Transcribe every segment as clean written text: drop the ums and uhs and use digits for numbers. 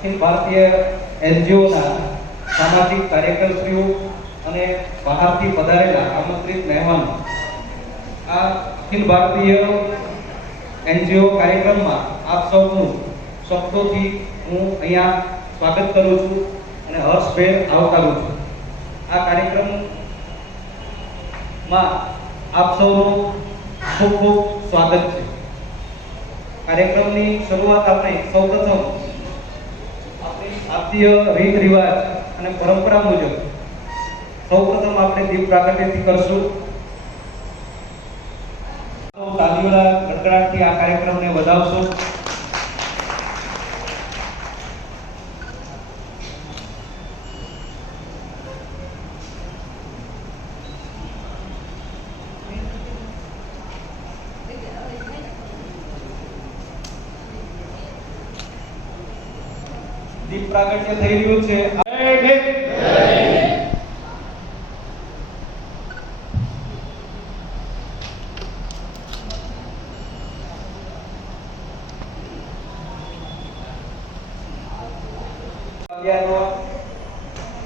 અખિલ ભારતીય એનજીઓના સામાજિક કાર્યકર્તાઓ અને બહારથી પધારેલા આમંત્રિત મહેમાનો, આ અખિલ ભારતીય એનજીઓ કાર્યક્રમમાં આપ સૌનું શબ્દોથી હું અહીંયા સ્વાગત કરું છું અને હર્ષભેર આવકારું છું. આ કાર્યક્રમમાં આપ સૌનું ખૂબ ખૂબ સ્વાગત છે. કાર્યક્રમની શરૂઆત આપણે સૌપ્રથમ આપણી ભારતીય રીત રિવાજ અને પરંપરા મુજબ સૌપ્રથમ આપણે દીપ પ્રાગટ્યથી કરશું. તાલીઓના ગડગડાટથી આ કાર્યક્રમને વધાવશું. દીપ પ્રાગટ્ય થઈ રહ્યું છે.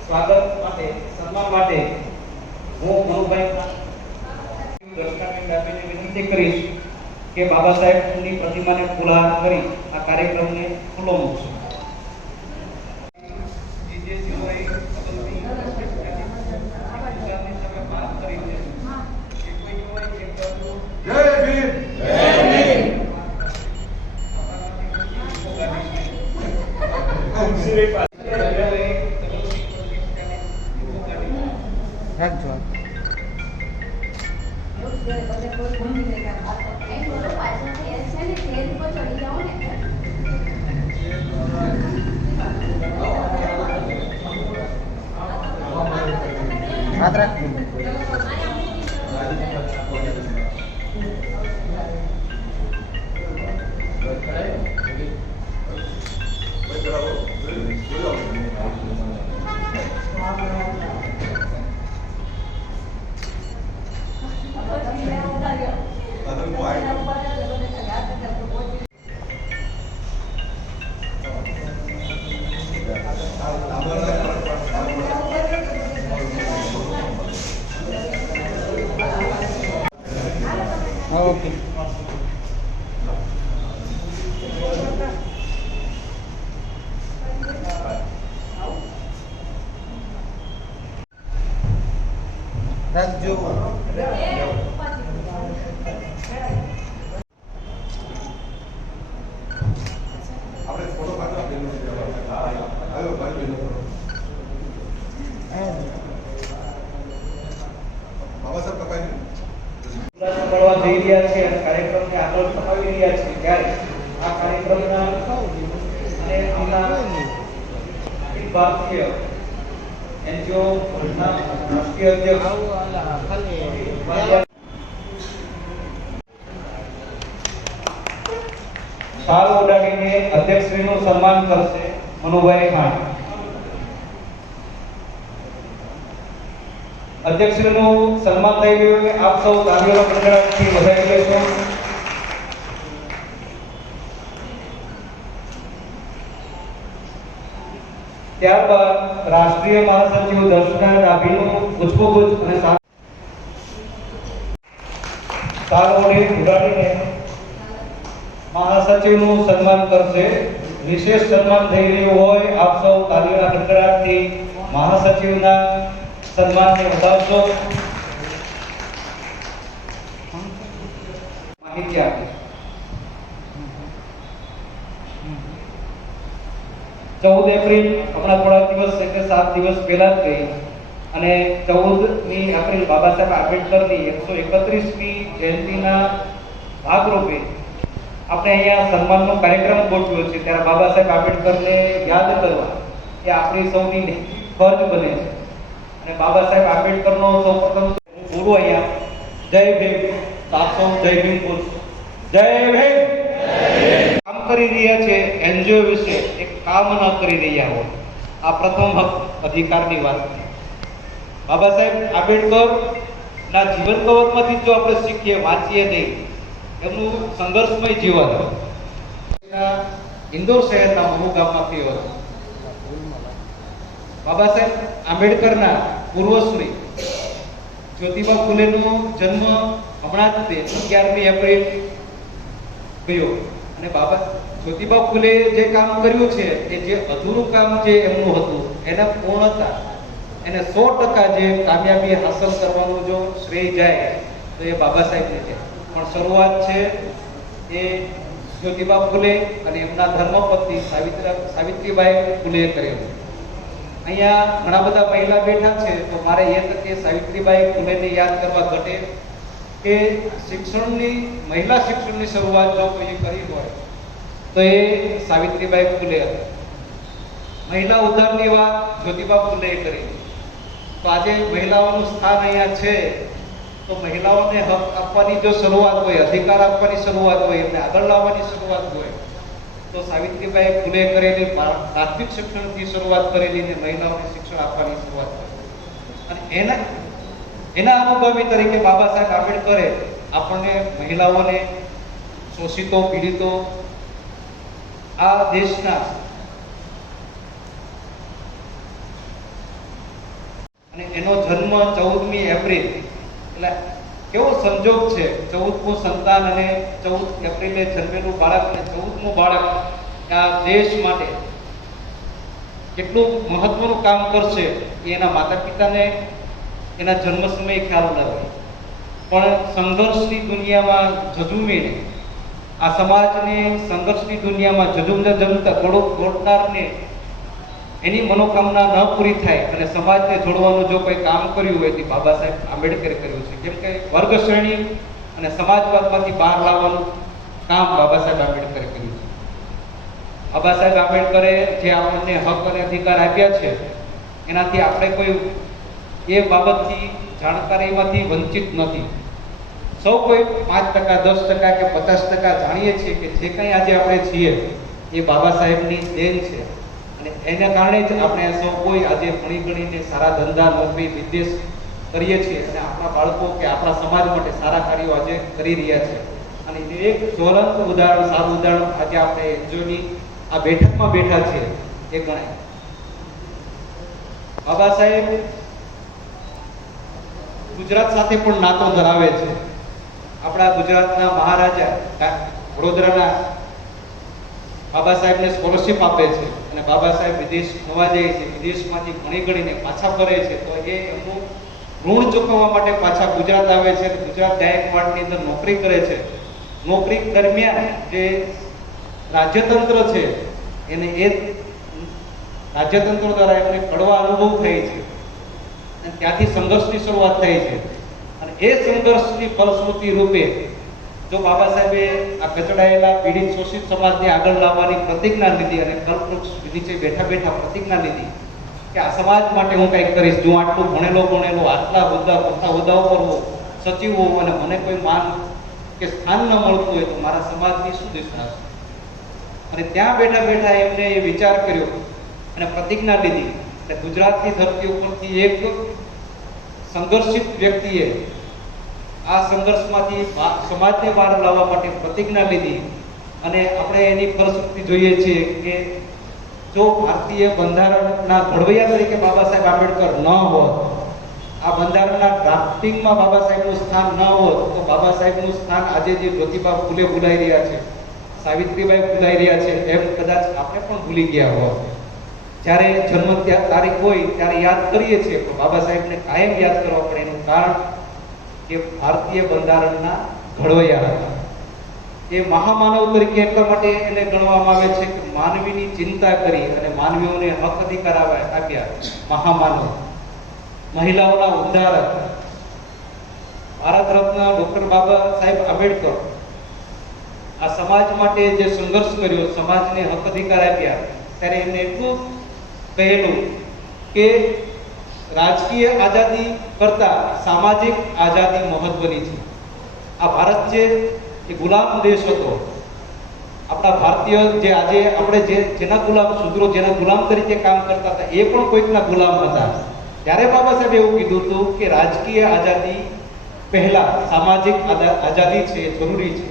સ્વાગત માટે, સન્માન માટે હું મનુભાઈ દર્શનાબેન આપીને વિનંતી કરીશ કે બાબા સાહેબની પ્રતિમાને ફૂલહાર કરી આ કાર્યક્રમને ખુલ્લો મૂકશે. કાર્યક્રમને આગળ ધપાવી રહ્યા છે ત્યારે આ કાર્યક્રમના અને અખિલ ભારતીય એનજીઓ ના રાષ્ટ્રીય અધ્યક્ષ શાલ ઓઢાડીને અધ્યક્ષશ્રીનું સન્માન કરશે મનુભાઈ ખાન. અધ્યક્ષશ્રીનું સન્માન થઈ ગયું કે આપ સૌ તાલીઓના ગડગડાટથી વધાવી લેશો. ત્યારબાદ રાષ્ટ્રીય મહાસચિવ દર્શના ડાભીનું પુષ્પગુચ્છ અને શાલ ઓઢાડીને મહાસચિવનું સન્માન કરશે. વિશેષ સન્માન થઈ રહ્યું હોય આપ સૌ તાલીઓના ગડગડાટથી મહાસચિવના સન્માનને વધાવશો. માહિતી આપીશ. 14 એપ્રિલ હમણાં થોડા દિવસ એટલે 7 દિવસ પહેલા જ ગઈ અને 14મી એપ્રિલ બાબા સાહેબ આંબેડકરની 131મી જયંતિના ભાગરૂપે આપણે અહીંયા સન્માનનો કાર્યક્રમ ગોઠવ્યો છે. ત્યારે બાબા સાહેબ આંબેડકરને યાદ કરવા એ આપણી સૌની ફરજ બને છે અને બાબા સાહેબ આંબેડકરનો સૌપ્રથમ હું બોલું અહીંયા જય ભીમ. આપ સૌ જય ભીમ બોલશો. જય ભીમ. કામ કરી રહ્યા છે એનજીઓ વિશે એક કામ ન કરી રહ્યા હોય આ પ્રથમ હક અધિકારની વાત છે. બાબા સાહેબ આંબેડકર ના જીવન કવચમાંથી જો આપણે શીખીએ વાંચીએ નહીં એમનું સંઘર્ષમય જીવન ઇન્દોર શહેરના મહુ ગામમાં થયો હતો. બાબા સાહેબ આંબેડકરના પૂર્વસૂરી જ્યોતિબા ફૂલેનો જન્મ હમણાં જ 11મી એપ્રિલ ગયો અને બાબા જ્યોતિબા ફૂલે જે કામ કર્યું છે એ જે અધૂરું કામ જે એમનું હતું એને પૂર્ણતા એને 100% જે કામયાબી હાંસલ કરવાનું જો શ્રેય જાય તો એ બાબા સાહેબને છે. પણ શરૂઆત છે એ જ્યોતિબા ફૂલે અને એમના ધર્મપત્ની સાવિત્રીબાઈ ફૂલે કરેલું. અહીંયા ઘણા બધા મહિલા બેઠા છે તો મારે એ તકે સાવિત્રીબાઈ ફૂલેને યાદ કરવા ઘટે કે શિક્ષણની મહિલા શિક્ષણની શરૂઆત જો કોઈ કરી હોય તો એ સાવિત્રીબાઈ ફૂલે હતી. મહિલા ઉદ્ધારની વાત જ્યોતિબા ફૂલે કરી. તો આજે મહિલાઓનું સ્થાન અહીંયા છે તો મહિલાઓને હક આપવાની જો શરૂઆત હોય, અધિકાર આપવાની શરૂઆત હોય, એમને આગળ લાવવાની શરૂઆત હોય તો સાવિત્રીબાઈ ફૂલે કરેલી પ્રાથમિક શિક્ષણથી શરૂઆત કરેલી ને મહિલાઓને શિક્ષણ આપવાની શરૂઆત કરી. અને એના અનુભવી તરીકે બાબા સાહેબ આંબેડકરે આપણને મહિલાઓને, શોષિતો, પીડિતો, આ દેશના અને એનો જન્મ 14મી એપ્રિલ એટલે કેવો સંજોગ છે, 14મું સંતાન અને 14 એપ્રિલે જન્મેલું બાળક અને 14મું બાળક આ દેશ માટે કેટલું મહત્વનું કામ કરશે એ એના માતા પિતાને એના જન્મ સમયે ખ્યાલ ન હોય. પણ સંઘર્ષની દુનિયામાં ઝઝૂમીને આ સમાજને સંઘર્ષની દુનિયામાં ઝઝૂમતા દોડનારને એની મનોકામના ન પૂરી થાય અને સમાજને જોડવાનું જો કોઈ કામ કર્યું હોય તે બાબા સાહેબ આંબેડકરે કર્યું છે. કેમ કે વર્ગ શ્રેણી અને સમાજવાદમાંથી બહાર લાવવાનું કામ બાબા સાહેબ આંબેડકરે કર્યું છે. બાબા સાહેબ આંબેડકરે જે આપણને હક અને અધિકાર આપ્યા છે એનાથી આપણે કોઈ એ બાબતથી જાણકારીમાંથી વંચિત નથી. સૌ કોઈ 5%, 10% કે 50% જાણીએ છીએ કે જે કંઈ આજે આપણે છીએ એ બાબા સાહેબની દેન છે. અને એના કારણે જ આપણે સૌ કોઈ આજે ભણી ગણીને સારા ધંધા, નોકરી, બિઝનેસ કરીએ છીએ અને આપણા બાળકો કે આપણા સમાજ માટે સારા કાર્યો આજે કરી રહ્યા છે. અને એક જ્વલંત ઉદાહરણ, સારું ઉદાહરણ આજે આપણે એનજીઓની આ બેઠકમાં બેઠા છીએ એ ગણાય. બાબા સાહેબ ગુજરાત સાથે પણ નાતો ધરાવે છે. આપણા ગુજરાતના મહારાજા વડોદરાના બાબા સાહેબને સ્કોલરશિપ આપે છે અને બાબા સાહેબ વિદેશ ફરવા જાય છે, વિદેશમાંથી ભણી ગણીને પાછા ફરે છે તો એ એમનું ઋણ ચૂકવવા માટે પાછા ગુજરાત આવે છે. ગુજરાત ગાયકવાડની અંદર નોકરી કરે છે. નોકરી દરમિયાન જે રાજ્યતંત્ર છે એને એ રાજ્યતંત્ર દ્વારા એમને કડવા અનુભવ થાય છે અને ત્યાંથી સંઘર્ષની શરૂઆત થાય છે. અને એ સંઘર્ષની ફલશ્રુતિ રૂપે જો બાબા સાહેબે આ કચડાયેલા પીડિત શોષિત સમાજને આગળ લાવવાની પ્રતિજ્ઞા લીધી અને કલ્પવૃક્ષ નીચે બેઠા બેઠા પ્રતિજ્ઞા લીધી કે આ સમાજ માટે હું કંઈક કરીશ. જો આટલું ભણેલો આટલા મોટા હોદ્દાઓ પર સચિવ હોઉં અને મને કોઈ માન કે સ્થાન ન મળતું હોય તો મારા સમાજની શું દિશા હશે. અને ત્યાં બેઠા બેઠા એમને એ વિચાર કર્યો અને પ્રતિજ્ઞા લીધી કે ગુજરાતની ધરતી ઉપરથી એક સંઘર્ષિત વ્યક્તિએ આ સંઘર્ષમાંથી સમાજને બહાર લાવવા માટે પ્રતિજ્ઞા લીધી. અને આપણે એની ફલશ્રુતિ જોઈએ છીએ કે જો ભારતીય બંધારણના ઘડવૈયા તરીકે બાબા સાહેબ આંબેડકર ન હોત, આ બંધારણના ડ્રાફ્ટિંગમાં બાબા સાહેબનું સ્થાન ન હોત તો બાબા સાહેબનું સ્થાન આજે જે જ્યોતિબા ફૂલે ભૂલાઈ રહ્યા છે, સાવિત્રીબાઈ ભૂલાઈ રહ્યા છે એમ કદાચ આપણે પણ ભૂલી ગયા હોત. જ્યારે જન્મ તારીખ હોય ત્યારે યાદ કરીએ છીએ તો બાબા સાહેબને કાયમ યાદ કરવા પડે. એનું કારણ કે ભારતીય બંધારણના ઘડવૈયા હતા. એ મહામાનવ તરીકે એટલા માટે એને ગણવામાં આવે છે કે માનવીની ચિંતા કરી અને માનવીઓને હક અધિકાર આપ્યા. મહામાનવ, મહિલાઓના ઉદ્ધારક, ભારત રત્ન ડોક્ટર બાબા સાહેબ આંબેડકર આ સમાજ માટે જે સંઘર્ષ કર્યો, સમાજને હક અધિકાર આપ્યા, ત્યારે એમને એટલું કહેલું કે રાજકીય આઝાદી કરતા સામાજિક આઝાદી મહત્વની છે. આ ભારત છે એ ગુલામ દેશ હતો. આપણા ભારતીય જે આજે આપણે જેના ગુલામ શૂદ્રો જેના ગુલામ તરીકે કામ કરતા હતા એ પણ કોઈકના ગુલામ હતા. ત્યારે બાબા સાહેબ એવું કીધું હતું કે રાજકીય આઝાદી પહેલા સામાજિક આઝાદી છે, જરૂરી છે.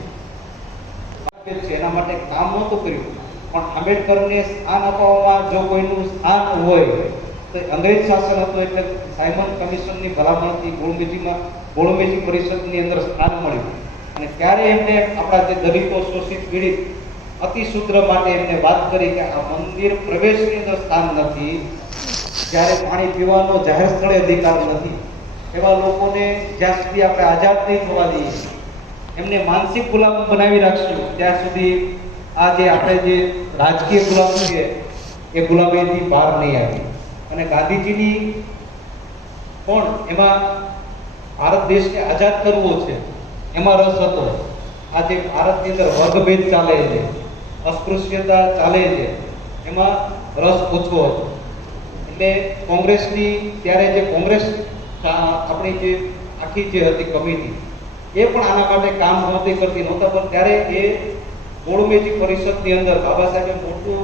એના માટે કામ નહોતું કર્યું પણ આંબેડકરને સ્થાન અપાવવામાં જો કોઈનું સ્થાન હોય તો અંગ્રેજ શાસન હતું એટલે સાયમન કમિશનની ભલામણથી ગોળમેજી પરિષદની અંદર સ્થાન મળ્યું અને ત્યારે એમને આપણા જે દલિતો શોષિત પીડિત અતિશૂદ્ર માટે એમને વાત કરી કે આ મંદિર પ્રવેશની અંદર સ્થાન નથી, જ્યારે પાણી પીવાનો જાહેર સ્થળે અધિકાર નથી, એવા લોકોને જ્યાં સુધી આપણે આઝાદ નહીં થવા દઈએ, એમને માનસિક ગુલામ બનાવી રાખશું ત્યાં સુધી આ જે આપણે જે રાજકીય ગુલામ છે એ ગુલામીથી બહાર નહીં આવે. અને ગાંધીજીની પણ એમાં ભારત દેશને આઝાદ કરવો છે એમાં રસ હતો. આજે ભારતની અંદર વર્ગભેદ ચાલે છે, અસ્પૃશ્યતા ચાલે છે, એમાં રસ ઓછો હતો. એટલે કોંગ્રેસની ત્યારે જે કોંગ્રેસ આપણી જે આખી જે હતી કમિટી એ પણ આના માટે કામ નહોતી કરતી નહોતા, પણ ત્યારે એ ગોળમેજી પરિષદની અંદર બાબા સાહેબે મોટું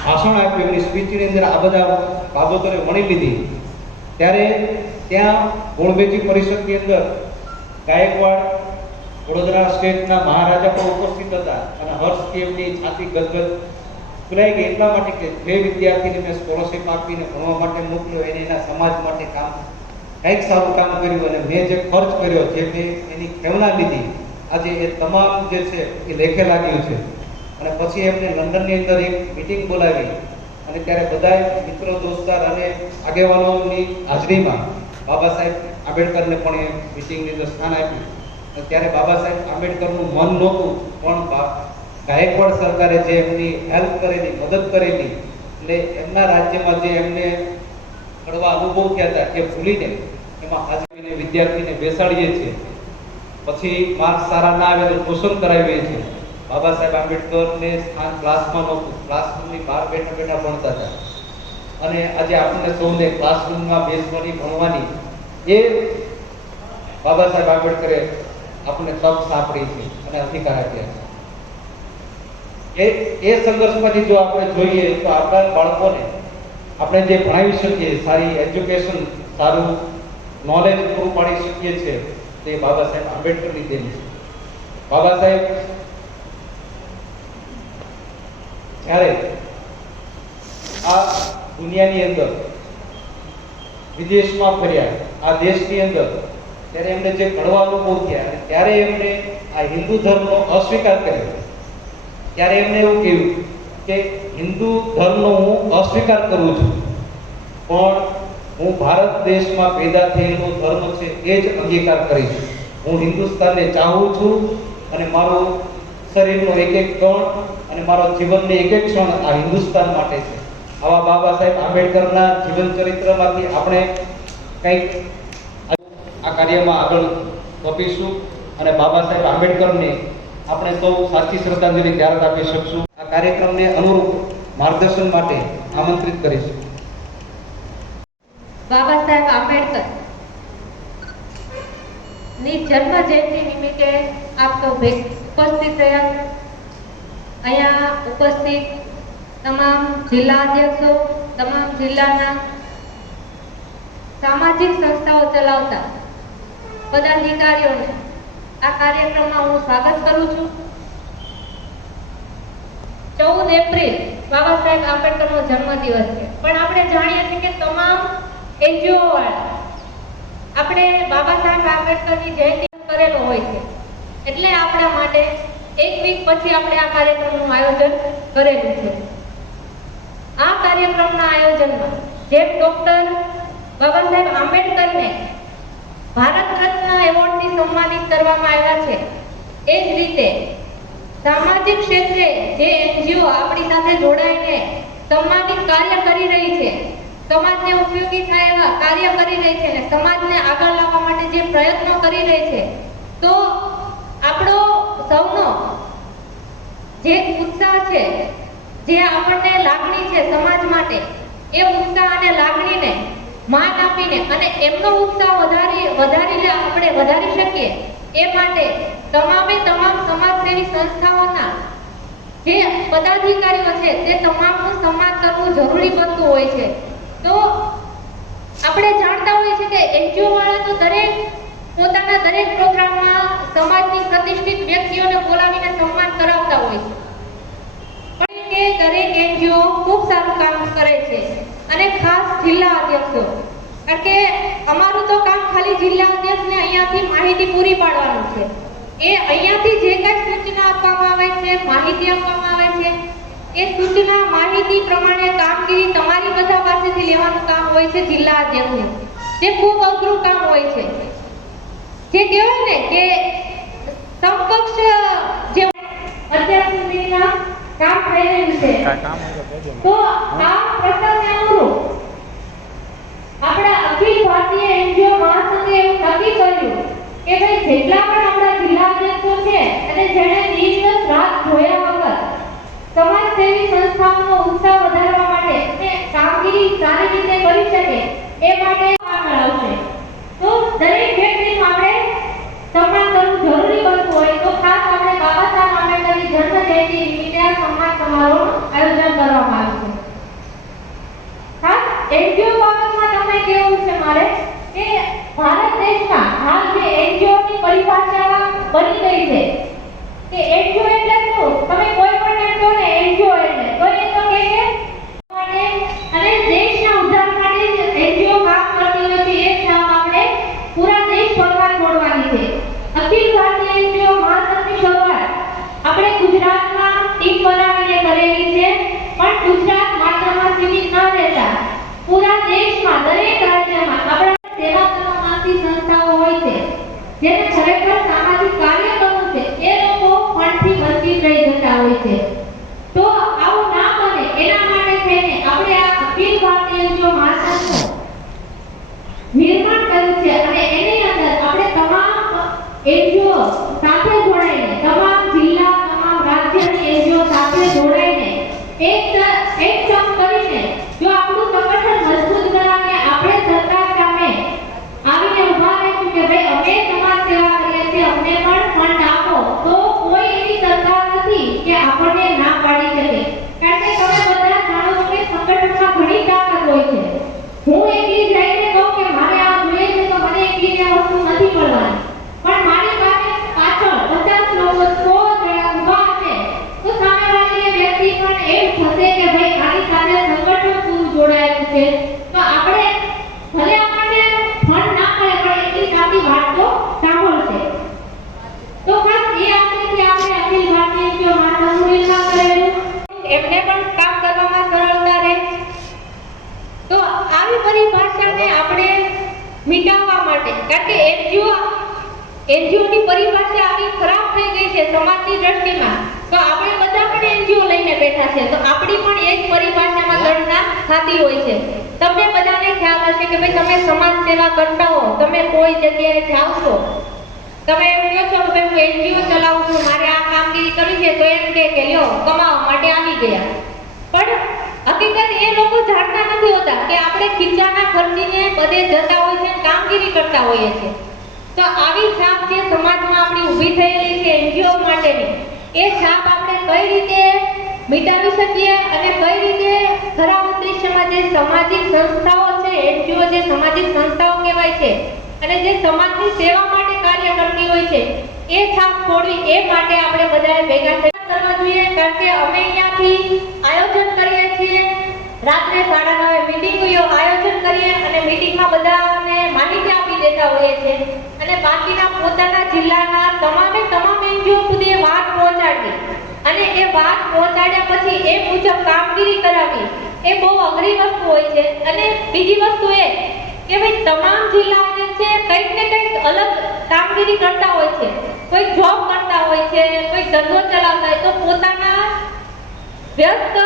ભાષણ આપ્યું, એમની સ્પીચની અંદર આ બધા બાબતોને વણી લીધી. ત્યારે ત્યાં ગોળમેજી પરિષદની અંદર ગાયકવાડ વડોદરા સ્ટેટના મહારાજા પણ ઉપસ્થિત હતા અને હર્ષથી એમની છાતી ગદગદ ફૂલાઈ ગઈ એટલા માટે કે જે વિદ્યાર્થીને મેં સ્કોલરશીપ આપીને ભણવા માટે મોકલ્યો એને એના સમાજ માટે કામ કંઈક સારું કામ કર્યું અને મેં જે ખર્ચ કર્યો, જે મેં એની ખેવના લીધી, આજે એ તમામ જે છે એ લેખે લાગ્યું છે. અને પછી એમને લંડનની અંદર એક મિટિંગ બોલાવી અને ત્યારે બધા મિત્રો દોસ્તાર અને આગેવાનોની હાજરીમાં બાબા સાહેબ આંબેડકરને પણ એ મિટિંગની અંદર સ્થાન આપ્યું. ત્યારે બાબા સાહેબ આંબેડકરનું મન નહોતું, પણ ગાયકવાડ સરકારે જે એમની હેલ્પ કરેલી, મદદ કરેલી, એટલે એમના રાજ્યમાં જે એમને કડવા અનુભવ થયા હતા એ ભૂલીને એમાં હાજરીને વિદ્યાર્થીને બેસાડીએ છીએ. પછી માર્ક્સ સારા ના આવે તો ટ્યુશન કરાવીએ છીએ. બાબા સાહેબ આંબેડકરને સ્થાન ક્લાસમાં નહોતું, ક્લાસરૂમની બહાર બેઠા બેઠા ભણતા હતા. અને આજે આપણને સૌને ક્લાસરૂમમાં બેસવાની ભણવાની એ બાબા સાહેબ આંબેડકરે આપણને તક સાંપડી છે અને અધિકાર આપ્યા છે. એ સંઘર્ષમાંથી જો આપણે જોઈએ તો આપણા બાળકોને આપણે જે ભણાવી શકીએ, સારી એજ્યુકેશન, સારું નોલેજ પૂરું પાડી શકીએ છીએ, તે બાબા સાહેબ આંબેડકરની દેન છે. બાબા સાહેબ જ્યારે આ દુનિયાની અંદર વિદેશમાં ફર્યા, આ દેશની અંદર, ત્યારે એમને જે કડવા અનુભવ થયા અને ત્યારે એમને આ હિન્દુ ધર્મનો અસ્વીકાર કર્યો. ત્યારે એમને એવું કહ્યું કે હિન્દુ ધર્મનો હું અસ્વીકાર કરું છું, પણ હું ભારત દેશમાં પેદા થયેલો ધર્મ છે એ જ અંગીકાર કરીશ. હું હિન્દુસ્તાનને ચાહું છું અને મારું શરીરનો એક એક કણ અને મારો જીવનની એક એક ક્ષણ આ હિન્દુસ્તાન માટે છે. આવા બાબા સાહેબ આંબેડકરના જીવન ચરિત્રમાંથી આપણે કંઈક આ કાર્યમાં આગળ વધીશું અને બાબા સાહેબ આંબેડકરને આપણે સૌ સાચી શ્રદ્ધાંજલિ ત્યારે આપી શકશું. આ કાર્યક્રમને અનુરૂપ માર્ગદર્શન માટે આમંત્રિત કરીશું. બાબા સાહેબ આંબેડકર ની જન્મ જયંતિ નિમિત્તે આપ સૌ ઉપસ્થિત થયા. અહીંયા ઉપસ્થિત તમામ જિલ્લા અધ્યક્ષો, તમામ જિલ્લાના સામાજિક સંસ્થાઓ ચલાવતા પદાધિકારીઓને આ કાર્યક્રમમાં હું સ્વાગત કરું છું. 14 એપ્રિલ બાબા સાહેબ આંબેડકરનો જન્મદિવસ છે, પણ આપણે જાણીએ છીએ કે તમામ એનજીઓ વાળા આપણે બાબા સાહેબ આંબેડકરની જયંતિ કરેલો હોય છે, એટલે આપણા માટે એક વીક પછી આપણે આ કાર્યક્રમનું આયોજન કરેલું છે. આ કાર્યક્રમના આયોજનમાં જેમ ડોક્ટર બાબા સાહેબ આંબેડકરને ભારત રત્ન એવોર્ડથી સન્માનિત કરવામાં આવ્યા છે, એ જ રીતે સામાજિક ક્ષેત્રે જે એનજીઓ આપણી સાથે જોડાઈને સામાજિક કાર્ય કરી રહી છે, સમાજને ઉપયોગી થાય એવા કાર્ય કરી રહી છે અને સમાજને આગળ લાવવા માટે જે પ્રયત્નો કરી રહી છે, તો આપણો સૌનો જે ઉત્સાહ છે, જે આપણને લાગણી છે સમાજ માટે, એ ઉત્સાહ અને લાગણીને માન આપીને અને એમનો ઉત્સાહ આપણે વધારી શકીએ એ માટે તમામે તમામ સમાજસેવી સંસ્થાઓના જે પદાધિકારીઓ છે તે તમામનું સન્માન કરવું જરૂરી બનતું હોય છે. તો આપણે જાણતા હોઈએ છીએ કે એનજીઓ વાળા તો પોતાના દરેક પ્રોગ્રામમાં સમાજની પ્રતિષ્ઠિત વ્યક્તિઓને બોલાવીને સન્માન કરાવતા હોય છે, પણ કે દરેક એનજીઓ ખૂબ સારું કામ કરે છે અને ખાસ જિલ્લા અધ્યક્ષો, કારણ કે અમારું તો કામ ખાલી જિલ્લા અધ્યક્ષને અહીંયાથી માહિતી પૂરી પાડવાનું છે. એ અહીંયાથી જે કાંઈ સૂચના આપવામાં આવે છે, માહિતી આપવામાં આવે છે, એ સૂચના માહિતી પ્રમાણે કામગીરી તમારી બધા પાસેથી લેવાનું કામ હોય છે જિલ્લા અધ્યક્ષનું, જે ખૂબ અઘરું કામ હોય છે. જે કહેવાય ને કે સમકક્ષ જે અત્યાર સુધીના કામ થઈ રહ્યું છે, તો આ પ્રસંગને અનુરૂપ આપણા અખિલ ભારતીય એનજીઓ મહાસંઘે એવું નક્કી કર્યું કે ભાઈ જેટલા પણ આપણા જિલ્લા અધ્યક્ષો છે અને જેણે દિવસ રાત જોયા વગર સમાજસેવી સંસ્થાઓનો ઉત્સાહ વધારવા માટે અને કામગીરી સારી રીતે કરી શકે એ માટે આ મેળવશે. તો દરેક વ્યક્તિનું આપણે સન્માન કરવું જરૂરી બનતું હોય, તો ખાસ આપણે બાબા સાહેબ આંબેડકરની જન્મ જયંતિ નિમિત્તે આ સન્માન સમારોહનું આયોજન કરવામાં આવ્યું છે. ખાસ એનજીઓ બાબતમાં તમને કહેવું છે મારે કે ભારત દેશમાં હાલ જે એનજીઓની પરિભાષા બની ગઈ છે કે એનજીઓ એટલે શું, તમે કોઈ પણ એમ કહો ને એનજીઓ એટલે તો એ તો કહે કે અને દેશના ઉદ્ધાર માટે જ એનજીઓ કામ કરતી હોય છે. એ છાપ આપણે પૂરા દેશભરમાં છોડવાની છે. અખિલ ભારતીય એનજીઓ મહાસંઘની શરૂઆત આપણે ગુજરાતમાં ટીમ બનાવીને કરેલી છે, પણ ગુજરાત માત્રમાં સીમિત ન રહેતા પૂરા દેશમાં દરેક રાજ્યમાં આપણા સેવા કરવા માંગતી સંસ્થાઓ હોય છે, જેને ખરેખર સામાજિક કાર્ય કરવું છે, એ લોકો ફંડથી વંચિત રહી જતા હોય છે. તો આવું ના બને એના માટે થઈને આપણે આ અખિલ ભારતીય એનજીઓ મહાસંઘનું નિર્માણ કર્યું છે અને એની અંદર આપણે તમામ એનજીઓ સાથે જોડાઈને, તમામ જિલ્લા, તમામ રાજ્યની એનજીઓ સાથે જોડાઈને એક કામ કરીને જો આપણું સંગઠન મજબૂત કરાવીને આપણે સરકાર સામે આવીને ઊભા રહીશું કે ભાઈ અમે સમાજ સેવા કરીએ છીએ, અમને પણ ફંડ આપો, તો કોઈ એવી સરકાર નથી કે આપણને ના પાડી શકે. કારણ કે તમે બધા જાણો છો કે સંગઠનમાં ઘણી તાકાત હોય છે. હું એકલી જઈને કહું કે મારે આ જોઈએ છે તો મને એકલીને આ વસ્તુ નથી મળવાની, પણ મારી પાસે પાછળ 50 લોકો 100 જણા ઊભા હશે તો સામેવાળી વ્યક્તિ પણ એમ થશે કે ભાઈ આની સાથે સંગઠન પૂરું જોડાયેલું છે, તો આપણે ભલે આપણને ફંડ ના મળે પણ એટલી સાચી વાત તો સાંભળશે. તો ખાસ એ આશયથી આપણે અખિલ ભારતીય એનજીઓ મહાસંઘનું નિર્માણ કરેલું, એમને પણ કામ કરવામાં સરળતા રહે. તો આવી પરિભાષાને આપણે મિટાવવા માટે, કારણ કે એનજીઓની પરિભાષા આવી ખરાબ થઈ ગઈ છે સમાજની દ્રષ્ટિમાં, તો આપણે બધા પણ એનજીઓ લઈને બેઠા છે, તો આપણી પણ એક પરિભાષામાં ગણના થતી હોય છે. તમને બધાને ખ્યાલ હશે કે ભાઈ તમે સમાજ સેવા કરતા હો, તમે કોઈ જગ્યાએ જાઓ છો, તમે એમ કહો છો કે હું એનજીઓ ચલાવું છું, મારે આ કામગીરી કરવી છે, તો એમ કે લ્યો કમાવા માટે આવી ગયા. પણ હકીકત એ લોકો જાણતા નથી હોતા કે આપણે ખીચાના ખર્ચીને બધે જતા હોય છે, કામગીરી કરતા હોઈએ છીએ. તો આવી છાપ જે સમાજમાં આપણી ઊભી થયેલી છે એનજીઓ માટેની, એ છાપ આપણે કઈ રીતે મિટાવી શકીએ અને કઈ રીતે ખરા ઉદ્દેશ્યમાં જે સામાજિક સંસ્થાઓ છે, એનજીઓ જે સામાજિક સંસ્થાઓ કહેવાય છે અને જે સમાજની સેવા માટે કાર્ય કરતી હોય છે, એ છાપ છોડવી, એ માટે આપણે બધાએ ભેગા કરવા જોઈએ. કારણ કે અમે અહીંયાથી આયોજન કરીએ છીએ, રાત્રે 9:30 મીટિંગનું આયોજન કરીએ અને મીટિંગમાં બધાને માહિતી આપી દેતા હોઈએ છીએ અને બાકીના પોતાના જિલ્લાના તમામ એનજીઓ સુધી વાત પહોંચાડવી અને એ વાત પહોંચાડ્યા પછી એ મુજબ કામગીરી કરાવવી, એ બહુ અઘરી વસ્તુ હોય છે. અને બીજી વસ્તુ એ કે ભાઈ તમામ જિલ્લા જે છે કંઈક ને કંઈક અલગ કામગીરી કરતા હોય છે, કોઈ જોબ કરતા હોય છે, કોઈ ધંધો ચલાવતા હોય, તો પોતાના વ્યસ્ત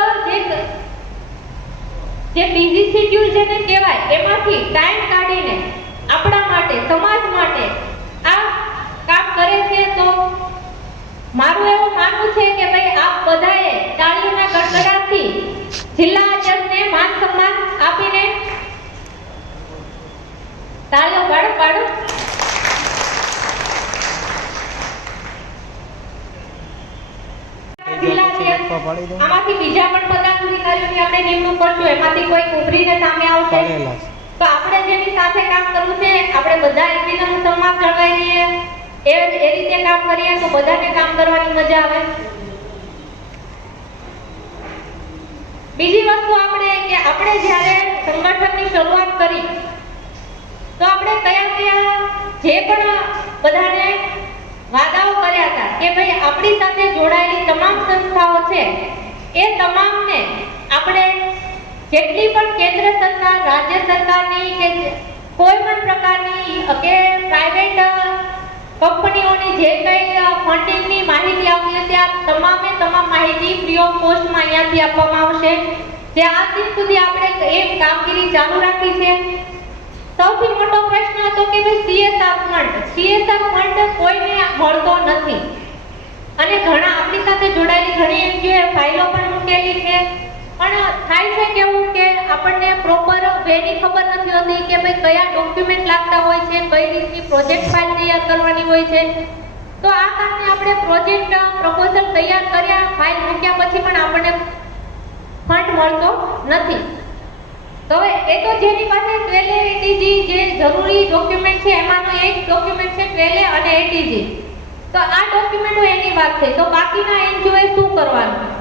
જે બીજી શેડ્યુલ જેને કહેવાય એમાંથી ટાઈમ કાઢીને આપણા માટે, સમાજ માટે આ કામ કરે છે. તો મારું એવું માનવું છે કે ભાઈ આપ બધાએ તાળીઓના ગડગડાટથી જિલ્લા અધ્યક્ષને માન સન્માન આપીને તાળીઓ પાડો. આમાંથી બીજા પણ પદાધિકારીઓની આપણે નિમણૂક કરશું, એમાંથી કોઈ ઉભરીને સામે આવશે તો આપણે જેની સાથે કામ કરવું છે, આપણે બધા એકબીજાનું સન્માન જળવાઈ રહીએ, એ રીતે કામ કરીએ તો બધાને કામ કરવાની મજા આવે. બીજી વસ્તુ આપણે જ્યારે સંગઠનની શરૂઆત કરી તો આપણે કયા જે પણ બધાને વાદાઓ કર્યા હતા કે ભાઈ આપણી સાથે જોડાયેલી તમામ સંસ્થાઓ છે એ તમામને આપણે જેટલી પણ કેન્દ્ર સરકાર, રાજ્ય સરકારની કે કોઈ પણ પ્રકારની કે પ્રાઇવેટ કંપનીઓની જે કંઈ ફંડિંગની માહિતી આવતી હતી આ તમામ માહિતી ફ્રી ઓફ કોસ્ટમાં અહીંયાથી આપવામાં આવશે. જે આજ દિન સુધી આપણે એ કામગીરી ચાલુ રાખી છે. સૌથી મોટો પ્રશ્ન હતો કે ભાઈ CSR ફંડ કોઈને મળતો નથી અને ઘણા આપણી સાથે જોડાયેલી ઘણી એનજીઓ ફાઇલો પણ મૂકેલી છે, પણ થાય છે કેવું કે આપણને પ્રોપર વેની ખબર નથી હોતી કે ભાઈ કયા ડોક્યુમેન્ટ લાગતા હોય છે, કઈ રીતની પ્રોજેક્ટ ફાઇલ તૈયાર કરવાની હોય છે. તો આ કારણે આપણે પ્રોજેક્ટ પ્રપોઝલ તૈયાર કર્યા, ફાઇલ મૂક્યા પછી પણ આપણને ફંડ મળતો નથી. તો એ તો જેની પાસે 12A ATG જે જરૂરી ડોક્યુમેન્ટ છે એમાંનો એક ડોક્યુમેન્ટ છે 12A અને ATG. તો આ ડોક્યુમેન્ટો એની વાત છે. તો બાકીના એનજીઓએ શું કરવાનું?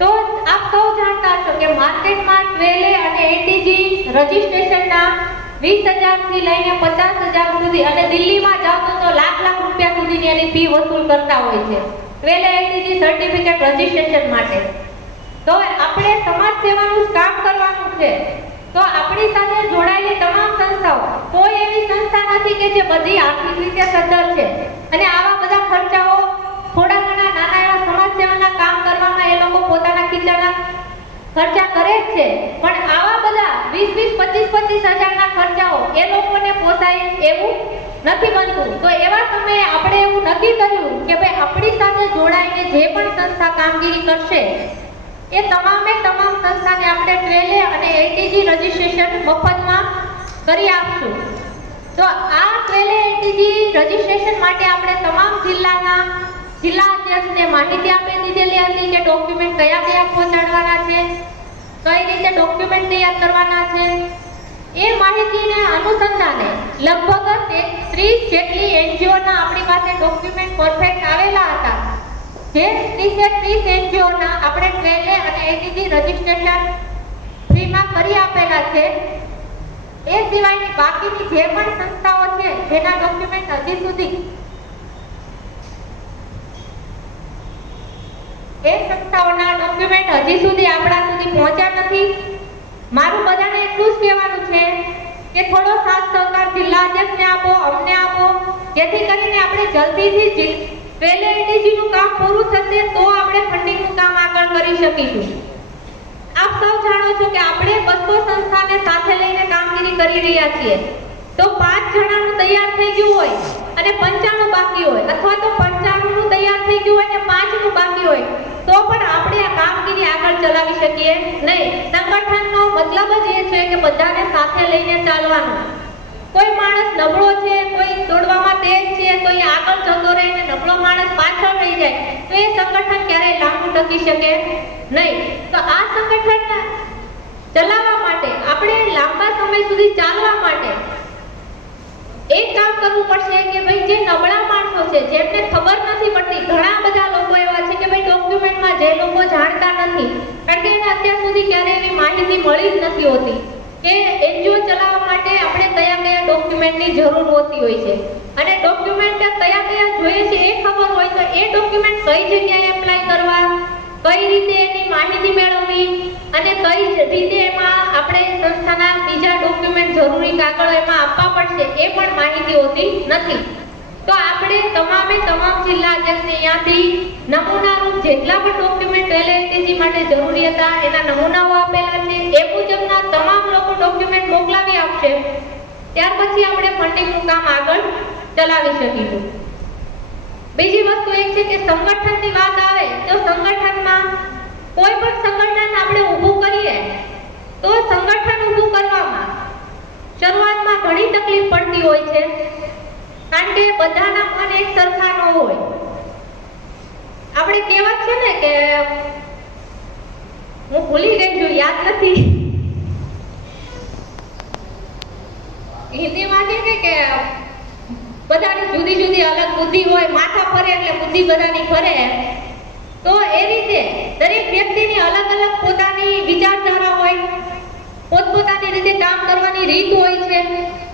તો આપ સૌ જાણતા હશો કે માર્કેટમાં 12A અને ATG રજિસ્ટ્રેશનના 20,000 થી લઈને 50,000 સુધી અને દિલ્હીમાં જાવ તો લાખ રૂપિયા સુધીની એની ફી વસૂલ કરતા હોય છે 12A ATG સર્ટિફિકેટ રજિસ્ટ્રેશન માટે. તો આપણે સમાજ સેવાનું જ કામ કરવાનું છે. તો આપણી સાથે જોડાયેલી તમામ સંસ્થાઓ, કોઈ એવી સંસ્થા નથી કે જે બધી આર્થિક રીતે સદ્ધર છે અને આવા બધા ખર્ચાઓ થોડા ઘણા નાના એવા સમાજ સેવાના કામ કરવામાં એ લોકો પોતાના ખીચાના ખર્ચા કરે જ છે, પણ આવા બધા 20-25 હજારના ખર્ચાઓ એ લોકોને પોસાય એવું નથી બનતું. તો એવા સમયે આપણે એવું નક્કી કર્યું કે ભાઈ આપણી સાથે જોડાઈને જે પણ સંસ્થા કામગીરી કરશે એ તમામ સંસ્થાને આપણે 12A અને ATG રજિસ્ટ્રેશન મફતમાં કરી આપશું. તો આ 12A ATG રજિસ્ટ્રેશન માટે આપણે તમામ જિલ્લા અધ્યક્ષને માહિતી આપી દીધેલી હતી કે ડોક્યુમેન્ટ કયા પહોંચાડવાના છે, કઈ રીતે ડોક્યુમેન્ટ તૈયાર કરવાના છે. એ માહિતીને અનુસંધાને લગભગ 30 જેટલી એનજીઓના આપણી પાસે ડોક્યુમેન્ટ પરફેક્ટ આવેલા હતા. જે 30 એનજીઓના આપણે 12A અને ATG રજિસ્ટ્રેશન ફ્રીમાં કરી આપેલા છે. એ સિવાયની બાકીની જે પણ સંસ્થાઓ છે જેના ડોક્યુમેન્ટ હજી સુધી આપણા સુધી પહોંચ્યા નથી. મારું બધાને એટલું જ કહેવાનું છે કે થોડો સાથ સહકાર જિલ્લા અધ્યક્ષને આપો, અમને આપો, જેથી કરીને આપણે જલ્દીથી 12A ATG નું કામ પૂરું થશે તો આપણે ફંડિંગનું કામ આગળ કરી શકીશું. આપ સૌ જાણો છો કે આપણે 200 સંસ્થાને સાથે લઈને કામગીરી કરી રહ્યા છીએ. તો 5 જણાનું તૈયાર થઈ ગયું હોય અને 95 બાકી હોય, અથવા તો 95 નું તૈયાર થઈ ગયું હોય અને 5 નું બાકી હોય, તો પણ આપણે આ કામગીરી આગળ ચલાવી શકીએ નહીં. સંગઠનનો મતલબ જ એ છે કે બધાને સાથે લઈને ચાલવાનું. કોઈ માણસ નબળો છે, કોઈ દોડવામાં તેજ છે, તો એ આગળ જતો રહે અને નબળો માણસ પાછળ રહી જાય તો એ સંગઠન ક્યારેય લાંબુ ટકી શકે નહીં. તો આ સંગઠન ચલાવવા માટે, આપણે લાંબા સમય સુધી ચાલવા માટે એક કામ કરવું પડશે કે ભાઈ જે નબળા માણસો છે, જેમને ખબર નથી પડતી, ઘણા બધા લોકો એવા છે કે ભાઈ ડોક્યુમેન્ટમાં જે લોકો જાણતા નથી, કારણ કે એને અત્યાર સુધી ક્યારેય એવી માહિતી મળી જ નથી હોતી કે એનજીઓ ચલાવવા માટે આપણે કયા ડોક્યુમેન્ટની જરૂર હોતી હોય છે અને ડોક્યુમેન્ટ કયા જોઈએ છે એ ખબર હોય તો એ ડોક્યુમેન્ટ કઈ જગ્યાએ એપ્લાય કરવા, કઈ રીતે એની માહિતી મેળવવી અને કઈ રીતે એમાં આપણે સંસ્થાના બીજા ડોક્યુમેન્ટ જરૂરી કાગળો એમાં આપવા પડશે એ પણ માહિતી હોતી નથી. તો આપણે તમામ જિલ્લા અધ્યક્ષને અહીંયાથી નમૂનારૂપ જેટલા પણ ડોક્યુમેન્ટ 12A ATG માટે જરૂરી હતા એના નમૂનાઓ આપેલા છે. એ મુજબના તમામ લોકો ડોક્યુમેન્ટ મોકલાવી આપશે. ત્યાર પછી આપણે ફંડિંગનું કામ આગળ ચલાવી શકીશું. બીજી વસ્તુ એ છે કે સંગઠનની વાત આવે તો સંગઠનમાં કોઈ પણ સંગઠન આપણે ઊભું કરીએ તો સંગઠન ઊભું કરવામાં શરૂઆતમાં ઘણી તકલીફ પડતી હોય છે, કારણ કે બધાના મન એક સરખા ન હોય. આપણે કહેવત છે ને કે હું ભૂલી ગઈ છું, યાદ નથી, હિન્દીમાં છે ને કે બધાની જુદી જુદી અલગ બુદ્ધિ હોય, માથા ફરે એટલે બુદ્ધિ બધાની ફરે. તો એ રીતે દરેક વ્યક્તિની અલગ અલગ પોતાની વિચારધારા હોય, પોતપોતાની રીતે કામ કરવાની રીત હોય છે.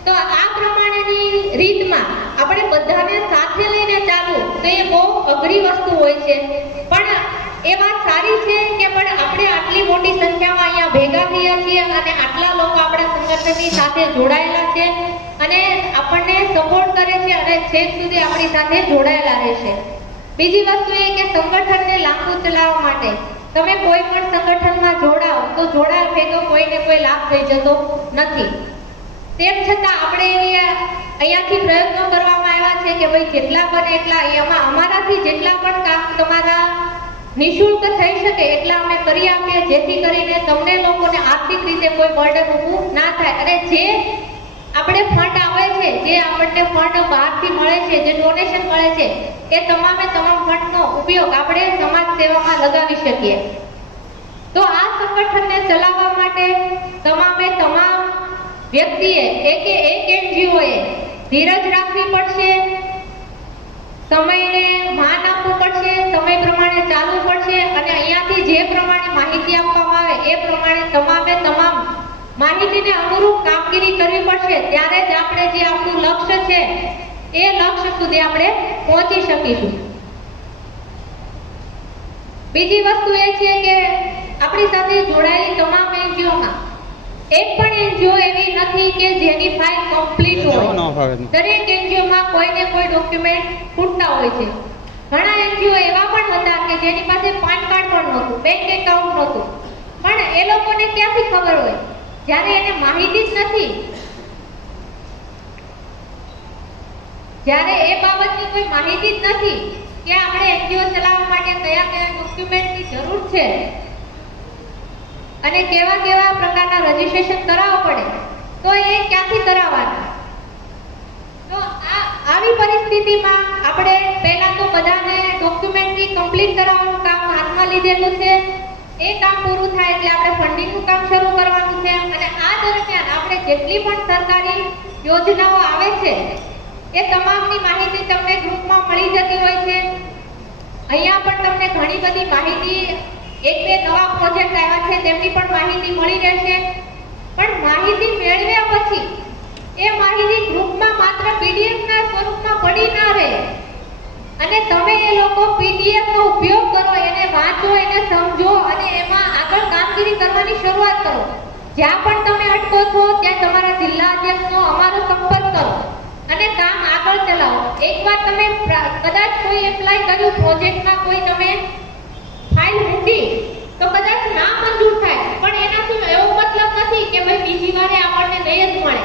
તો આ પ્રમાણેની રીતમાં આપણે બધાને સાથે લઈને ચાલવું તો એ બહુ અઘરી વસ્તુ હોય છે. પણ એ વાત સારી છે કે પણ આપણે આટલી મોટી સંખ્યામાં અહીંયા ભેગા થયા છીએ અને આટલા લોકો આપણા સંગઠનની સાથે જોડાયેલા છે અને આપણને સપોર્ટ કરે છે અને છેક સુધી આપણી સાથે જોડાયેલા રહેશે. બીજી વસ્તુ એ કે સંગઠનને લાંબુ ચલાવવા માટે તમે કોઈ પણ સંગઠનમાં જોડાઓ તો જોડાયા ભેગો કોઈને કોઈ લાભ થઈ જતો નથી. તેમ છતાં આપણે અહીંયાથી પ્રયત્નો કરવામાં આવ્યા છે કે ભાઈ જેટલા બને એટલા એમાં અમારાથી જેટલા પણ કામ તમારા નિઃશુલ્ક થઈ શકે એટલા અમે કરી આપીએ, જેથી કરીને તમને લોકોને આર્થિક રીતે કોઈ બર્ડન ઊભું ના થાય. અને જે આપણે ફંડ આવે છે, જે આપણને ફંડ બહારથી મળે છે, જે ડોનેશન મળે છે, એ તમામ ફંડનો ઉપયોગ આપણે સમાજ સેવામાં લગાવી શકીએ. તો આ સંગઠનને ચલાવવા માટે તમામ વ્યક્તિએ એક એનજીઓએ ધીરજ રાખવી પડશે, સમયને માન આપવું પડશે, સમય પ્રમાણે ચાલવું પડશે અને અહીંયાથી જે પ્રમાણે માહિતી આપવામાં આવે એ પ્રમાણે તમામ માહિતીને અનુરૂપ કામગીરી કરવી પડશે. ત્યારે જ આપણે જે આપણું લક્ષ્ય છે એ લક્ષ્ય સુધી આપણે પહોંચી શકીશું. બીજી વસ્તુ એ છે કે આપણી સાથે જોડાયેલી તમામ એનજીઓમાં એક પણ એનજીઓ એવી નથી કે જેની ફાઇલ કમ્પ્લીટ હોય. દરેક એનજીઓમાં કોઈને કોઈ ડોક્યુમેન્ટ ખૂટતા હોય છે. ઘણા એનજીઓ એવા પણ હતા કે જેની પાસે પાન કાર્ડ પણ નહોતું, બેંક એકાઉન્ટ નહોતું, પણ એ લોકોને ક્યાંથી ખબર હોય જ્યારે એને માહિતી જ નથી, જ્યારે એ બાબતની કોઈ માહિતી જ નથી કે આપણે એનજીઓ ચલાવવા માટે કયા ડોક્યુમેન્ટની જરૂર છે અને કેવા પ્રકારના રજીસ્ટ્રેશન કરાવવું પડે, તો એ ક્યાંથી કરાવવાના? તો આવી પરિસ્થિતિમાં આપણે પહેલા તો બધાને ડોક્યુમેન્ટરી કમ્પ્લીટ કરાવવાનું કામ હાથમાં લીધેલું છે. એ કામ પૂરું થાય એટલે આપણે ફંડિંગનું કામ શરૂ કરવાનું છે અને આ દરમિયાન આપણે જેટલી પણ સરકારી યોજનાઓ આવે છે એ તમામની માહિતી તમને ગ્રુપમાં મળી જતી હોય છે. અહીંયા પણ તમને ઘણી બધી માહિતી, એક બે નવા પ્રોજેક્ટ આવ્યા છે તેમની પણ માહિતી મળી રહેશે. પણ માહિતી મેળવ્યા પછી એ માહિતી ગ્રુપમાં માત્ર પીડીએફના સ્વરૂપમાં પડી ના રહે અને તમે એ લોકો પીડીએફનો ઉપયોગ કરો, એને વાંચો, એને સમજો અને એમાં આગળ કામગીરી કરવાની શરૂઆત કરો. જ્યાં પણ તમે અટકો છો ત્યાં તમારા જિલ્લા અધ્યક્ષનો અમારો સંપર્ક કરો અને કામ આગળ ચલાવો. એકવાર તમે કદાચ કોઈ એપ્લાય કર્યું પ્રોજેક્ટમાં, કોઈ તમે ફાઇલ મૂકી તો કદાચ ના મંજૂર થાય, પણ એનાથી એવો મતલબ નથી કે ભાઈ બીજી વારે આપણને નહીં જ મળે.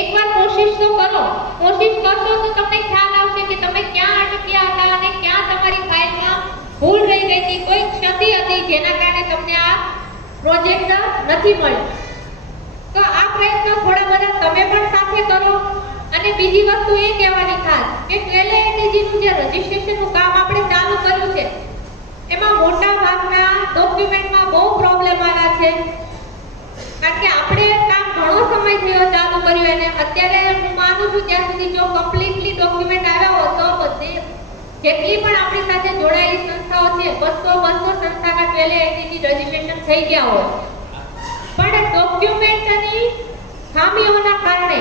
એકવાર કોશિશ તો કરો. કોશિશ કરશો તો તમને ખ્યાલ આવશે કે તમે ક્યાં અટક્યા હતા અને ક્યાં તમારી ફાઇલમાં ભૂલ રહી ગઈ હતી, કોઈ ક્ષતિ હતી જેના કારણે તમને આ પ્રોજેક્ટ નથી મળ્યો. તો આ પ્રયત્નો થોડા બધા તમે પણ સાથે કરો. અને બીજી વસ્તુ એ કહેવાની ખાસ કે LATGનું જે રજીસ્ટ્રેશનનું કામ આપણે ચાલુ કર્યું છે એમાં મોટા ભાગના ડોક્યુમેન્ટમાં બહુ પ્રોબ્લેમ આવ્યા છે. કારણ કે આપણે કામ ઘણો સમય થયો ચાલુ કર્યું અને અત્યારે હું માનું છું ત્યાં સુધી જો કમ્પ્લીટલી ડોક્યુમેન્ટ આવ્યા હોત તો બધે જેટલી પણ આપણી સાથે જોડાયેલી સંસ્થાઓ છે 200 સંસ્થાના LATG રજીસ્ટ્રેશન થઈ ગયા હોય, પણ ડોક્યુમેન્ટની ખામીઓના કારણે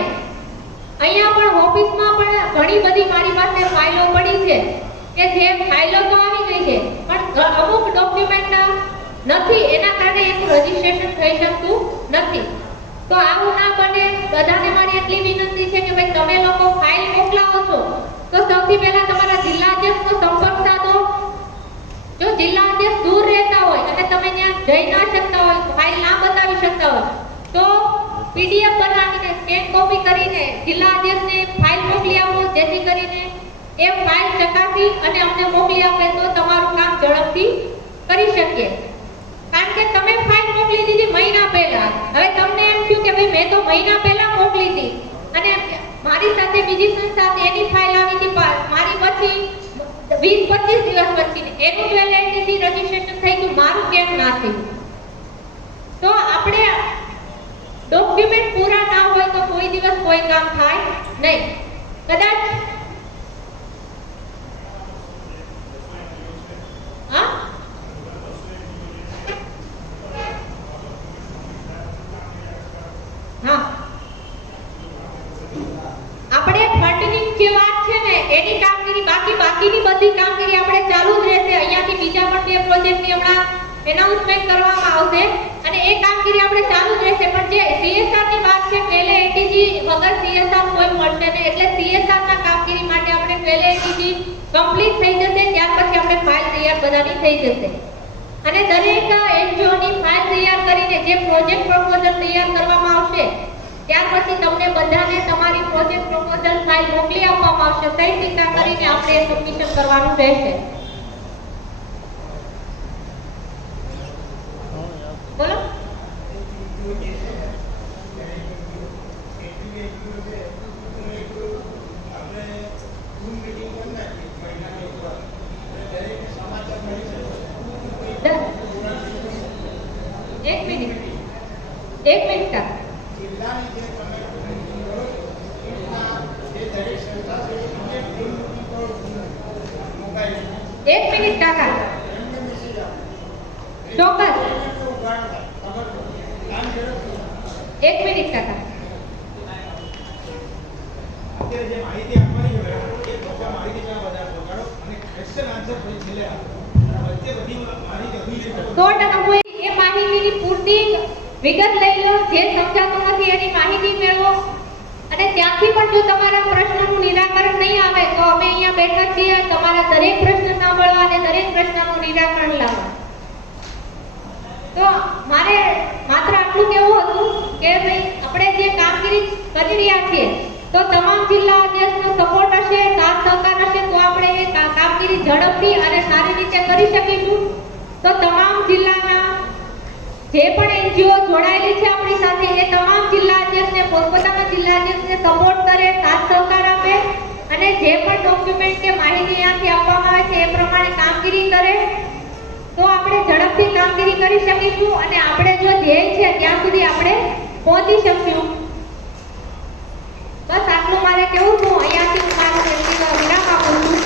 અહીંયા પણ ઓફિસમાં પણ ઘણી બધી મારી પાસે ફાઇલો પડી છે કે જે ફાઇલો તો આવી ગઈ છે પણ અમુક ડોક્યુમેન્ટ નથી, એના કારણે એનું રજીસ્ટ્રેશન થઈ શકતું નથી. તો આવું ના બને. બધાને મારી એટલી વિનંતી છે કે ભાઈ તમે લોકો ફાઇલ મોકલાવો છો તો સૌથી પહેલા તમારા જિલ્લા અધ્યક્ષનો સંપર્ક સાધો. જો જિલ્લા અધ્યક્ષ દૂર રહેતા હોય અને તમે ત્યાં જઈ ના શકતા હોય, ફાઇલ ના બતાવી શકતા હોય તો પીડીએફ બનાવીને સ્કેન કોપી કરીને જિલ્લા અધ્યક્ષને ફાઇલ મોકલી આપો, જેથી કરીને એ ફાઇલ ચકાસી અને અમને મોકલી આપે તો તમારું કામ ઝડપથી કરી શકીએ. કારણ કે તમે ફાઇલ મોકલી દીધી મહિના પહેલા, હવે તમને એમ થયું કે ભાઈ મેં તો મહિના પહેલા મોકલી હતી અને મારી સાથે બીજી સંસ્થા એની ફાઇલ આવી હતી મારી પછી 20-25 દિવસ પછી એનું LATG રજીસ્ટ્રેશન થઈ ગયું, મારું કેમ ના થયું? તો આપણે ડોક્યુમેન્ટ પૂરા ના હોય તો કોઈ દિવસ કોઈ કામ થાય નહીં. કદાચ જે પ્રોજેક્ટની હમણાં એનાઉન્સમેન્ટ કરવામાં આવશે અને એ કામગીરી આપણે ચાલુ જ રહેશે, પણ જે CSR ની વાત છે પહેલે એટીજી વગર CSR કોઈ મળશે નહીં, એટલે CSR ના કામગીરી માટે આપણે પહેલે એટીજી કમ્પ્લીટ થઈ જશે, ત્યાર પછી આપણે ફાઇલ તૈયાર બધાની થઈ જશે અને દરેક NGO ની ફાઇલ તૈયાર કરીને જે પ્રોજેક્ટ પ્રપોઝલ તૈયાર કરવામાં આવશે ત્યાર પછી તમને બધાને તમારી પ્રોજેક્ટ પ્રપોઝલ ફાઇલ મોકલી આપવામાં આવશે, સહી સિક્કા કરીને આપણે સબમિશન કરવાનું રહેશે. બોલો. એક મિનિટ કા એક મિનિટ કાકા ચોક્કસ એક મિનિટ કાકા અત્યારે જે માહિતી આપવાની છે મેડમ એ બધા માહિતી ક્યાં બધા પહોંચાડો અને ક્વેશ્ચન આન્સર પછી છેલ્લે આપો. વચ્ચે બધી માહિતી અધૂરી છે. 100% કોઈ એ માહિતીની પૂરતી વિગત લઈ લો, જે સમજાતું નથી એની માહિતી મેળવો અને ત્યાંથી પણ જો તમારા પ્રશ્નનું નિરાકરણ નહીં આવે તો અમે અહીંયા બેઠા છીએ તમારા દરેક પ્રશ્ન સાંભળવા અને દરેક પ્રશ્નનું નિરાકરણ લાવવા. તો મારે માત્ર આટલું કહેવું હતું કે ભાઈ આપણે જે કામગીરી કરી રહ્યા છીએ તો તમામ જિલ્લા અધ્યક્ષનો સપોર્ટ હશે, સાથ સહકાર હશે તો આપણે એ કામગીરી ઝડપથી અને સારી રીતે કરી શકીશું. તો તમામ જિલ્લાના જે પણ NGO જોડાયેલી છે આપણી સાથે એ તમામ જિલ્લા અધ્યક્ષને પોતપોતાના જિલ્લા અધ્યક્ષને સપોર્ટ કરે, સાથ સહકાર આપે અને જે પણ ડોક્યુમેન્ટ કે માહિતી અહીંયાથી આપવામાં આવે છે એ પ્રમાણે કામગીરી કરે તો આપણે ઝડપથી કામગીરી કરી શકીશું અને આપણે જો ધ્યેય છે ત્યાં સુધી આપણે પહોંચી શકશું. બસ આટલું મારે કેવું હતું. અહીંયાથી હું મારું વિરામ આપું છું.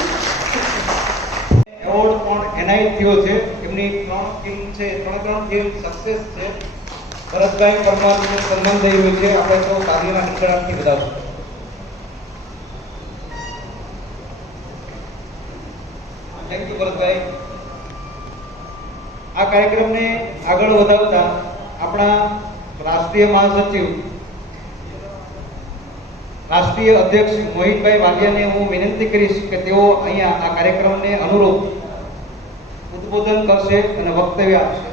એવોર્ડ પણ એનાયત થયો છે. એમની 3 ટીમ છે, 3 ટીમ સક્સેસ છે. ભરતભાઈ પરમારનું સન્માન થઈ રહ્યું છે. આપણે તો તાલીના હંકારાથી વધાવશું. Thank you Bharatbhai. આ કાર્યક્રમને આગળ વધાવતા આપણા રાષ્ટ્રીય મહાસચિવ, રાષ્ટ્રીય અધ્યક્ષ મોહિતભાઈ વાલિયાને હું વિનંતી કરીશ કે તેઓ અહીંયા આ કાર્યક્રમને અનુરૂપ ઉદ્બોધન કરશે અને વક્તવ્ય આપશે.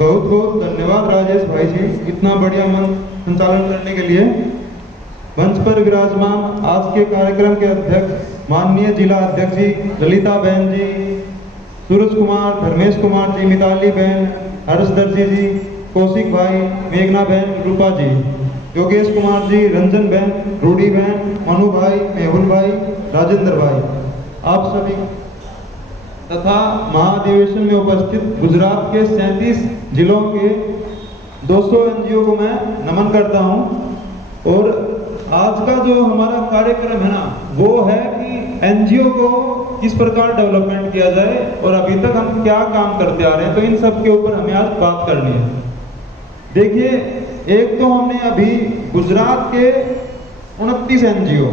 बहुत बहुत धन्यवाद राजेश भाई जी, इतना बढ़िया मंच संचालन करने के लिए। मंच पर विराजमान आज के कार्यक्रम के अध्यक्ष माननीय जिला अध्यक्ष जी ललिता बहन जी, सूरज कुमार, धर्मेश कुमार जी, मिताली बहन, हर्ष दर्जी जी, कौशिक भाई, मेघना बहन, रूपा जी, योगेश कुमार जी, रंजन बहन, रूडी बहन, मनु भाई, मेहुल भाई, राजेंद्र भाई, आप सभी तथा महाधिवेशन में उपस्थित गुजरात के 37 जिलों के 200 NGO को मैं नमन करता हूं। और आज का जो हमारा कार्यक्रम है ना, वो है कि NGO को किस प्रकार डेवलपमेंट किया जाए और अभी तक हम क्या काम करते आ रहे हैं, तो इन सब के ऊपर हमें आज बात करनी है। देखिए, एक तो हमने अभी गुजरात के 29 NGO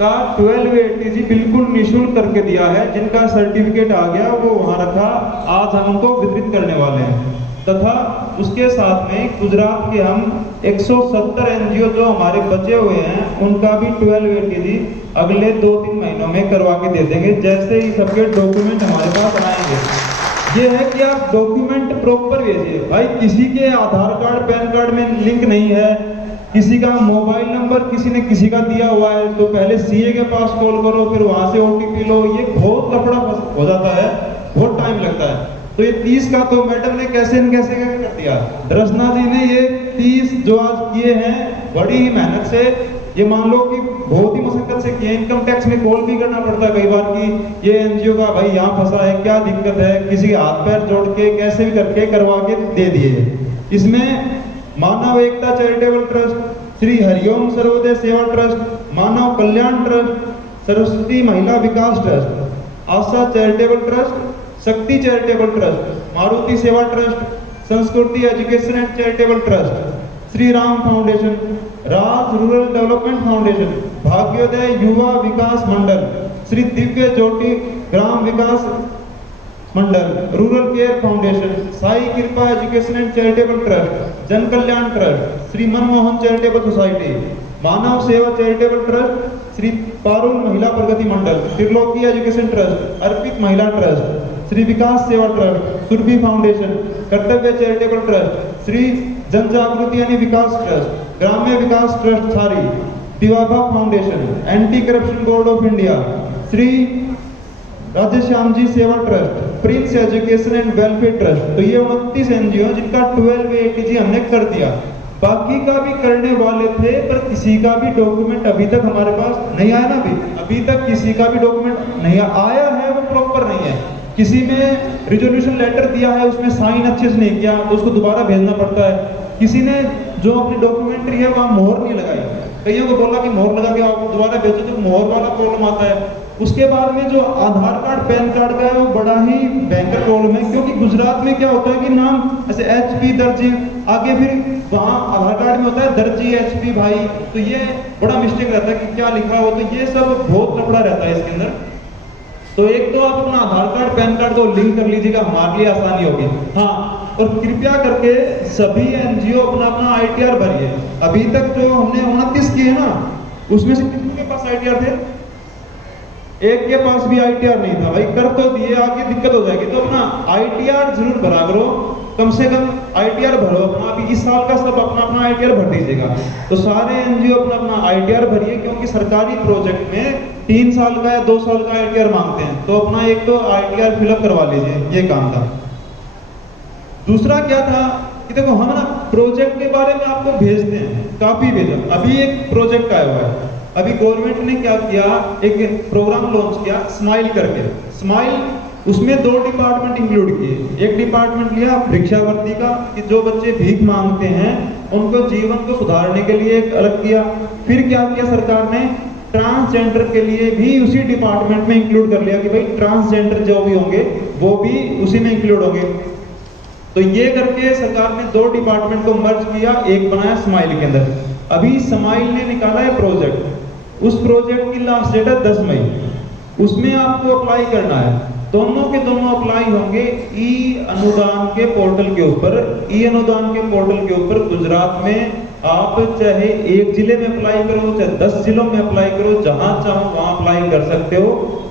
का 12 ATG बिल्कुल निःशुल्क करके दिया है, जिनका सर्टिफिकेट आ गया वो वहां रखा, आज हम उनको वितरित करने वाले हैं। तथा उसके साथ में गुजरात के हम 170 NGO जो हमारे बचे हुए हैं उनका भी 12 ATG अगले 2-3 महीनों में करवा के दे देंगे, जैसे ही सबके डॉक्यूमेंट हमारे पास आएंगे। ये है कि आप डॉक्यूमेंट प्रॉपर भेजिए भाई, किसी के आधार कार्ड पैन कार्ड में लिंक नहीं है, किसी का मोबाइल नंबर किसी ने किसी का दिया हुआ है तो पहले CA के पास कॉल करो, फिर वहां से OTP लो, ये बहुत लफड़ा हो जाता है, बहुत टाइम लगता है। तो ये 30 का तो मैडम ने कैसे न कैसे कर दिया। रचना जी ने ये 30 जो आज किए हैं बड़ी ही मेहनत से, ये मान लो कि बहुत ही मशक्कत से किया, इनकम टैक्स में कॉल भी करना पड़ता है कई बार कि ये एनजीओ का भाई यहाँ फंसा है, क्या दिक्कत है, किसी के हाथ पैर जोड़ के कैसे भी करके करवा के दे दिए। इसमें Manav Ekta charitable trust, Shri Hariom Sarvodaya Seva trust, Manav Kalyan trust, Saraswati Mahila Vikas trust, Asha charitable trust, Shakti charitable trust, Maruti Seva trust, Sanskriti education and charitable trust, Shri Ram foundation, Raj rural development foundation, Bhagyoday Yuva Vikas Mandal, Shri Divya Jyoti Gram Vikas Mandal, rural care foundation, Sai Kripa education and charitable trust, Jan Kalyan trust, Shri Manmohan charitable society, Manav Seva charitable trust, Shri Parul महिला प्रगति मंडल, त्रिलोकी एजुकेशन ट्रस्ट, अर्पित महिला trust, Shri Vikas Seva trust, Surbhi foundation, Kartavya charitable trust, Shri Jan Jagriti यानी Vikas trust, Gramya Vikas trust सारी, Divabha foundation, anti corruption board of India, Shri Radheshyam ji Seva trust, prince education and welfare trust. तो ये 29 NGO जिनका 12 ATG हमने कर दिया। बाकी का भी करने वाले थे पर किसी का भी डॉक्यूमेंट अभी तक हमारे पास नहीं आया ना। अभी तक किसी का भी डॉक्यूमेंट नहीं आया है, वो प्रॉपर नहीं है। किसी में रिजोल्यूशन लेटर दिया है, उसमें साइन अच्छे से नहीं किया तो उसको दोबारा भेजना पड़ता है। किसी ने जो अपनी डॉक्यूमेंट्री है वहाँ मोहर नहीं लगाई, कईयों को बोला कि मोहर लगा के आप दोबारा भेजो तो मोहर वाला प्रॉब्लम आता है। उसके बाद में जो आधार कार्ड पैन कार्ड का है वो बड़ा ही भयंकर प्रॉब्लम है, क्योंकि गुजरात में क्या होता है कि नाम ऐसे HP दर्जी आगे फिर वहाँ आधार कार्ड में होता है दर्जी HP भाई, तो ये बड़ा मिस्टेक रहता है कि क्या लिखा हो, तो ये सब बहुत लफड़ा रहता है इसके अंदर। तो एक तो आप अपना आधार कार्ड पैन कार्ड को लिंक कर लीजिएगा, हमारे लिए आसानी होगी। हाँ, और कृपया करके सभी एनजीओ अपना अपना ITR भरिए। अभी तक जो हमने 29 किए ना, उसमें से कितने के पास ITR थे? एक के पास भी ITR नहीं था। भाई कर तो दिए, आगे दिक्कत हो जाएगी, तो अपना ITR जरूर भरा करो, कम से कम ITR भरो अपना। अभी इस साल का सब अपना अपना ITR भर दीजिएगा। तो सारे एनजीओ अपना अपना ITR भरिए, क्योंकि सरकारी प्रोजेक्ट में 3 साल का या 2 साल का ITR मांगते हैं, तो अपना एक तो ITR फिलअप करवा लीजिए, ये काम था। दूसरा क्या था कि देखो हम ना प्रोजेक्ट के बारे में आपको भेजते हैं, काफी भेजा। अभी एक प्रोजेक्ट आया हुआ है, अभी गवर्नमेंट ने क्या किया, एक प्रोग्राम लॉन्च किया स्माइल करके। स्माइल, उसमें 2 डिपार्टमेंट इंक्लूड किए। एक डिपार्टमेंट लिया भिक्षावृत्ति का, कि जो बच्चे भीख मांगते हैं उनको जीवन को सुधारने के लिए एक अलग किया। फिर क्या किया सरकार ने, ट्रांसजेंडर के लिए भी उसी डिपार्टमेंट में इंक्लूड कर लिया कि भाई ट्रांसजेंडर जो भी होंगे वो भी उसी में इंक्लूड होंगे। तो ये करके सरकार ने 2 डिपार्टमेंट को मर्ज किया, एक बनाया स्माइल के अंदर। अभी स्माइल ने निकाला है प्रोजेक्ट, उस प्रोजेक्ट की लास्ट डेट है 10 मई। उसमें आपको अप्लाई करना है, दोनों के दोनों अप्लाई होंगे ई अनुदान के पोर्टल के ऊपर। ई अनुदान के पोर्टल के ऊपर गुजरात में आप चाहे 1 जिले में अप्लाई करो, चाहे 10 जिलों में अप्लाई करो, जहां चाहो वहां अप्लाई कर सकते हो।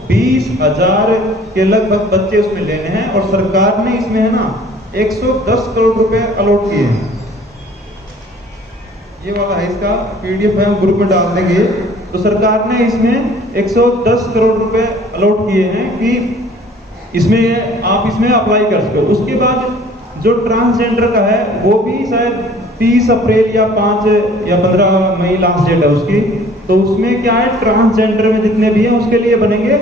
20,000 के लगभग बच्चे उसमें लेने हैं, और सरकार ने इसमें है ना 110 करोड़ रुपए अलॉट किए हैं। ये वाला है, इसका PDF है, हम ग्रुप में डाल देंगे। तो सरकार ने इसमें 110 करोड़ रुपए अलॉट किए हैं कि इसमें आप इसमें अप्लाई कर सको। उसके बाद जो ट्रांसजेंडर का है वो भी शायद 30 अप्रैल या 5 या 15 मई लास्ट डेट है उसकी। तो उसमें क्या है, ट्रांसजेंडर में जितने भी हैं उसके लिए बनेंगे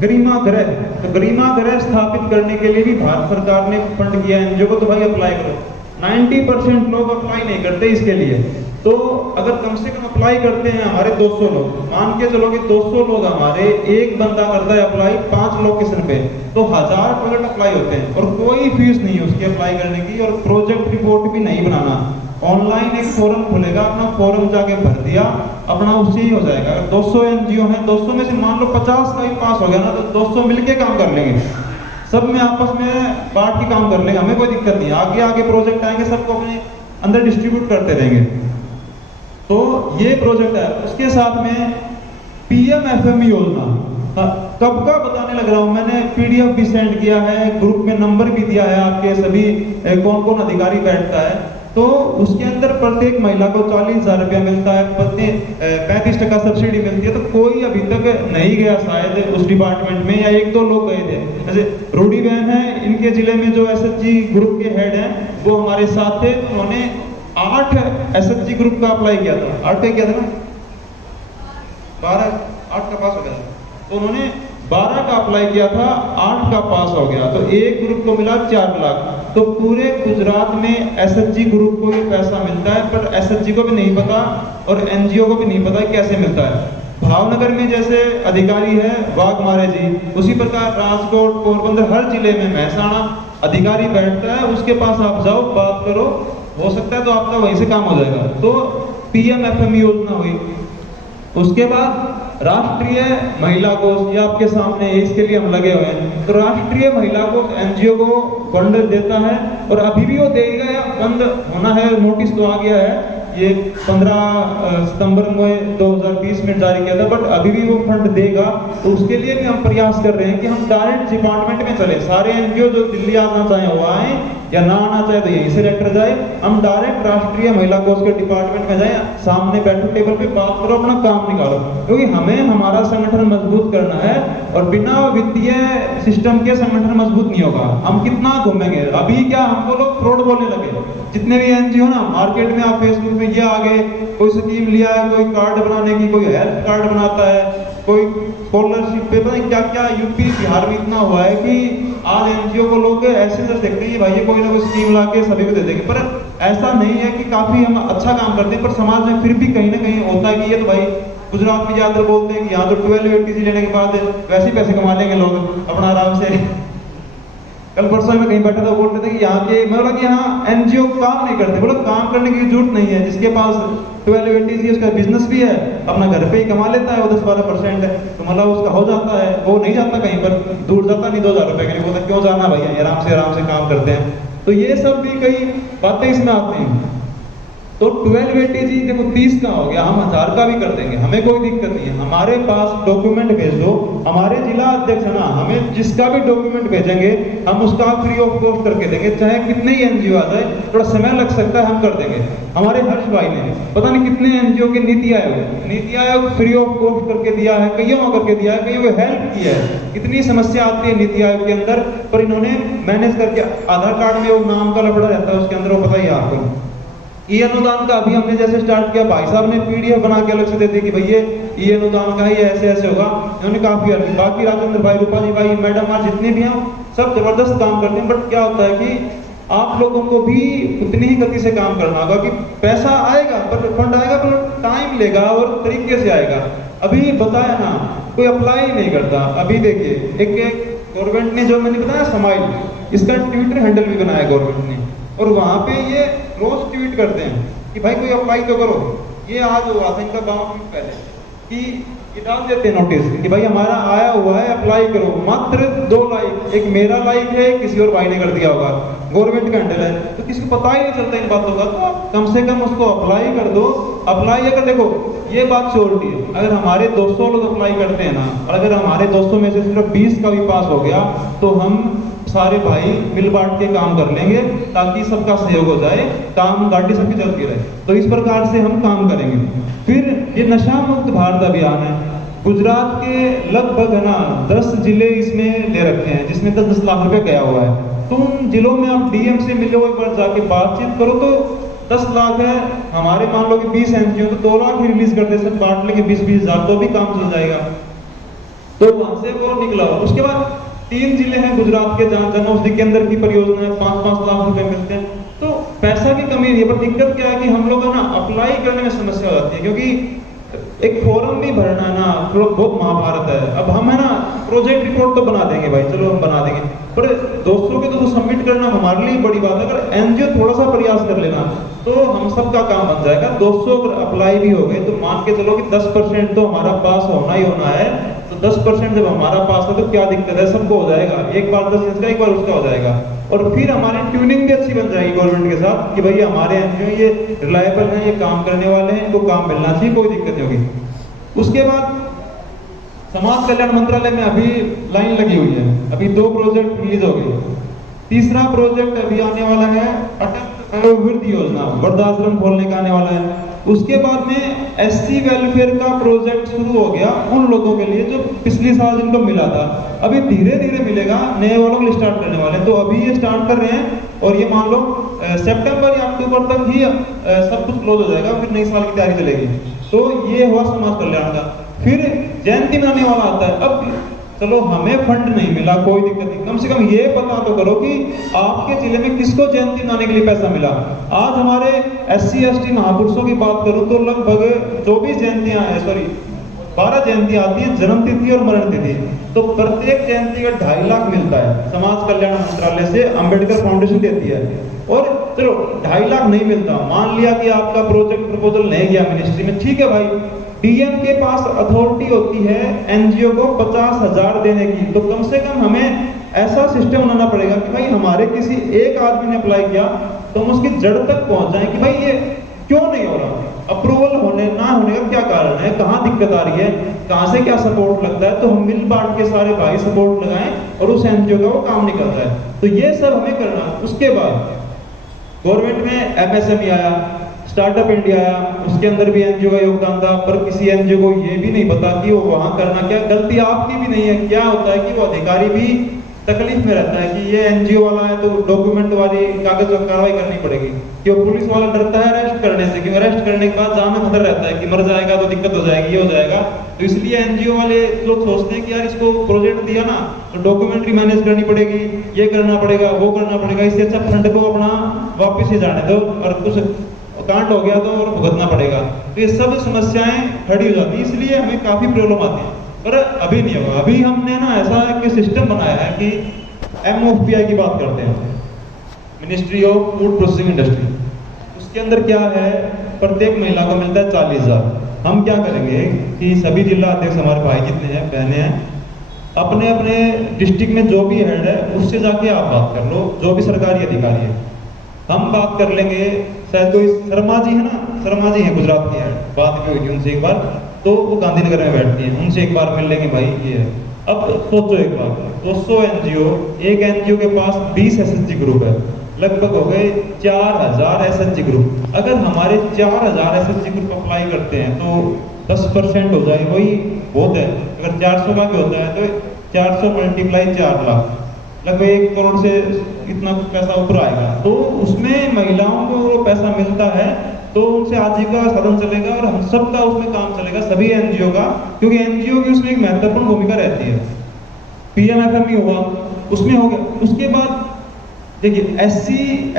गरिमा गृह। तो गरिमा गृह स्थापित करने के लिए भी भारत सरकार ने फंड किया एनजीओ को, तो भाई अप्लाई करो। 90% लोग अप्लाई नहीं करते इसके लिए। तो अगर कम से कम अप्लाई करते हैं हमारे 200 लोग, मान के चलो कि 200 लोग हमारे, एक बंदा करता है अप्लाई 5 लोकेशन पे, तो 1000 प्रोजेक्ट अप्लाई होते हैं, और कोई फीस नहीं है उसकी अप्लाई करने की, और प्रोजेक्ट रिपोर्ट भी नहीं बनाना। ऑनलाइन एक फॉर्म खुलेगा, अपना फॉर्म जाके भर दिया, अपना उससे ही हो जाएगा। अगर 200 एनजीओ हैं, 200 में से मान लो 50 का ही पास हो गया ना, तो 200 मिलके काम कर लेंगे, सब में आपस में बांट के काम कर लेंगे, हमें कोई दिक्कत नहीं। आगे आगे प्रोजेक्ट आएंगे, सबको अपने अंदर डिस्ट्रीब्यूट करते रहेंगे। तो ये प्रोजेक्ट है। उसके साथ में PM-FME योजना कब का बताने लग रहा हूं, मैंने PDF भी सेंड किया है, ग्रुप में नंबर भी दिया है आपके सभी कौन कौन अधिकारी बैठता है। तो उसके अंदर प्रत्येक महिला को 40,000 रुपया मिलता है, 35% सब्सिडी मिलती है। तो कोई अभी तक नहीं गया शायद उस डिपार्टमेंट में, या 1-2 लोग गए थे। जैसे रूडी बहन है, इनके जिले में जो SHG ग्रुप के हेड हैं वो हमारे साथ थे, उन्होंने 8 SHG ग्रुप का अप्लाई किया था। 8 किया था ना, पास हो गया था, तो उन्होंने 12 का अप्लाई किया था, 8 का पास हो गया, तो एक ग्रुप को मिला 4 लाख। तो पूरे गुजरात में एसएचजी ग्रुप को ये पैसा मिलता है, पर एसएचजी को भी नहीं पता और एनजीओ को भी नहीं पता कैसे मिलता है। भावनगर में जैसे अधिकारी है वाघमारे जी, उसी प्रकार राजकोट, पोरबंदर, हर जिले में महसाणा अधिकारी बैठता है, उसके पास आप जाओ, बात करो, हो सकता है तो आपका वहीं से काम हो जाएगा। तो पीएमएफएम योजना हुई। उसके बाद राष्ट्रीय महिला कोष, ये आपके सामने है, इसके लिए हम लगे हुए हैं। तो राष्ट्रीय महिला कोष एनजीओ को फंड देता है और अभी भी वो देगा या बंद होना है, नोटिस तो आ गया है, ये 15 सितंबर में 2020 में जारी किया था, बट अभी भी वो फंड देगा। तो उसके लिए भी हम प्रयास कर रहे हैं कि हम डायरेक्ट डिपार्टमेंट में चले, सारे एनजीओ जो दिल्ली आना चाहे वो आए या ना आना चाहे तो यहीं से लेटर जाए, हम डायरेक्ट राष्ट्रीय महिला कोष के डिपार्टमेंट में जाए, सामने बैठो, टेबल पे बात करो, अपना काम निकालो, क्योंकि हमें हमारा संगठन मजबूत करना है और बिना वित्तीय सिस्टम के संगठन मजबूत नहीं होगा। हम कितना घूमेंगे, अभी क्या हमको लोग फ्रॉड बोलने लगे, जितने भी एनजीओ ना मार्केट में, आप फेसबुक पे ये आगे कोई स्कीम लिया है, कोई कार्ड बनाने की, कोई हेल्थ कार्ड बनाता है, कोई स्कॉलरशिप पे, पता नहीं क्या क्या यूपी बिहार में इतना हुआ है कि आज एनजीओ को लोग ऐसे नजर देखते हैं भाई ये कोई ना कोई स्कीम ला के सभी को दे देंगे, पर ऐसा नहीं है कि काफी हम अच्छा काम करते हैं, पर समाज में फिर भी कहीं ना कहीं होता है कि ये तो भाई गुजरात में ज्यादातर बोलते हैं कि यहाँ तो 12 ATC लेने के बाद वैसे ही पैसे कमा लेंगे लोग अपना आराम से। कल परसों में कहीं बैठा था, बोल रहे थे कि यहाँ के, मतलब कि यहाँ एनजीओ काम नहीं करते, बोलो काम करने की जरूरत नहीं है, जिसके पास 12 ATC उसका बिजनेस भी है, अपना घर पे ही कमा लेता है, वो 10-12% है, तो मतलब उसका हो जाता है, वो नहीं जाता कहीं पर दूर, जाता नहीं 2000 रुपए के लिए, बोलता क्यों जाना भैया, आराम से काम करते हैं। तो ये सब भी कई बातें इसमें आती हैं। तो 12 ATC देखो 30 का हो गया, हम 1000 का भी कर देंगे, हमें कोई दिक्कत नहीं है, हमारे पास डॉक्यूमेंट भेज दो, हमारे जिला अध्यक्ष ना हमें जिसका भी डॉक्यूमेंट भेजेंगे हम उसका फ्री ऑफ कॉस्ट करके देंगे, चाहे कितने ही एनजीओ आ जाए, थोड़ा समय लग सकता है, हम कर देंगे। हमारे हर्ष भाई ने पता नहीं कितने एनजीओ के NITI Aayog free of cost करके दिया है, कईयों करके दिया है, कईयों को हेल्प किया है। इतनी समस्या आती है नीति आयोग के अंदर, पर इन्होंने मैनेज करके, आधार कार्ड में वो नाम का लफड़ा रहता है उसके अंदर, वो पता ही है आपको। ई अनुदान का अभी हमने जैसे स्टार्ट किया, भाई साहब ने पीडीएफ बना के अलग से दे दी कि भैया ई अनुदान का ये ऐसे होगा, इन्होंने काफी हेल्प। बाकी राजेंद्र भाई, रूपाली भाई, मैडम आज जितने भी हैं सब जबरदस्त काम करते हैं, बट क्या होता है कि आप लोगों को भी उतनी ही गति से काम करना होगा कि पैसा आएगा, पर फंड आएगा, पर टाइम लेगा और तरीके से आएगा। अभी बताया ना, कोई अप्लाई नहीं करता। अभी देखिए एक गवर्नमेंट ने, जो मैंने बताया स्माइल, इसका ट्विटर हैंडल भी बनाया गवर्नमेंट ने, और वहां पे ये रोज ट्वीट करते हैं कि भाई कोई अप्लाई तो करो। ये आज हुआ था इनका 12 मिनट पहले कि ये डाल देते हैं नोटिस कि भाई हमारा आया हुआ है, अप्लाई करो। मात्र 2 लाइक, एक मेरा लाइक है, किसी और भाई ने कर दिया होगा, गवर्नमेंट का हैंडल है, तो किसी को पता ही नहीं चलता इन बातों का। तो कम से कम उसको अप्लाई कर दो। अप्लाई अगर, देखो ये बात छोड़ती है, अगर हमारे 200 लोग अप्लाई करते हैं ना, और अगर हमारे 200 में से सिर्फ 20 का भी पास हो गया, तो हम सारे भाई मिल बांट के काम कर लेंगे, ताकि सबका सहयोग हो जाए, काम गाड़ी सबकी चलती रहे। तो इस प्रकार से हम काम करेंगे। फिर ये नशा मुक्त भारत अभियान है, गुजरात के लगभग है ना 10 जिले इसमें ले रखे हैं, जिसमें 10-10 लाख रुपए गया हुआ है। तो उन जिलों में आप डीएम से मिलो, एक बार जाके बातचीत करो, तो 10 लाख है, हमारे मान लो कि 20 एनजीओ, तो 2 लाख ही रिलीज कर दे, सब बांट लेंगे 20-20 हजार, तो भी काम चल जाएगा। तो वहां से वो निकला। उसके बाद 3 जिले हैं गुजरात के जहाँ जन औषधि केंद्र की परियोजना है, 5-5 लाख रुपए मिलते हैं। तो पैसा की कमी नहीं है, पर दिक्कत क्या है कि हम लोग ना अप्लाई करने में समस्या हो जाती है, क्योंकि एक फॉर्म भी भरना ना बहुत महाभारत है। अब हम है ना प्रोजेक्ट रिपोर्ट तो बना देंगे भाई, चलो हम बना देंगे, पर दोस्तों के तो सबमिट करना हमारे लिए बड़ी बात है। अगर एनजीओ थोड़ा सा प्रयास कर लेना तो हम सबका काम बन जाएगा। 200 अगर अप्लाई भी हो गए तो मान के चलो कि 10% तो हमारा पास होना ही होना है। तो 10% जब हमारा पास है तो क्या दिक्कत है, सबको हो जाएगा। एक बार 10 इसका, एक बार उसका हो जाएगा। और फिर हमारी ट्यूनिंग भी अच्छी बन जाएगी गवर्नमेंट के साथ कि भाई हमारे एनजीओ ये रिलायबल हैं, ये काम करने वाले हैं, इनको काम मिलना चाहिए, कोई दिक्कत नहीं होगी। उसके बाद समाज कल्याण मंत्रालय में अभी लाइन लगी हुई है, अभी 2 प्रोजेक्ट रिलीज हो गए। तीसरा प्रोजेक्ट अभी आने वाला है अटल वृद्ध योजना, वृद्धाश्रम खोलने का आने वाला है। उसके बाद में एससी वेलफेयर का प्रोजेक्ट शुरू हो गया उन लोगों के लिए जो पिछले साल जिनको मिला था। अभी धीरे धीरे मिलेगा, नए वालों को स्टार्ट करने वाले, तो अभी ये स्टार्ट कर रहे हैं। और ये मान लो सितंबर या अक्टूबर तक ही सब कुछ क्लोज हो जाएगा, फिर नई साल की तैयारी चलेगी। तो ये हुआ समाज कल्याण का। फिर जयंती मनाने वाला आता है, अब चलो हमें फंड नहीं मिला, कोई दिक्कत नहीं, कम से कम ये पता तो करो कि आपके जिले में किसको जयंती मनाने के लिए पैसा मिला। आज हमारे SC ST महापुरुषों की बात करूं तो लगभग 24 जयंतियां हैं, 12 जयंतियां आती हैं, जन्म तिथि और मरण तिथि। तो प्रत्येक जयंती का 2.5 लाख मिलता है, समाज कल्याण मंत्रालय से अंबेडकर फाउंडेशन देती है। और चलो 2.5 लाख नहीं मिलता, मान लिया कि आपका प्रोजेक्ट प्रपोजल नहीं गया मिनिस्ट्री में, ठीक है भाई, DM के पास अथॉरिटी होती है NGO को 50,000 देने की। तो कम से कम हमें ऐसा सिस्टम बनाना पड़ेगा कि भाई हमारे किसी एक आदमी ने अप्लाई किया तो हम उसकी जड़ तक पहुंच जाए कि भाई ये क्यों नहीं हो रहा, अप्रूवल होने ना होने का क्या कारण है, कहाँ दिक्कत आ रही है, कहाँ से क्या सपोर्ट लगता है, तो हम मिल बांट के सारे भाई सपोर्ट लगाएं और उस NGO का वो काम नहीं करता है। तो ये सब हमें करना। उसके बाद गवर्नमेंट में MSME आया, स्टार्टअप इंडिया आया, उसके अंदर भी NGO का योगदान था, पर किसी NGO को ये भी नहीं पता कि वो वहां करना क्या। गलती आपकी भी नहीं है, क्या होता है कि वो अधिकारी भी तकलीफ में रहता है कि ये NGO वाला है तो डॉक्यूमेंट वाली कागज पर कार्रवाई करनी पड़ेगी, कि वो पुलिस वाला डरता है अरेस्ट करने से, कि अरेस्ट करने के बाद जान में खतरा रहता है कि मर जाएगा तो दिक्कत हो जाएगी, ये हो जाएगा। तो इसलिए NGO वाले लोग सोचते हैं कि यार इसको प्रोजेक्ट दिया ना तो डॉक्यूमेंट्री मैनेज करनी पड़ेगी, ये करना पड़ेगा, वो करना पड़ेगा, इससे अच्छा फंड को अपना वापस ही जाने दो और कुछ कांड हो गया तो और भुगतना पड़ेगा। तो ये सब समस्याएं खड़ी हो जाती है, इसलिए हमें काफी प्रॉब्लम आती है। पर अभी नहीं होगा, अभी हमने ना ऐसा एक सिस्टम बनाया है कि MOFPI की बात करते हैं, ministry of food processing industry. उसके अंदर क्या है, प्रत्येक महिला को मिलता है 40,000। हम क्या करेंगे कि सभी जिला अध्यक्ष हमारे भाई जितने हैं, बहनें हैं, अपने अपने डिस्ट्रिक्ट में जो भी हेड है उससे जाके आप बात कर लो, जो भी सरकारी अधिकारी है, हम बात कर लेंगे। शायद कोई शर्मा जी है ना, शर्मा जी है गुजरात की है, बात भी हुई उनसे एक बार, तो वो गांधीनगर में बैठती हैं, उनसे एक बार मिल लेंगे भाई ये है। अब सोचो एक बार, 200 NGO, एक NGO के पास 20 SHG ग्रुप है, लगभग हो गए 4000 SHG ग्रुप। अगर हमारे 4000 SHG ग्रुप अप्लाई करते हैं तो 10% हो जाए, वही बहुत है। अगर 400 का भी होता है तो 400 × 4 लाख, लगभग 1 करोड़ से इतना कुछ पैसा ऊपर आएगा। तो उसमें महिलाओं को वो पैसा मिलता है तो उनसे आजीविका का साधन चलेगा और हम सब का उसमें काम चलेगा, सभी NGO का, क्योंकि NGO की उसमें एक महत्वपूर्ण भूमिका रहती है। PMFME हुआ, उसमें हो गया। उसके बाद देखिए SC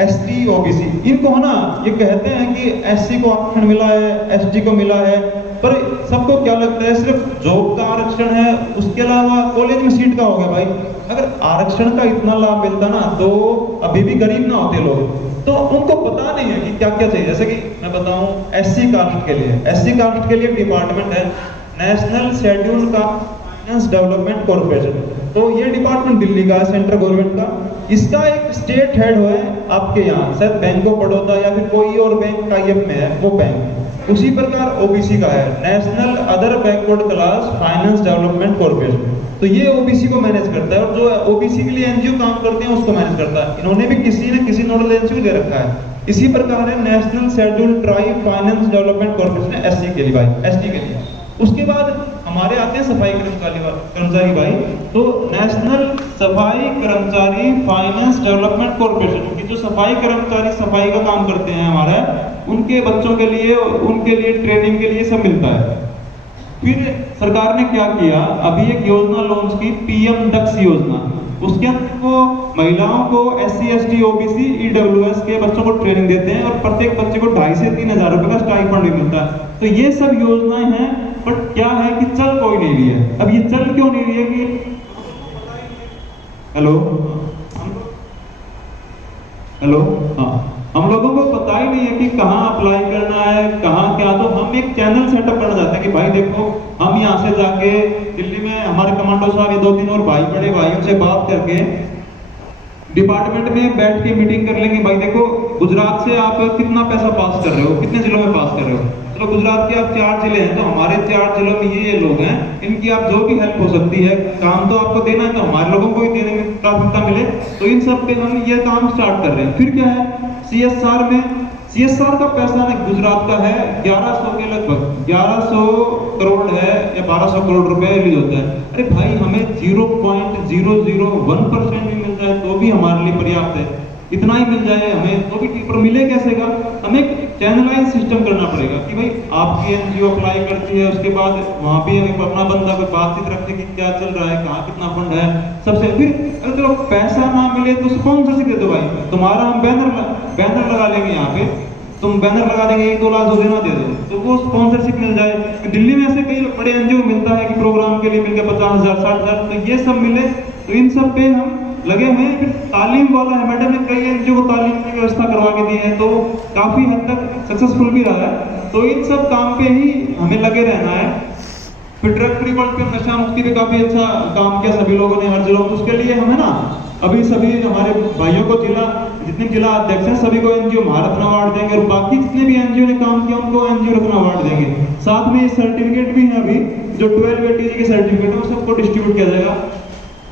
ST OBC, इनको है ना, ये कहते हैं कि SC को आरक्षण मिला है, ST को मिला है, पर सबको क्या लगता है सिर्फ जॉब का आरक्षण है, उसके अलावा कॉलेज में सीट का हो गया। भाई अगर आरक्षण का इतना लाभ मिलता ना तो अभी भी गरीब ना होते लोग, तो उनको पता नहीं है कि क्या क्या चाहिए। जैसे कि मैं बताऊं, SC कास्ट के लिए, SC कास्ट के लिए डिपार्टमेंट है national schedule finance development corporation. तो ये डिपार्टमेंट दिल्ली का है, सेंट्रल गवर्नमेंट का। इसका एक स्टेट हेड है आपके यहाँ, शायद बैंक ऑफ बड़ौदा या फिर कोई और बैंक टाइप में है वो बैंक। उसी प्रकार OBC का है, national other backward class finance development corporation. तो ये OBC को मैनेज करता है और जो OBC के लिए NGO काम करते हैं उसको मैनेज करता है। इन्होंने भी किसी न किसी नोडल एजेंसी को दे रखा है। इसी प्रकार है national schedule tribe finance development corporation SC के लिए भाई, ST के लिए। उसके बाद हमारे आते हैं सफाई कर्मचारी भाई, तो नेशनल सफाई कर्मचारी फाइनेंस डेवलपमेंट कॉर्पोरेशन की जो सफाई कर्मचारी सफाई का काम करते हैं हमारा, उनके बच्चों के लिए, उनके लिए ट्रेनिंग के लिए सब मिलता है। फिर सरकार ने क्या किया, अभी एक योजना लॉन्च की, PM दक्ष योजना। उसके अंदर वो महिलाओं को SC ST OBC EWS के बच्चों को ट्रेनिंग देते हैं और प्रत्येक बच्चे को 2,500 से 3,000 रुपए का स्टाइपेंड भी मिलता है। तो ये सब योजनाएं हैं, बट क्या है कि चल कोई नहीं रही है। अब ये चल क्यों नहीं रही है कि हेलो हाँ, हम लोगों को पता ही नहीं है कि कहाँ अप्लाई करना है, कहाँ क्या। तो हम एक चैनल सेटअप करना चाहते हैं कि भाई देखो, हम यहाँ से जाके दिल्ली में हमारे कमांडो साहब, ये 2-3 और भाई, बड़े भाइयों से बात करके डिपार्टमेंट में बैठ के मीटिंग कर लेंगे। भाई देखो, गुजरात से आप कितना पैसा पास कर रहे हो, कितने जिलों में पास कर रहे हो। चलो गुजरात के आप 4 जिले हैं, तो हमारे 4 जिलों में ये लोग हैं, इनकी आप जो भी हेल्प हो सकती है, काम तो आपको देना है, तो हमारे लोगों को ही देने में प्राथमिकता मिले। तो इन सब पे हम ये काम स्टार्ट कर रहे हैं। फिर क्या है, CSR में, CSR का पैसा ना गुजरात का है 1100 के लगभग 1100 करोड़ है या 1200 करोड़ रुपए रिलीज होता है। अरे भाई, हमें 0.001% भी मिल जाए तो भी हमारे लिए पर्याप्त है। इतना ही मिल जाए हमें तो भी ठीक, पर मिले कैसे का? हमें एक चैनलाइज सिस्टम करना पड़ेगा कि भाई आपकी एनजीओ अप्लाई करती है, उसके बाद वहाँ भी अपना बंदा कोई बातचीत रखते कि क्या चल रहा है, कहाँ कितना फंड है, सबसे फिर अगर चलो पैसा ना मिले तो स्पॉन्सरशिप दे दो भाई, तुम्हारा हम बैनर लगा लेंगे यहाँ पे, तुम बैनर लगा देंगे 1-2 लाख जो देना दे दो, तो वो स्पॉन्सरशिप मिल जाए। दिल्ली में ऐसे कई बड़े एनजीओ मिलता है कि प्रोग्राम के लिए मिलकर 50,000 60,000, तो ये सब मिले तो इन सब पे हम लगे हुए हैं। फिर तालीम वाला है, मैडम ने कई एनजीओ को तालीम की व्यवस्था करवा के दी है, तो काफी हद तक सक्सेसफुल भी रहा है। तो इन सब काम पे ही हमें लगे रहना है। फिर ड्रग फ्री वर्ल्ड पे नशा मुक्ति पे काफी अच्छा काम किया सभी लोगों ने हर जिलों में, उसके लिए हमें ना अभी सभी हमारे भाइयों को जितने जिला अध्यक्ष हैं सभी को एनजीओ महारत्न अवार्ड देंगे, और बाकी जितने भी एनजीओ ने काम किया उनको एनजीओ रत्न अवार्ड देंगे। साथ में ये सर्टिफिकेट भी है, अभी जो 12 ATG के सर्टिफिकेट है वो सबको डिस्ट्रीब्यूट किया जाएगा।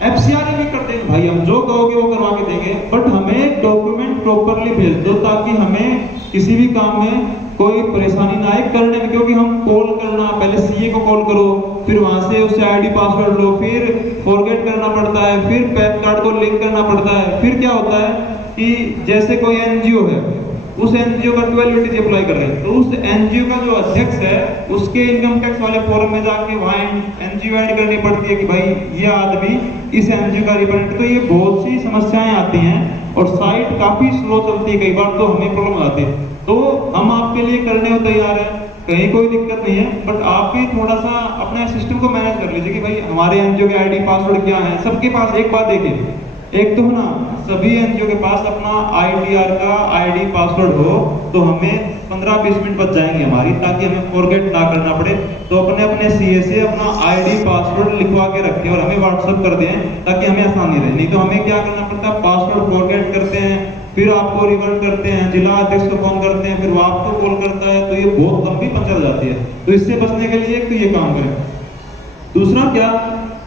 FCRA भी कर देंगे भाई, हम जो कहोगे वो करवा के देंगे, बट हमें डॉक्यूमेंट प्रॉपरली भेज दो ताकि हमें किसी भी काम में कोई परेशानी ना आए करने में, क्योंकि हम कॉल करना, पहले सीए को कॉल करो, फिर वहां से उससे आईडी पासवर्ड लो, फिर फॉरगेट करना पड़ता है, फिर पैन कार्ड को लिंक करना पड़ता है। फिर क्या होता है कि जैसे कोई एनजीओ है, उस एनजीओ का 12 ATG अप्लाई कर रहे हैं, तो उस एनजीओ का जो अध्यक्ष है उसके इनकम टैक्स वाले फॉर्म में जाके वहाँ एनजीओ ऐड करनी पड़ती है कि भाई ये आदमी इस एनजीओ का रिप्रेजेंटेटिव। तो ये बहुत सी समस्याएं आती हैं और साइट काफी स्लो चलती है, कई बार तो हमें प्रॉब्लम आती है। तो हम आपके लिए करने को तैयार है, कहीं कोई दिक्कत नहीं है, बट आप भी थोड़ा सा अपने सिस्टम को मैनेज कर लीजिए कि भाई हमारे एनजीओ के आईडी पासवर्ड क्या है। सबके पास एक बात देखिए, एक तो ना सभी एनजीओ के पास अपना ITR का आईडी पासवर्ड हो तो हमें 15-20 मिनट बच जाएंगे हमारी, ताकि हमें फॉरगेट ना करना पड़े। तो अपने अपने सीए से अपना आईडी पासवर्ड लिखवा के रखें और हमें व्हाट्सएप कर दें ताकि हमें आसानी रहे। नहीं तो हमें क्या करना पड़ता है, पासवर्ड फॉरगेट करते हैं, फिर आपको रिवर्ट करते हैं, जिला अध्यक्ष को फोन करते हैं, फिर वो आपको कॉल करता है, तो ये बहुत लंबी पंचायत हो जाती है। तो इससे बचने के लिए एक तो ये काम करें। दूसरा क्या,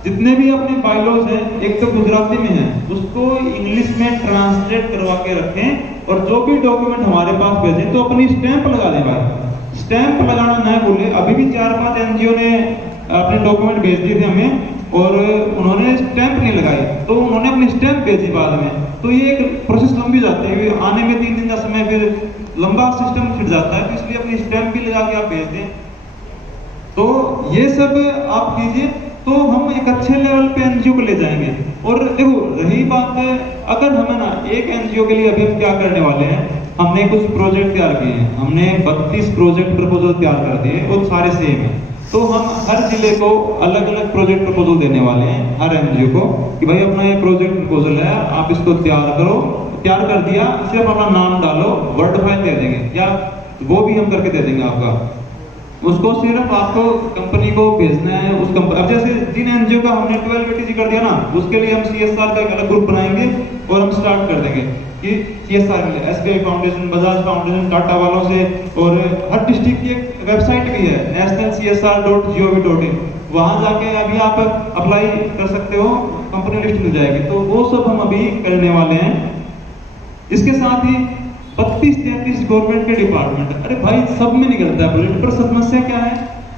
जितने भी अपने बायलॉज हैं, एक तो गुजराती में है उसको इंग्लिश में ट्रांसलेट करवा के रखें, और जो भी डॉक्यूमेंट हमारे पास भेजें तो अपनी स्टैंप लगा दें भाई। स्टैंप लगाना ना भूले। अभी भी 4-5 एनजीओ ने अपने डॉक्यूमेंट भेज दिए थे हमें और उन्होंने स्टैंप नहीं लगाई, तो उन्होंने अपनी स्टैंप भेजी बाद में, तो ये एक प्रोसेस लंबी जाती है, आने में 3 दिन का समय, फिर लंबा सिस्टम छिड़ जाता है। तो इसलिए अपनी स्टैंप भी लगा के आप भेज दें। तो ये सब आप कीजिए, तो हम एक अच्छे लेवल पे एनजीओ को ले जाएंगे। और देखो रही बात, अगर हमें ना एक एनजीओ के लिए अभी हम क्या करने वाले हैं, हमने कुछ प्रोजेक्ट तैयार किए हैं, हमने 32 प्रोजेक्ट प्रपोजल तैयार कर दिए और सारे सेम है। तो हम हर जिले को अलग अलग प्रोजेक्ट प्रपोजल देने वाले हैं, हर एनजीओ को, कि भाई अपना ये प्रोजेक्ट प्रपोजल है, आप इसको तैयार करो। तैयार कर दिया, सिर्फ अपना नाम डालो, वर्ड फाइल दे देंगे, या वो भी हम करके दे देंगे आपका। उसको सिर्फ आपको कंपनी को भेजना है उस कंपनी। अब जैसे जिन एनजीओ का हमने 12 ATG कर दिया ना, उसके लिए हम CSR का एक अलग ग्रुप बनाएंगे और हम स्टार्ट कर देंगे कि CSR के लिए SBI foundation, Bajaj foundation, Tata वालों से, और हर डिस्ट्रिक्ट की एक वेबसाइट भी है nationalcsr.gov.in, वहां जाके अभी आप अप्लाई कर सकते हो, कंपनी लिस्ट मिल जाएगी। तो वो सब हम अभी करने वाले हैं। इसके साथ ही 32-33 गवर्नमेंट के डिपार्टमेंट, अरे भाई सब में निकलता है प्रोजेक्ट, पर समस्या क्या है,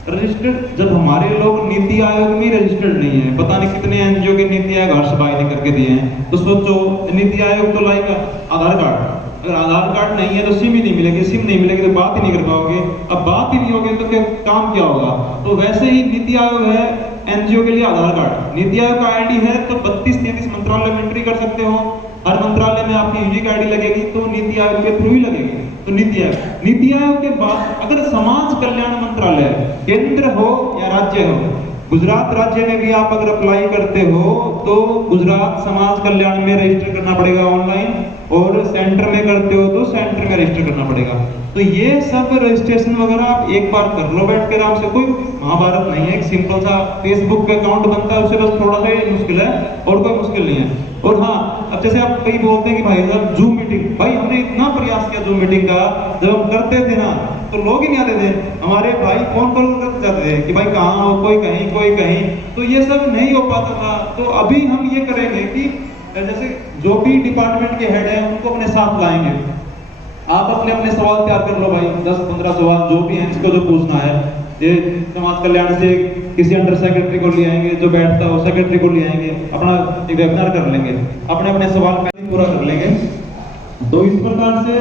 रजिस्टर्ड जब हमारे लोग नीति आयोग में रजिस्टर्ड नहीं है, पता नहीं कितने एनजीओ के नीति आयोग हर्ष भाई ने करके दिए हैं। तो सोचो, नीति आयोग तो लाएगा आधार कार्ड, अगर आधार कार्ड नहीं है तो सिम ही नहीं मिलेगी, सिम नहीं मिलेगी तो बात ही नहीं कर पाओगे। अब बात ही नहीं होगी तो क्या काम क्या होगा। तो वैसे ही नीति आयोग है एनजीओ के लिए आधार कार्ड, नीति आयोग का आईडी है तो 32-33 मंत्रालय में एंट्री कर सकते हो। हर मंत्रालय में आपकी यूनिक आईडी लगेगी, तो नीति आयोग के थ्रू ही लगेगी। तो नीति आयोग के बाद अगर समाज कल्याण मंत्रालय केंद्र हो या राज्य हो, गुजरात राज्य में भी आप अगर अप्लाई करते हो तो गुजरात समाज कल्याण में रजिस्टर करना पड़ेगा ऑनलाइन, और सेंटर में करते हो तो सेंटर में रजिस्टर करना पड़ेगा। तो ये सब रजिस्ट्रेशन वगैरह आप एक बार कर लो बैठ के आराम से, कोई महाभारत नहीं है। एक सिंपल सा फेसबुक पे अकाउंट बनता है, उससे बस थोड़ा सा ही मुश्किल है और कोई मुश्किल नहीं है। और हाँ, अब जैसे आप कई बोलते हैं कि भाई साहब जूम मीटिंग, भाई हमने इतना प्रयास किया जूम मीटिंग का, जब हम करते थे ना तो लोग ही नहीं आते थे, हमारे भाई फोन पर करते जाते थे कि भाई कहाँ हो, कोई कहीं कोई कहीं, तो ये सब नहीं हो पाता था। तो अभी हम ये करेंगे कि जैसे जो भी डिपार्टमेंट के हेड है उनको अपने साथ लाएंगे, आप अपने अपने सवाल तैयार कर लो भाई, 10-15 सवाल जो भी हैं, इसको जो पूछना है। ये समाज कल्याण से किसी अंडर सेक्रेटरी को ले आएंगे, जो बैठता हो सेक्रेटरी को ले आएंगे, अपना एक वेबिनार कर लेंगे, अपने अपने सवाल पहले पूरा कर लेंगे। तो इस प्रकार से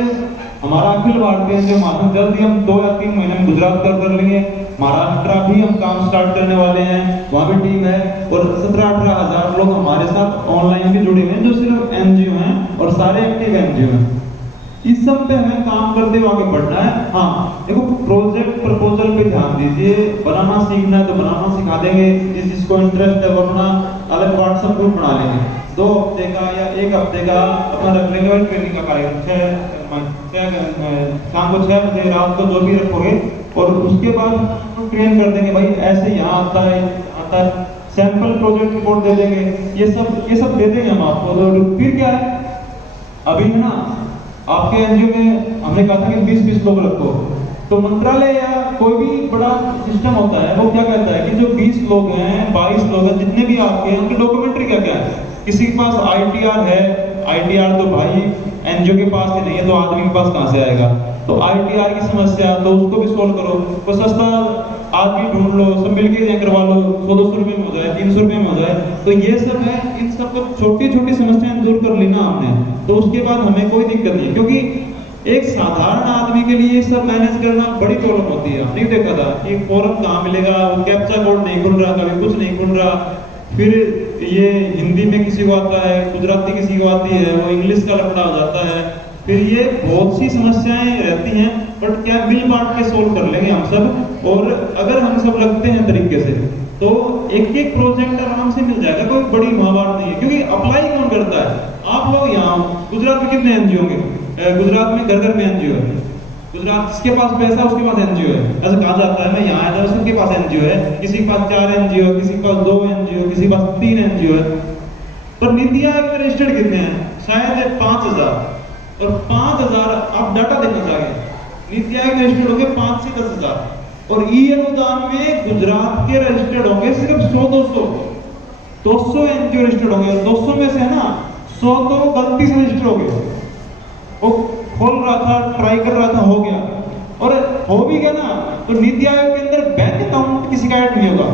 हमारा अखिल भारतीय जो माध्यम जल्द ही हम 2 या 3 महीने में गुजरात कर लेंगे। महाराष्ट्र भी हम काम स्टार्ट करने वाले हैं, वहाँ भी टीम है और 17-18 हजार लोग हमारे साथ ऑनलाइन भी जुड़े हुए हैं जो सिर्फ एनजीओ हैं और सारे एक्टिव एनजीओ हैं। इस सब पे हमें काम करते हुए आगे बढ़ना है। हाँ देखो, प्रोजेक्ट प्रपोजल पे ध्यान दीजिए, बनाना सीखना है तो बनाना सिखा देंगे, जिसको इंटरेस्ट है वो अपना अलग व्हाट्सएप ग्रुप बना लेंगे। 2 हफ्ते का या 1 हफ्ते का अपना रख लेंगे और ट्रेनिंग का कार्यक्रम शाम को 6 बजे रात को जो भी रखोगे और उसके बाद ट्रेन कर देंगे भाई ऐसे यहाँ आता है सैंपल प्रोजेक्ट रिपोर्ट दे देंगे, ये सब दे देंगे हम आपको। तो फिर क्या है, अभी है ना आपके एनजीओ में हमने कहा था कि 20-20 लोग रखो, तो मंत्रालय या कोई भी बड़ा सिस्टम होता है वो क्या कहता है कि जो 20 लोग हैं 22 लोग हैं जितने भी आपके हैं उनकी डॉक्यूमेंट्री क्या क्या है। किसी के पास आईटीआर है, आईटीआर तो भाई एनजीओ के पास ही नहीं है तो आदमी के पास कहां से आएगा, तो आईटीआर की समस्या तो उसको भी सोल्व करो, कोई सस्ता आदमी ढूंढ लो, सब मिलके ये करवा लो, 100-200 रुपए में हो जाए, 300 रुपए में हो जाए। तो ये सब है, इन सब को छोटी-छोटी समस्याएं दूर कर लेना हमने, तो उसके बाद हमें कोई दिक्कत नहीं, क्योंकि एक साधारण आदमी के लिए ये सब मैनेज करना बड़ी प्रॉब्लम होती है। हमने देखा था कि फॉर्म कहाँ मिलेगा, वो कैप्चा कोड नहीं खुल रहा, कभी कुछ नहीं खुल रहा, फिर ये हिंदी में किसी को आता है, गुजराती किसी को आती है, वो इंग्लिश का लफड़ा हो जाता है, फिर ये बहुत सी समस्याएं रहती हैं। बट क्या मिल बांट के सोल्व कर लेंगे हम सब, और अगर हम सब लगते हैं तरीके से तो एक प्रोजेक्ट आराम से मिल जाएगा, कोई बड़ी महाभारत नहीं है। क्योंकि अप्लाई कौन करता है, आप लोग यहाँ गुजरात में कितने एनजीओ होंगे, गुजरात में घर में एनजीओ है, गुजरात जिसके पास पैसा उसके पास एनजीओ है, ऐसा कहा जाता है। मैं यहाँ आया था, सबके पास एनजीओ है, किसी के पास 4 एनजीओ, किसी के पास 2 एनजीओ, किसी के पास 3 एनजीओ है। पर नीति आयोग में रजिस्टर्ड कितने हैं, शायद 5000, और 5000 आप डाटा देखना चाहिए, नीति आयोग में रजिस्टर्ड होंगे 5 से 10,000, और ई अनुदान में गुजरात के रजिस्टर्ड होंगे सिर्फ 100-200 एनजीओ रजिस्टर्ड होंगे, और 200 में से है ना 100 तो गलती से रजिस्टर हो गए, वो खोल रहा था, ट्राई कर रहा था, हो गया, और हो भी गया ना तो नीति आयोग के अंदर बैंक अकाउंट किसी का ऐड नहीं होगा।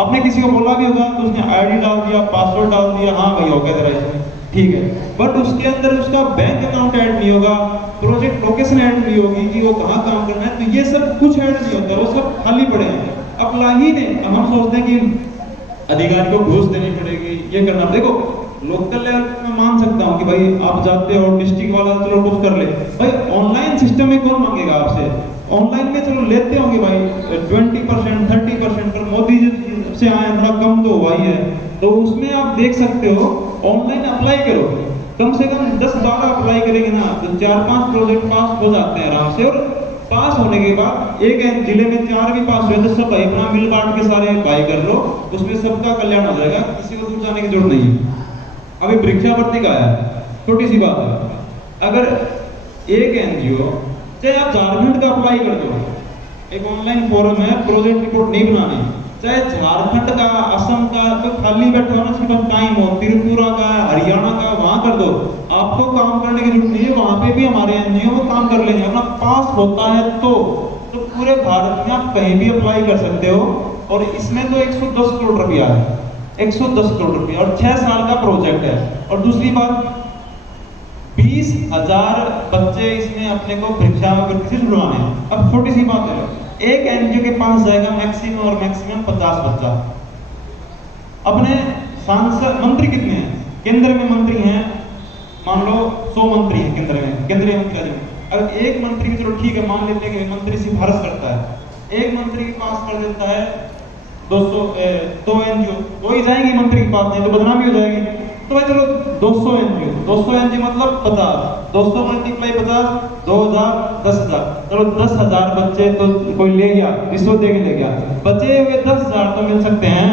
आपने किसी को बोला भी होगा तो उसने आईडी डाल दिया, पासवर्ड डाल दिया, हाँ भाई हो गया तेरा इसमें, ठीक है, बट उसके अंदर उसका बैंक अकाउंट ऐड नहीं होगा, प्रोजेक्ट लोकेशन ऐड नहीं होगी कि वो कहाँ काम करना है, तो ये सब कुछ ऐड नहीं होता, वो सब खाली पड़े हैं। अप्लाई ही नहीं, हम सोचते हैं कि अधिकारी को घूस देनी पड़ेगी, ये करना। देखो लोकल लेवल पे मैं मान सकता हूँ कि भाई आप जाते हो, डिस्ट्रिक्ट वाला चलो कुछ कर ले, भाई ऑनलाइन सिस्टम में कौन मांगेगा आपसे, ऑनलाइन में चलो लेते होंगे भाई 20%, 30%, पर मोदी जी से आए थोड़ा कम तो हुआ ही है, तो उसमें आप देख सकते हो ऑनलाइन अप्लाई करो, कम से कम 10-12 अप्लाई करेंगे ना तो 4-5 प्रोजेक्ट पास हो जाते हैं आराम से। और पास होने के बाद एक जिले में 4 भी पास हुए तो सब भाई अपना मिल बांट के सारे अप्लाई कर लो, उसमें सबका कल्याण हो जाएगा, किसी को दूर जाने की जरूरत नहीं है। अभी भिक्षावृत्ति का है, छोटी सी बात है, अगर एक एनजीओ चाहे आप झारखंड का अप्लाई कर दो, एक ऑनलाइन फॉर्म है, प्रोजेक्ट रिपोर्ट नहीं बनानी, चाहे झारखंड का, असम का, तो खाली बैठा होना उसके पास टाइम हो, त्रिपुरा का, हरियाणा का, वहां कर दो, आपको काम करने की जरूरत नहीं है, वहां पे भी हमारे एनजीओ वो काम कर लेंगे। अपना पास होता है तो पूरे भारत में आप कहीं भी अप्लाई कर सकते हो, और इसमें तो 110 करोड़ रुपया है, 110 करोड़ रुपया, और 6 साल का प्रोजेक्ट है। और दूसरी बात 20,000 बच्चे इसमें अपने को भिक्षावृत्ति से जुड़वाने हैं। अब छोटी सी बात है, एक एनजीओ के पास जाएगा मैक्सिमम और मैक्सिमम 50 बच्चा। अपने सांसद मंत्री कितने हैं, केंद्र में मंत्री हैं मान लो 100 मंत्री हैं केंद्र में, केंद्रीय मंत्री। अगर एक मंत्री भी, चलो ठीक है मान लेते हैं कि मंत्री सिफारिश करता है, एक मंत्री के पास कर देता है 200 एनजीओ, वही जाएंगी मंत्री के पास, नहीं तो बदनामी हो जाएगी। तो भाई चलो 200 एनजीओ मतलब 50, 200 मल्टीप्लाई 50, 2000, 10,000, चलो 10,000 बच्चे तो कोई ले गया, रिश्वत दे के ले गया, बचे हुए 10,000 तो मिल सकते हैं,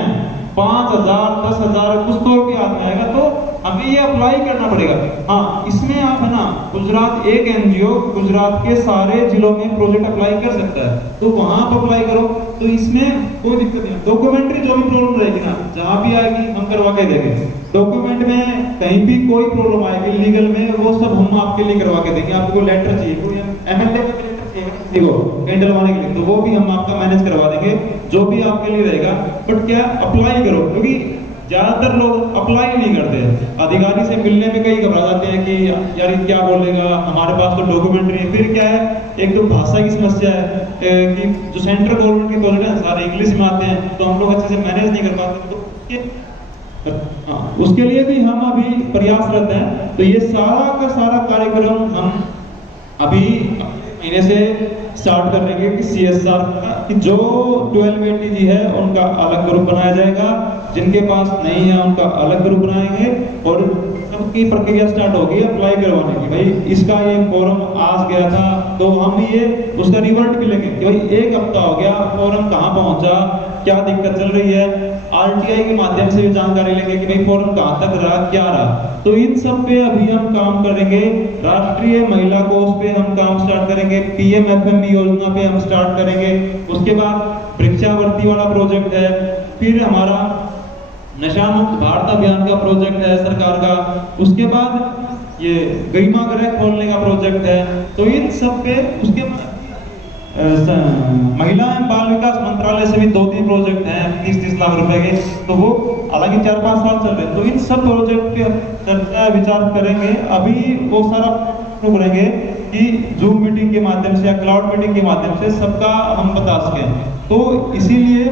5,000, 10,000 कुछ तो रुपया हाथ में आएगा, तो हमें ये अप्लाई करना पड़ेगा। हाँ, इसमें आप है ना, गुजरात एक एनजीओ गुजरात के सारे जिलों में प्रोजेक्ट अप्लाई कर सकता है, तो वहां आप अप्लाई करो, तो इसमें कोई दिक्कत नहीं। डॉक्यूमेंट्री जो भी प्रॉब्लम रहेगी ना, जहां भी आएगी हम करवा के देंगे, डॉक्यूमेंट में कहीं भी कोई प्रॉब्लम आएगी लीगल में, वो सब हम आपके लिए करवा के देंगे। आपको लेटर चाहिए, कोई एमएलए का लेटर चाहिए देखो कहीं डलवाने के लिए, तो वो भी हम आपका मैनेज करवा देंगे, जो भी आपके लिए रहेगा। बट क्या, अप्लाई करो, क्योंकि ज़्यादातर लोग अप्लाई नहीं करते। अधिकारी से मिलने में कई घबरा जाते हैं कि यार ये क्या बोलेगा, हमारे पास तो डॉक्यूमेंट नहीं है। फिर क्या है, एक तो भाषा की समस्या है कि जो सेंट्रल गवर्नमेंट के प्रोजेक्ट हैं सारे इंग्लिश में आते हैं, तो हम लोग अच्छे से मैनेज नहीं कर पाते। तो उसके लिए भी हम अभी प्रयासरत हैं। तो ये सारा का सारा कार्यक्रम हम अभी महीने से स्टार्ट करेंगे कि CSR का, कि जो 1280 जी है उनका अलग ग्रुप बनाया जाएगा, जिनके पास नहीं है उनका अलग ग्रुप बनाएंगे, और सबकी प्रक्रिया स्टार्ट होगी अप्लाई करवाने की। भाई इसका ये फॉर्म आज गया था, तो हम ये उसका रिवर्ट भी लेंगे कि भाई 1 हफ्ता हो गया, फॉर्म कहाँ पहुंचा, क्या दिक्कत चल रही है। RTI के माध्यम से भी जानकारी लेंगे कि भाई फॉर्म कहाँ तक रहा, क्या रहा। तो इन सब पे अभी हम काम करेंगे। राष्ट्रीय महिला कोष पे हम काम स्टार्ट करेंगे, PMFME योजना पे हम स्टार्ट करेंगे। उसके बाद वृक्षावृत्ति वाला प्रोजेक्ट है, फिर हमारा नशा मुक्त भारत अभियान का प्रोजेक्ट है सरकार का, उसके बाद ये गरिमा गृह खोलने का प्रोजेक्ट है। तो इन सब पे उसके बाद महिला एवं बाल विकास मंत्रालय से भी 2-3 प्रोजेक्ट हैं 30-30 लाख रुपए के, तो वो हालांकि 4-5 साल चल रहे हैं। तो इन सब प्रोजेक्ट पे चर्चा विचार करेंगे। अभी वो सारा करेंगे कि जूम मीटिंग के माध्यम से या क्लाउड मीटिंग के माध्यम से सबका हम बता सकें। तो इसीलिए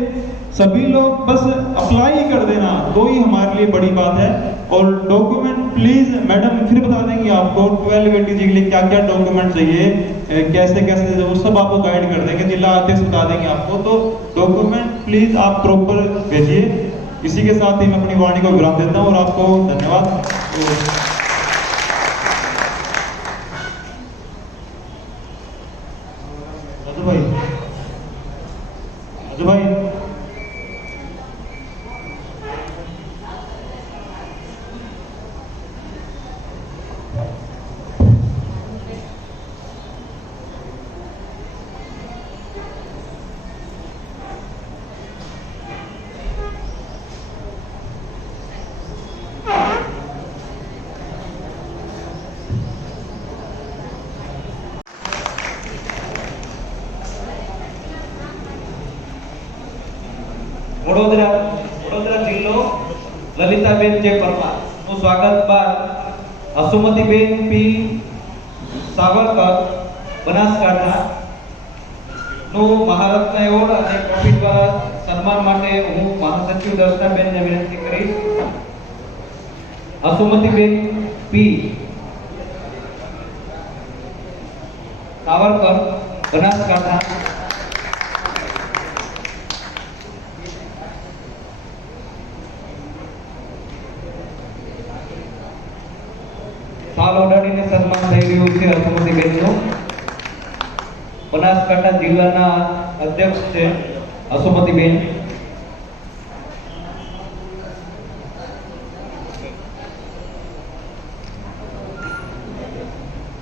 सभी लोग बस अप्लाई कर देना, तो ही हमारे लिए बड़ी बात है। और डॉक्यूमेंट प्लीज मैडम फिर बता देंगे आपको 1280 जी के लिए क्या क्या डॉक्यूमेंट चाहिए, कैसे कैसे, वो सब आपको गाइड कर देंगे, जिला अध्यक्ष बता देंगे आपको। तो डॉक्यूमेंट प्लीज आप प्रॉपर भेजिए। इसी के साथ ही मैं अपनी वाणी को विराम देता हूँ और आपको धन्यवाद। राजू भाई વડોદરા જિલ્લો લલિતાબેન જે પરમાર નું સ્વાગત બાદ હસુમતીબેન પી સાવરકર બનાસકાંઠા નું મહારત્ન એવોર્ડ અને ટ્રોફી દ્વારા સન્માન માટે હું મહાસચિવ દર્શનાબેનને વિનંતી કરીશ। હસુમતીબેન પી સાવરકર બનાસકાંઠા। સાલ ઓડાડીને સન્માન થઈ રહ્યું છે હસુમતીબેનનું। બનાસકાંઠા જિલ્લાના અધ્યક્ષ છે હસુમતીબેન।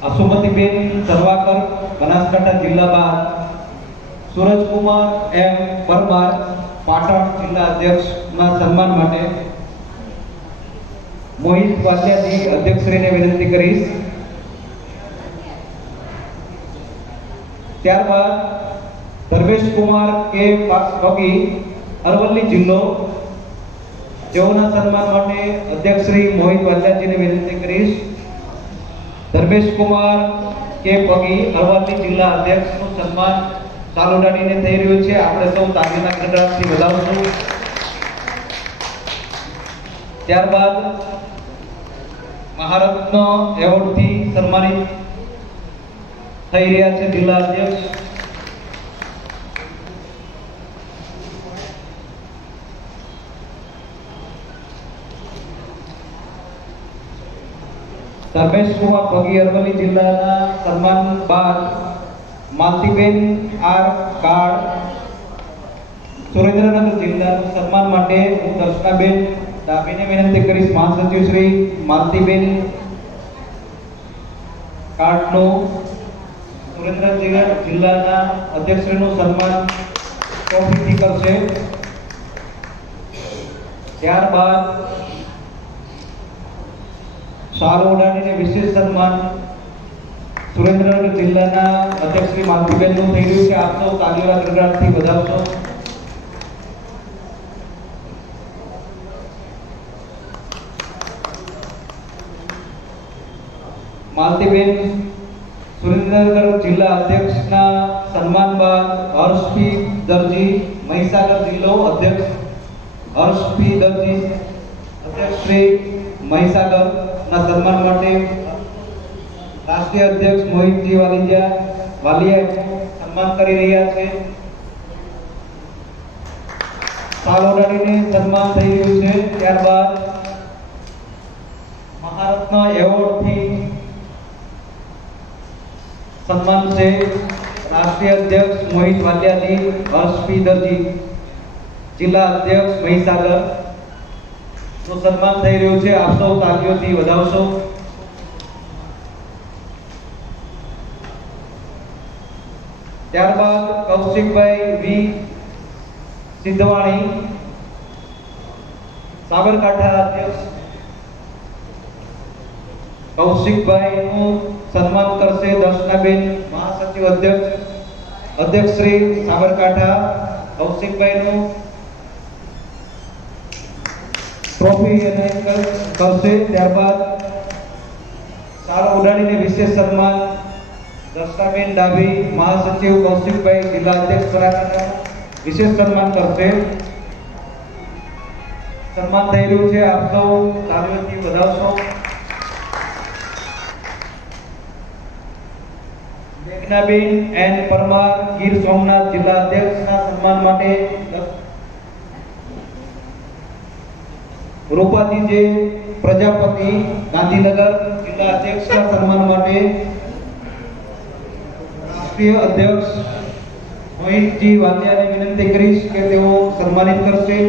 હસુમતીબેન સરવાકર બનાસકાંઠા જિલ્લા બાદ સુરજકુમાર એમ પરમાર પાટણ જિલ્લા અધ્યક્ષના સન્માન માટે મોહિત વાલિયાજી અધ્યક્ષશ્રીને વિનંતી કરીશ। ત્યારબાદ ધર્મેશ કુમાર કે પગી અરવલ્લી જિલ્લો, જેઓના સન્માન માટે અધ્યક્ષશ્રી મોહિત વાલિયાજીને વિનંતી કરીશ। ધર્મેશ કુમાર કે પગી અરવલ્લી જિલ્લા અધ્યક્ષનું સન્માન સાલ ઉડાડીને થઈ રહ્યું છે। આપણે સૌ તાલીના ગણરાજથી વધાવશું। ત્યારબાદ મહારત્ન એવોર્ડથી સન્માનિત થઈ રહ્યા છે જિલ્લા અધ્યક્ષ ધર્મેશ કુમાર પગી અરવલ્લી જિલ્લાના સન્માન બાદ માલતીબેન આર કાળ સુરેન્દ્રનગર જિલ્લાનું સન્માન માટે હું દર્શનાબેન ડાબીને વિનંતી કરીશ। મહાસચિવ શ્રી માલતીબેન કાળનું સુરેન્દ્રનગર જિલ્લાના અધ્યક્ષશ્રીનું સન્માન ટ્રોફીથી કરશે। ત્યારબાદ શાલ ઓડાડીને વિશેષ સન્માન સુરેન્દ્રનગર જિલ્લાના અધ્યક્ષ શ્રી માલતીબેનનું થઈ રહ્યું છે। આપ સૌ તાલીઓના ગણરાજથી વધાવશો। માલતીબેન સુરેન્દ્રનગર જિલ્લા અધ્યક્ષના સન્માન બાદ હર્ષપી દરજી મહીસાગર જિલ્લો અધ્યક્ષ હર્ષપી દરજી અધ્યક્ષ શ્રી મહીસાગરના સન્માન માટે રાષ્ટ્રીય અધ્યક્ષ મોહિતજી વાલિયા સન્માન કરી રહ્યા છે. સાલ ઓઢાડીને સન્માન થઈ રહ્યું છે. ત્યારબાદ મહારત્ન એવોર્ડથી સન્માન છે રાષ્ટ્રીય અધ્યક્ષ મોહિત વાલિયાજી હર્ષપી દરજી જિલ્લા અધ્યક્ષ મહીસાગર નું સન્માન થઈ રહ્યું છે. આપ સૌ તાળીઓથી વધાવશો. ત્યારબાદ કૌશિકભાઈ વી સિદ્ધવાણી સાબરકાંઠા અધ્યક્ષ કૌશિકભાઈનું સન્માન કરશે દર્શનાબેન મહાસચિવ અધ્યક્ષ શ્રી સાબરકાંઠા કૌશિકભાઈનું ટ્રોફી અને કરશે. ત્યારબાદ સાલ ઓઢાડીને વિશેષ સન્માન દર્શનાબેન ડાભી મહાસચિવ કૌશિકભાઈ જિલ્લા અધ્યક્ષ બનાસકાંઠા વિશેષ સન્માન કરશે. સન્માન થઈ રહ્યું છે. આપ સૌ તાળીઓથી વધાવશો. મેઘનાબેન એન પરમાર ગીર સોમનાથ જિલ્લા અધ્યક્ષના સન્માન માટે રૂપાજી જે પ્રજાપતિ ગાંધીનગર જિલ્લા અધ્યક્ષના સન્માન માટે રાષ્ટ્રીય અધ્યક્ષ મોહિતજી વાલિયાને વિનંતી કરીશ કે તેઓ સન્માનિત કરશે.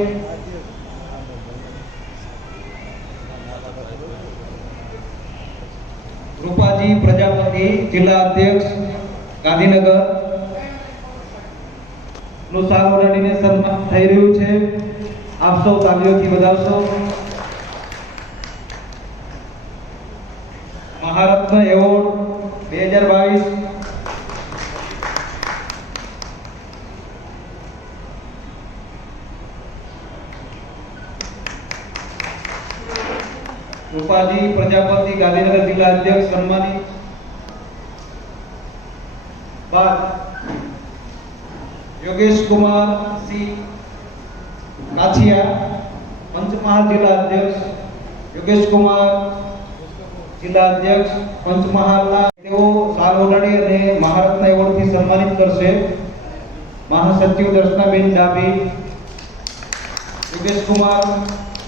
રૂપાજી પ્રજાપતિ જિલ્લા અધ્યક્ષ ગાંધીનગર નું સાલ ઓઢાડીને સન્માન થઈ રહ્યું છે. આપ સૌ તાળીઓથી વધાવશો. મહારત્ન એવોર્ડ 2022 રૂપાજી પ્રજાપતિ ગાંધીનગર જિલ્લા અધ્યક્ષ સન્માનિત બાદ યોગેશ કુમાર સી કાછિયા પંચમહાલ જિલ્લા અધ્યક્ષ યોગેશ કુમાર જિલ્લા અધ્યક્ષ પંચમહાલના તેઓ સાલ ઓઢાડી અને મહારત્ન એવોર્ડથી સન્માનિત કરશે. મહાસચિવ દર્શનાબેન ડાભી યોગેશ કુમાર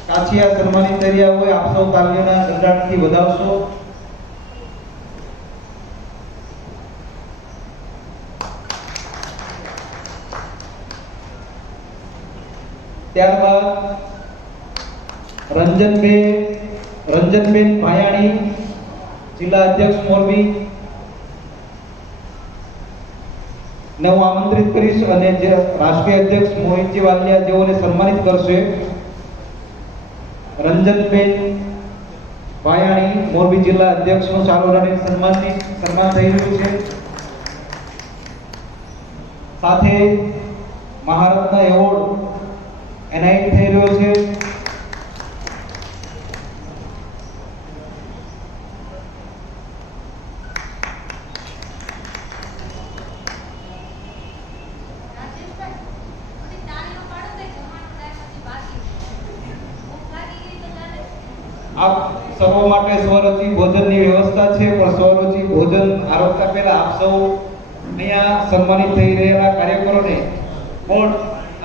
કાછિયા સન્માનિત થઈ રહ્યા હોય. આપ સૌ તાળીઓના ગડગડાટથી વધાવશો. ત્યારબાદ રંજનબેન ભાયાણી જિલ્લા અધ્યક્ષ મોરબી ને હું આમંત્રિત કરીશ અને જે રાષ્ટ્રીય અધ્યક્ષ મોહિતજી વાલિયા જેઓને સન્માનિત કરશે. રંજનબેન ભાયાણી મોરબી જિલ્લા અધ્યક્ષનું સાલ ઓઢાડીને સન્માન થઈ રહ્યું છે. સાથે મહારત્ન એવોર્ડ એનાયત થઈ રહ્યો છે. આપ સર્વ માટે સ્વરુચિ ભોજનની વ્યવસ્થા છે, પણ સ્વરુચિ ભોજન આરોગતા પહેલા આપ સૌ અહીંયા સન્માનિત થઈ રહેલા કાર્યકરોને પણ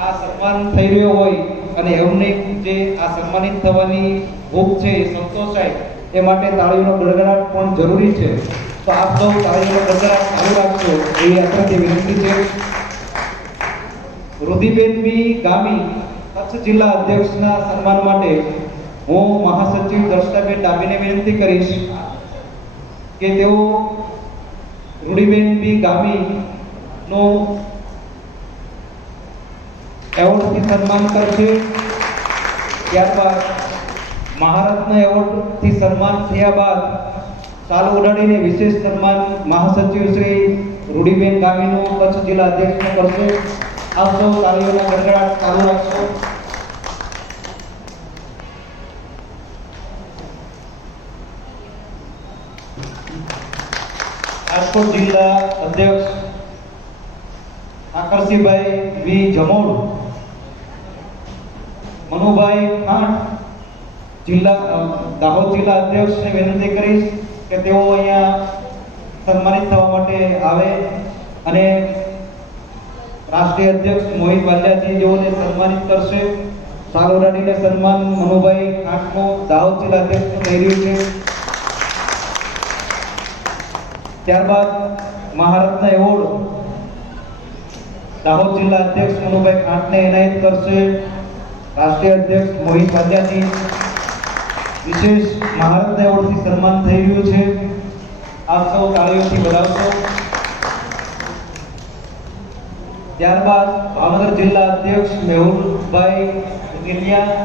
આ સન્માન થઈ રહ્યો હોય અને એમને જે આ સન્માનિત થવાની ભૂખ છે એ સંતોષાય એ માટે તાળીઓનો ગડગડાટ પણ જરૂરી છે. તો આપ સૌ તાળીઓનો ગડગડાટ ચાલુ રાખશો એવી આપણાથી વિનંતી છે. રુધિબેન બી ગામી કચ્છ જિલ્લા અધ્યક્ષના સન્માન માટે હું મહાસચિવ દર્શનાબેન ડાભીને વિનંતી કરીશ કે તેઓ રૂડીબેન બી ગામી નો એવોર્ડથી સન્માન કરશે. ત્યારબાદ મહારત્ન એવોર્ડથી સન્માન થયા બાદ સાલ ઓઢાડીને વિશેષ સન્માન મહાસચિવ શ્રી રૂડીબેન ગામીનું કચ્છ જિલ્લા અધ્યક્ષને કરશે. આપ સૌ તાળીઓના ગડગડાટ ચાલુ રાખશો. રાજકોટ જિલ્લા અધ્યક્ષ આકર્ષીભાઈ વી જમોડ, મનુભાઈ ખાંટ, દાહોદ જિલ્લા અધ્યક્ષને વિનંતી કરીશ કે તેઓ અહીંયા સન્માનિત થવા માટે આવે અને રાષ્ટ્રીય અધ્યક્ષ મોહિત વાલિયાજી જેઓને સન્માનિત કરશે. સાલ ઓરાડીને સન્માન મનુભાઈ ખાંટનું દાહોદ જિલ્લા અધ્યક્ષનું થઈ રહ્યું છે. ત્યારબાદ મહારત્ન એવોર્ડ દાહોદ જિલ્લા અધ્યક્ષ મનુભાઈ ખાંટને એનાયત કરશે રાષ્ટ્રીય અધ્યક્ષ મોહિત વાલિયાજી. વિશેષ મહારત્ન એવોર્ડથી સન્માન થઈ રહ્યું છે. આપ સૌ તાળીઓથી વધાવશો. ત્યારબાદ ભાવનગર જિલ્લા અધ્યક્ષ મેહુલભાઈ ગિલિયા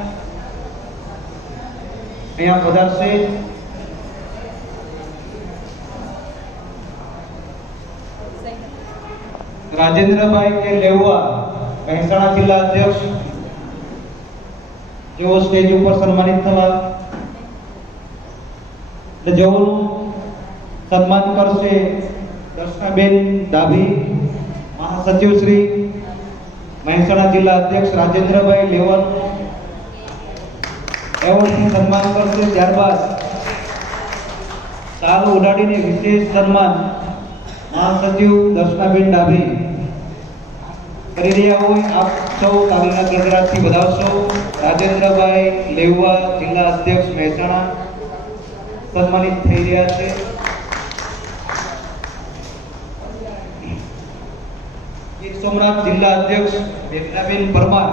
અહીંયા પધારશે. રાજેન્દ્રભાઈ કે લેવા મહેસાણા જિલ્લા અધ્યક્ષ જેઓ સ્ટેજ ઉપર સન્માનિત થવા જેઓનું સન્માન કરશે દર્શનાબેન ડાભી, મહાસચિવ શ્રી મહેસાણા જિલ્લા અધ્યક્ષ રાજેન્દ્રભાઈ લેવલ એવોર્ડથી સન્માન કરશે. ત્યારબાદ શાલ ઉડાડીને વિશેષ સન્માન મહાસચિવ દર્શનાબેન ડાભી કરી રહ્યા હોય. આપ સૌ તાલીના ગણગણાટથી વધાવશો. રાજેન્દ્રભાઈ લેવા જિલ્લા અધ્યક્ષ મહેસાણા સન્માનિત થઈ રહ્યા છે. ગીર સોમનાથ જિલ્લા અધ્યક્ષ મેઘનાબેન પરમાર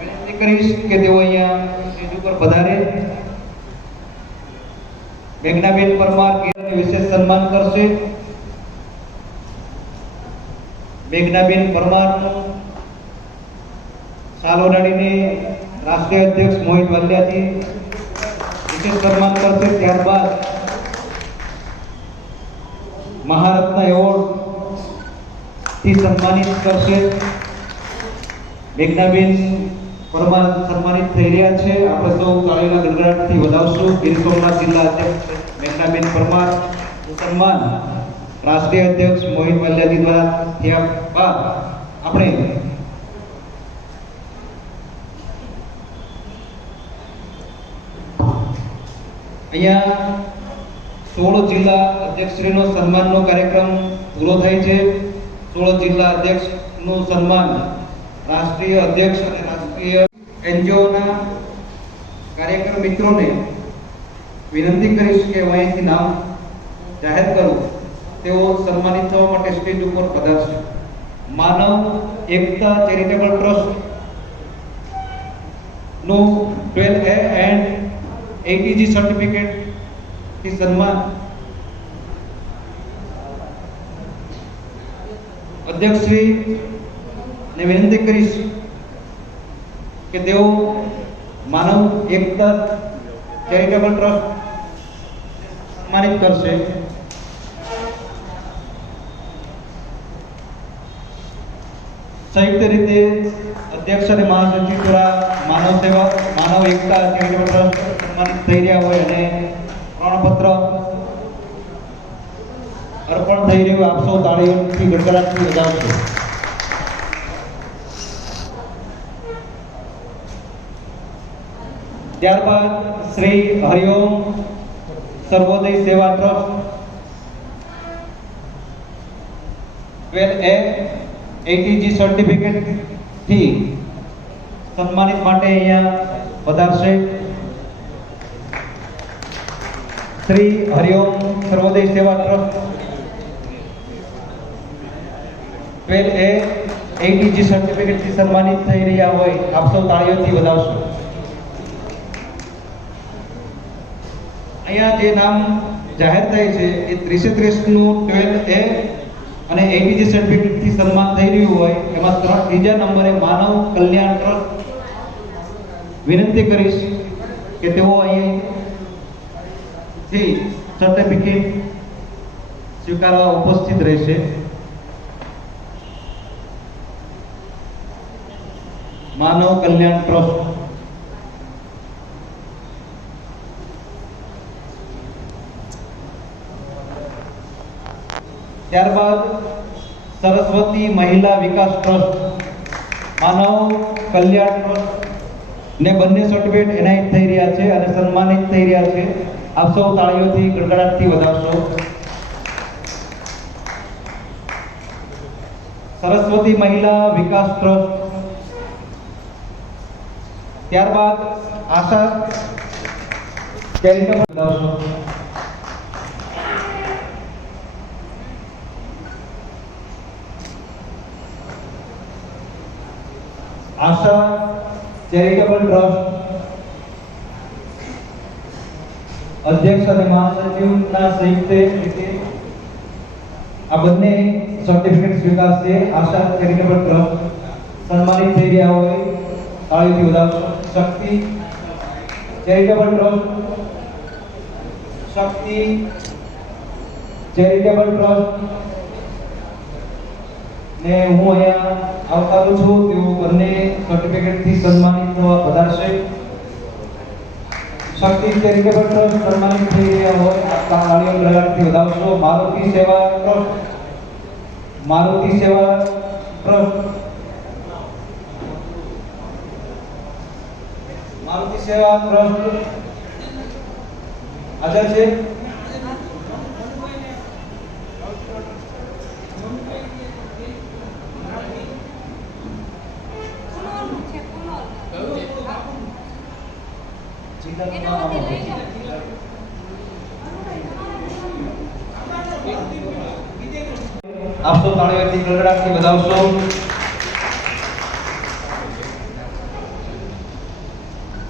વિનંતી કરીશ કે તેઓ અહીંયા સ્ટેજ ઉપર પધારે. મેઘનાબેન પરમાર કેરળની વિશેષ સન્માન કરશે. મેઘનાબેન પરમારનું શાલ ઓઢાડીને રાષ્ટ્રીય અધ્યક્ષ મોહિત વાલિયાજી વિશેષ સન્માન કરશે. ત્યારબાદ મહારત્ન એવોર્ડ થી સન્માનિત કરશે. મેઘનાબેન પરમાર સન્માનિત થઈ રહ્યા છે. આપણે સૌ તાળીના ગણગણાટથી વધાવશું. ગીર સોમનાથ જિલ્લા અધ્યક્ષ મેઘનાબેન પરમાર સન્માન રાષ્ટ્રીય અધ્યક્ષ મોહિત વાલિયાજી દ્વારા થયા બાદ આપણે અહીંયા 16 જિલ્લા અધ્યક્ષશ્રીનો સન્માનનો કાર્યક્રમ પૂરો થાય છે. 16 જિલ્લા અધ્યક્ષનું સન્માન રાષ્ટ્રીય અધ્યક્ષ અને રાષ્ટ્રીય એનજીઓના કાર્યક્રમ મિત્રોને વિનંતી કરીશ કે હું અહીંથી નામ જાહેર કરું. તેઓ સન્માનિત થવા માટે સ્ટેજ ઉપર પધારશે. માનવ એકતા ચેરિટેબલ ટ્રસ્ટ નું 12A એન્ડ ATG સર્ટિફિકેટ થી સન્માન અધ્યક્ષશ્રી ને વિનંતી કરીશ કે તેઓ માનવ એકતા ચેરિટેબલ ટ્રસ્ટ સન્માનિત કરશે. સંયુક્ત રીતે અધ્યક્ષ અને મહાસચિવ દ્વારા માનવ એકતા ચેરિટેબલ ટ્રસ્ટ સન્માનિત થઈ રહ્યા હોય અને પ્રમાણપત્ર અર્પણ થઈ રહ્યું. આપ સૌ તાળીઓથી ગડગડાટથી વધાવશો. ત્યારબાદ શ્રી હરિઓમ સર્વોદય સેવા ટ્રસ્ટ 12A ATG સર્ટિફિકેટ થી સન્માનિત માટે અહીંયા પધારશે. શ્રી હરિઓમ સર્વોદય સેવા ટ્રસ્ટ 12A ATG સર્ટિફિકેટ થી સન્માનિત થઈ રહ્યા હોય. આપ સૌ તાળીઓથી વધાવશો. અહીંયા જે નામ જાહેર થાય છે એ 30 નું 12A અને ATG સર્ટિફિકેટ થી સન્માન થઈ રહ્યું હોય એમાં ત્રીજા નંબરે માનવ કલ્યાણ ટ્રસ્ટ. વિનંતી કરીશ કે તેઓ અહીંથી સર્ટિફિકેટ સ્વીકારવા ઉપસ્થિત રહેશે. માનવ કલ્યાણ ટ્રસ્ટ ત્યારબાદ સરસ્વતી મહિલા વિકાસ ટ્રસ્ટ માનવ કલ્યાણ ટ્રસ્ટ ને બંને સર્ટિફિકેટ એનાયત થઈ રહ્યા છે અને સન્માનિત થઈ રહ્યા છે. આપ સૌ તાળીઓથી ગડગડાટથી વધાવશો. સરસ્વતી મહિલા વિકાસ ટ્રસ્ટ, ત્યારબાદ આશા ચેરિટેબલ વધાવશો. આશા ચેરિટેબલ ટ્રસ્ટ અધ્યક્ષ અને મહાસચિવના સંયુક્ત રીતે આ બંને સર્ટિફિકેટ સ્વીકારશે. આશા ચેરિટેબલ ટ્રસ્ટ સન્માનિત થઈ રહ્યા હોય તાળીઓથી વધાવશો. શક્તિ ચેરિટેબલ ટ્રસ્ટ, શક્તિ ચેરિટેબલ ટ્રસ્ટ ને હું અહીંયા આવકારું છું. તેઓ બંને સર્ટિફિકેટથી સન્માનિત વધારશે. શક્તિ ચેરિટેબલ ટ્રસ્ટ સન્માનિત થઈ રહ્યા હોય આપ તાળીઓ ગડગડાટથી વધાવશો. મારુતિ સેવા ટ્રસ્ટ, મારુતિ સેવા ટ્રસ્ટ, મારુતિ સેવા ટ્રસ્ટ હાજર છે. આપ સૌ તાળીઓથી ગડગડાટથી વધાવશો.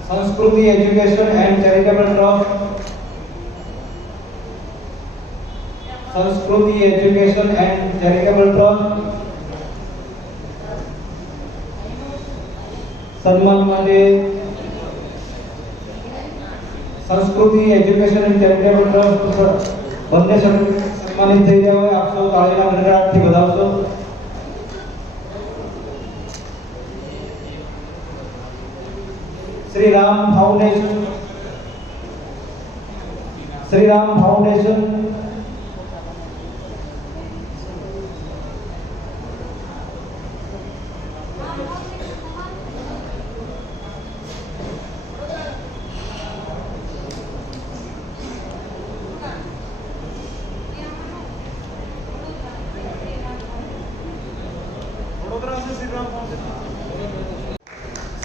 સંસ્કૃતિ એજ્યુકેશન એન્ડ ચેરિટેબલ ટ્રસ્ટ, સંસ્કૃતિ એજ્યુકેશન એન્ડ ચેરિટેબલ ટ્રસ્ટ સન્માન માટે સંસ્કૃતિ એજ્યુકેશન એન્ડ ચેરિટેબલ ટ્રસ્ટ બંને સન્માનિત થઈ રહ્યા હોય આપ સૌ તાળીના ગડગડાટથી વધાવશો. શ્રી રામ ફાઉન્ડેશન, શ્રી રામ ફાઉન્ડેશન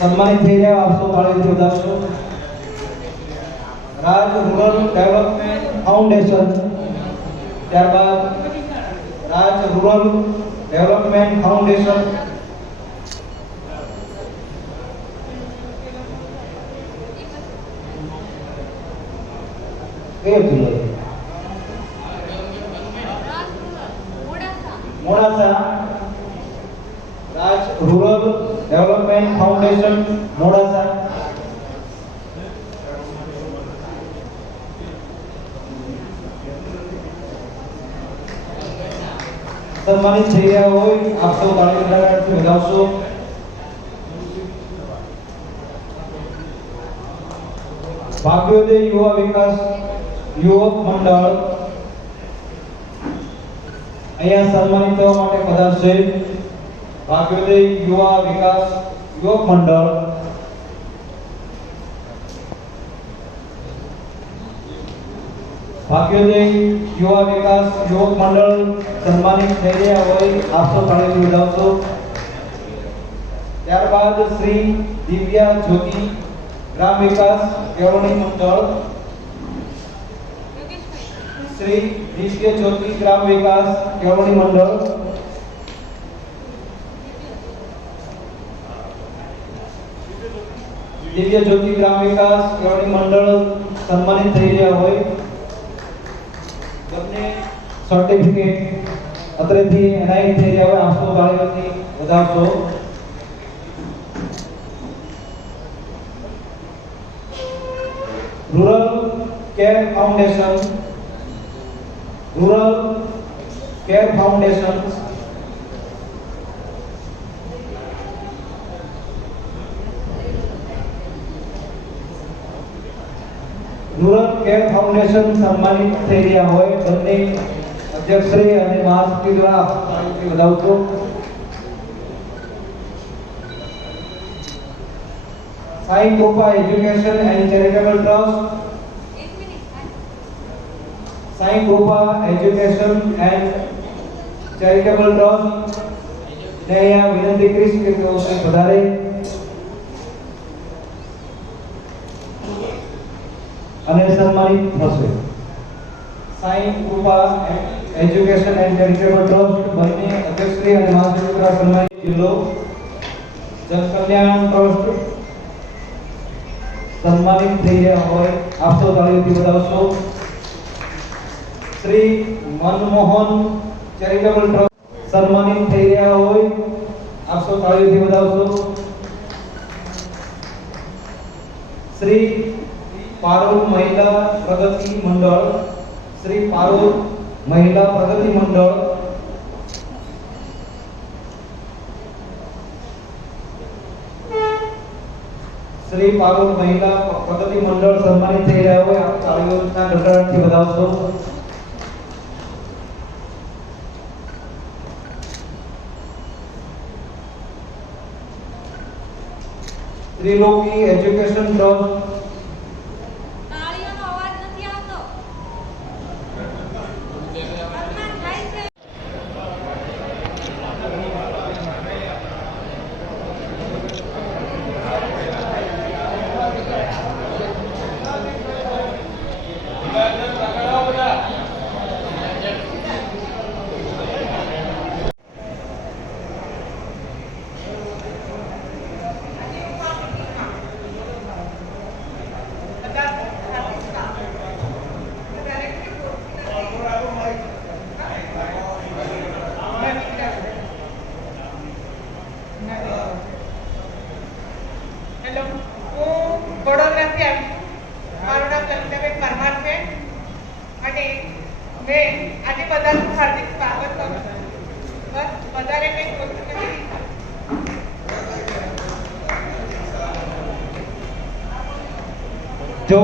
સન્માનિત થઈ રહ્યા આપ સૌ તાળીઓથી વધાવશો. રાજ રૂરલ ડેવલપમેન્ટ ફાઉન્ડેશન, ત્યારબાદ રાજ રૂરલ ડેવલપમેન્ટ ફાઉન્ડેશન, મોડાસા રાજ રૂરલ ડેવલપમેન્ટ ફાઉન્ડેશન મોડાસા. સન્માનિત થઈ રહ્યા હોય આપ સૌ તાળી ગડગડાટથી વધાવશો. ભાગ્યોદય યુવા વિકાસ યુવક મંડળ અહીંયા સન્માનિત થવા માટે પધારશે. ભાગ્યોદય યુવા વિકાસ યુવક મંડળ, ભાગ્યોદય યુવા વિકાસ યુવક મંડળ સન્માનિત થઈ રહ્યા હોય આપ સૌ તાળીઓથી વધાવશો. ત્યારબાદ શ્રી દિવ્યા જ્યોતિ ગ્રામ વિકાસ કેળવણી મંડળ, શ્રી દિવ્ય જ્યોતિ ગ્રામ વિકાસ કેળવણી મંડળ, દિવ્ય જ્યોતિ ગ્રામ વિકાસ કેળવણી મંડળ સન્માનિત થઈ રહ્યા હોય બંને સર્ટિફિકેટ અત્રેથી એનાયત થઈ રહ્યા હોય આપ સૌ તાળીઓથી વધાવશો. Rural care foundation, rural care foundation, rural care foundation સન્માનિત થઈ રહ્યા હોય બંને અધ્યક્ષશ્રી અને મહાસચિવ દ્વારા આપને વધાવું છું. Sai Kripa education and charitable trust, Sai Kripa education and charitable trust ને અહીંયા વિનંતી કરીશ કે તેઓ કંઈક વધારે અને સન્માનિત થશે. Sai Kripa education and charitable trust બંને અધ્યક્ષશ્રી અને મહાસચિવ દ્વારા સન્માનિત. જિલ્લો જનકલ્યાણ ટ્રસ્ટ સન્માનિત થઈ રહ્યા હોય આપ સૌ તાળીઓથી વધાવશો. શ્રી મનમોહન ચેરિટેબલ ટ્રસ્ટ સન્માનિત થઈ રહ્યા હોય આપ સૌ તાળીઓથી વધાવશો. શ્રી પારોલ મહિલા પ્રગતિ મંડળ, શ્રી પારોલ મહિલા પ્રગતિ મંડળ શ્રી પારોલ મહિલા પ્રગતિ મંડળ સન્માનિત થઈ રહ્યા હોય આપ તાળીઓના ગડગડાટથી વધાવશો. ત્રિલોકી એજ્યુકેશન ટ્રસ્ટ તાળીઓનો અવાજ નથી આવતો. સન્માન થાય છે. હેલો, હું વડોદરાથી આવી છું. મારું નામ લલિતાબેન પરમાર છે અને મેં આજે બધાનું હાર્દિક સ્વાગત કરું છું. બસ વધારે કંઈ બોલતું નથી. જો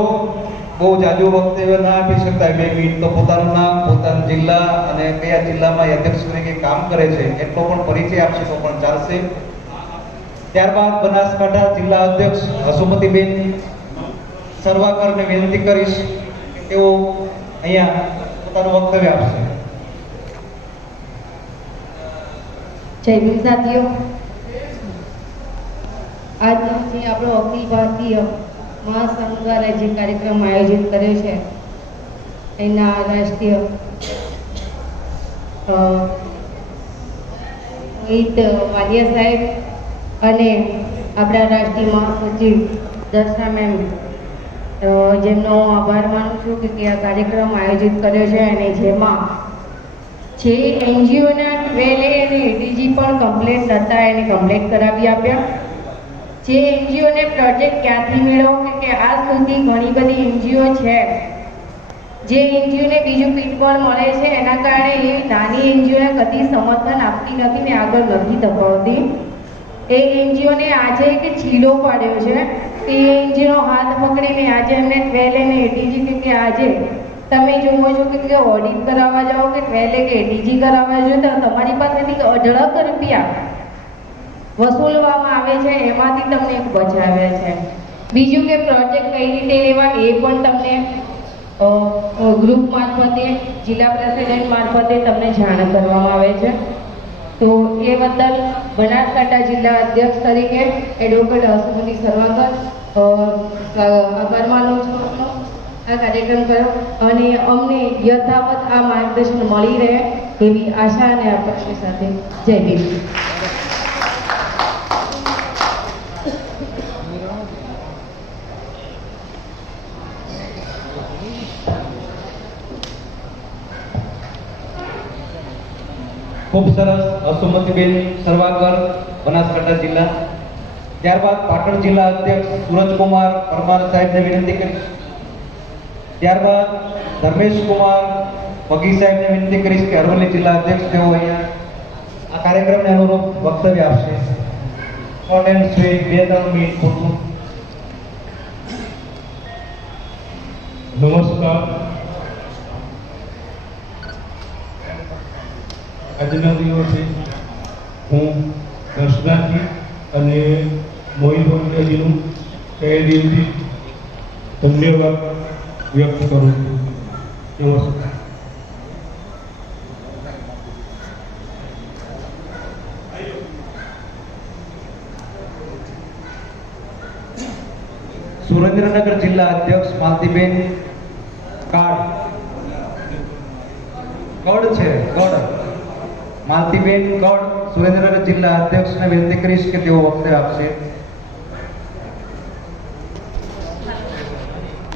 બહુ જાજુ વક્તવ્ય ના આપી શકતા 2 મિનિટ તો પોતાનું નામ, પોતાના જિલ્લા અને કયા જિલ્લામાં એ અધ્યક્ષ તરીકે કામ કરે છે એટલો પણ પરિચય આપશે તો પણ ચાલશે. ત્યારબાદ બનાસકાંઠા જિલ્લા અધ્યક્ષ હસુમતીબેન સરવાકરને વિનંતી કરીશ કે તેઓ અહીંયા પોતાનું વક્તવ્ય આપશે. જય ભીમ સાથીઓ, આજનો જે આપણો અખિલ ભારતીય મહાસંઘ દ્વારા જે કાર્યક્રમ આયોજિત કર્યો છે એના રાષ્ટ્રીય રોહિત વાલિયા સાહેબ અને આપણા રાષ્ટ્રીય મહાસચિવ દર્શના મેમ, જેમનો હું આભાર માનું છું કે આ કાર્યક્રમ આયોજિત કર્યો છે અને જેમાં જે એનજીઓના 12A અને એડીજી પણ કમ્પ્લેટ હતા એને કમ્પ્લેટ કરાવી આપ્યા. જે એનજીઓને પ્રોજેક્ટ ક્યાંથી મેળવો કે આજ સુધી ઘણી બધી એનજીઓ છે જે એનજીઓને બીજું પીઠ પણ મળે છે એના કારણે એ નાની એનજીઓને કદી સમર્થન આપતી નથી ને આગળ નથી ધપાવતી. એ એનજીઓને આજે એક ચીલો પાડ્યો છે કે એ એનજીઓનો હાથ પકડીને આજે એમને 12A અને એડીજી કે આજે તમે જુઓ છો કે ઓડિટ કરાવવા જાઓ કે 12A કે એડીજી કરાવવા જાઓ તો તમારી પાસેથી અઢળક રૂપિયા વસૂલવામાં આવે છે, એમાંથી તમને બચાવે છે. બીજું કે પ્રોજેક્ટ કઈ રીતે લેવા એ પણ તમને ગ્રુપ મારફતે, જિલ્લા પ્રેસિડેન્ટ મારફતે તમને જાણ કરવામાં આવે છે. તો એ બદલ બનાસકાંઠા જિલ્લા અધ્યક્ષ તરીકે એડવોકેટ હસુમતી સરવાકર આભાર માનું છું આ કાર્યક્રમ કર્યો અને અમને યથાવત આ માર્ગદર્શન મળી રહે એવી આશા અને અપેક્ષા સાથે જય ભીમ. ખૂબ સરસ હસુમતીબેન સરવાકર, બનાસકાંઠા જિલ્લા. ત્યારબાદ પાટણ જિલ્લા અધ્યક્ષ સુરજકુમાર પરમાર સાહેબને વિનંતી કરીશ. ત્યારબાદ ધર્મેશકુમાર વગી સાહેબને વિનંતી કરીશ કે અરવલ્લી જિલ્લા અધ્યક્ષ તેઓ અહીંયા આ કાર્યક્રમને અનુરૂપ વક્તવ્ય આપશે. શોર્ટ એન્ડ સ્વીટ 2-3 મિનિટ પૂરતું. નમસ્કાર. આજના દિવસે હું દર્શનાથી અને મોહિત વંદયાજીનું તહે દિલથી ધન્યવાદ વ્યક્ત કરું છું. નમસ્કાર. સુરેન્દ્રનગર જિલ્લા અધ્યક્ષ માલતીબેન કાળ છે માલતીબેન કડ સુરેન્દ્રનગર જિલ્લા અધ્યક્ષને વિનંતી કરીશ કે તેઓ વક્તવ્ય આપશે.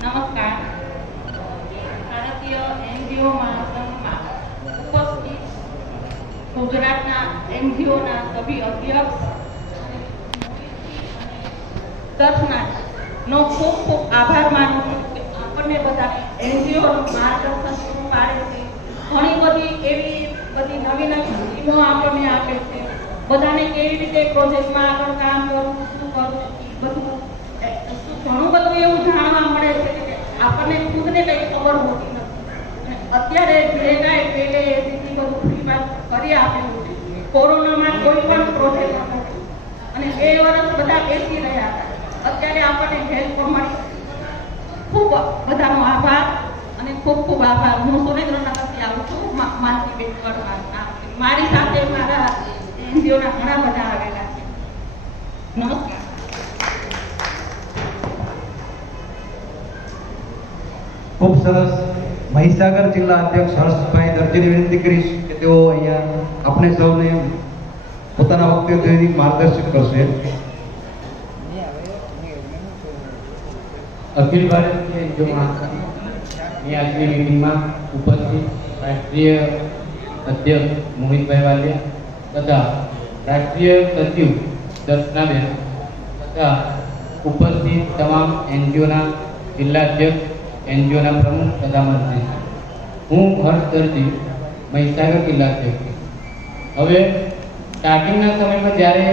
નમસ્કાર. ભારતીય એનજીઓ મહાસંઘમાં ઉપસ્થિત ગુજરાતના એનજીઓના સભ્ય અધ્યક્ષ દર્શનાનો ખૂબ ખૂબ આભાર માનું છું કે આપણને બધા એનજીઓનું માર્ગદર્શન પૂરું પાડે છે. ઘણી બધી એવી બધી નવી નવી સ્કીમો આપણને આપે છે. બધાને કેવી રીતે પ્રોજેક્ટમાં આગળ કામ કરવું, શું કરવું, બધું ઘણું બધું એવું જાણવા મળે છે કે આપણને ખુદને કંઈ ખબર હોતી નથી. અને અત્યારે જે કાંઈ પેલે એસીથી બધું ફ્રીમાં કરી આપેલું છે. કોરોનામાં કોઈ પણ પ્રોજેક્ટ નથી અને 2 વર્ષ બધા બેસી રહ્યા હતા. અત્યારે આપણને હેલ્પ મળી. ખૂબ બધાનો આભાર અને ખૂબ ખૂબ આભાર. હું સુરેન્દ્રનગરથી આવું છું. માલતીબેન કડ મારી સાથે મારા એનજીઓના ઘણા બધા આવેલા છે. નમસ્કાર. ખૂબ સરસ. મહીસાગર જિલ્લા અધ્યક્ષ હર્ષભાઈ દરજીને વિનંતી કરીશ કે તેઓ અહીંયા આપણે સૌને પોતાના વક્તવ્યથી માર્ગદર્શન કરશે. અખિલ ભારતીય એનજીઓ મહાસંઘની આજની મીટિંગમાં ઉપસ્થિત રાષ્ટ્રીય અધ્યક્ષ મોહિતભાઈ વાલિયા તથા રાષ્ટ્રીય સચિવ દર્શનાબેન તથા ઉપસ્થિત તમામ એનજીઓના જિલ્લા અધ્યક્ષ, એનજીઓના પ્રમુખ તથા મંત્રી, હું હર્ષ દરજી, મહીસાગર જિલ્લા અધ્યક્ષ. હવે સ્ટાર્ટિંગના સમયમાં જ્યારે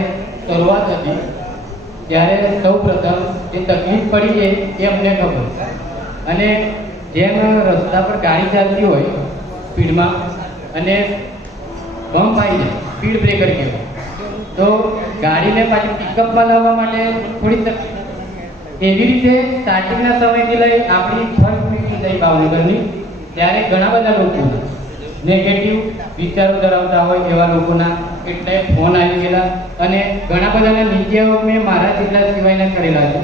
શરૂઆત હતી ત્યારે સૌ પ્રથમ જે તકલીફ પડી છે એ અમને ખબર. અને જેમ રસ્તા પર ગાડી ચાલતી હોય સ્પીડમાં અને બમ્પ આવી જાય, સ્પીડ બ્રેકર કહેવાય, તો ગાડીને પાછી પિકઅપમાં લાવવા માટે થોડી તકલીફ. એવી રીતે સ્ટાર્ટિંગના સમયથી લઈ આપણી ફર્સ્ટ મીટિંગ થઈ ભાવનગરની, ત્યારે ઘણા બધા લોકો નેગેટિવ વિચારો ધરાવતા હોય એવા લોકોના કેટલાય ફોન આવી ગયેલા અને ઘણા બધાના નીતિ આયોગ મેં મારા જિલ્લા સિવાયના કરેલા છે.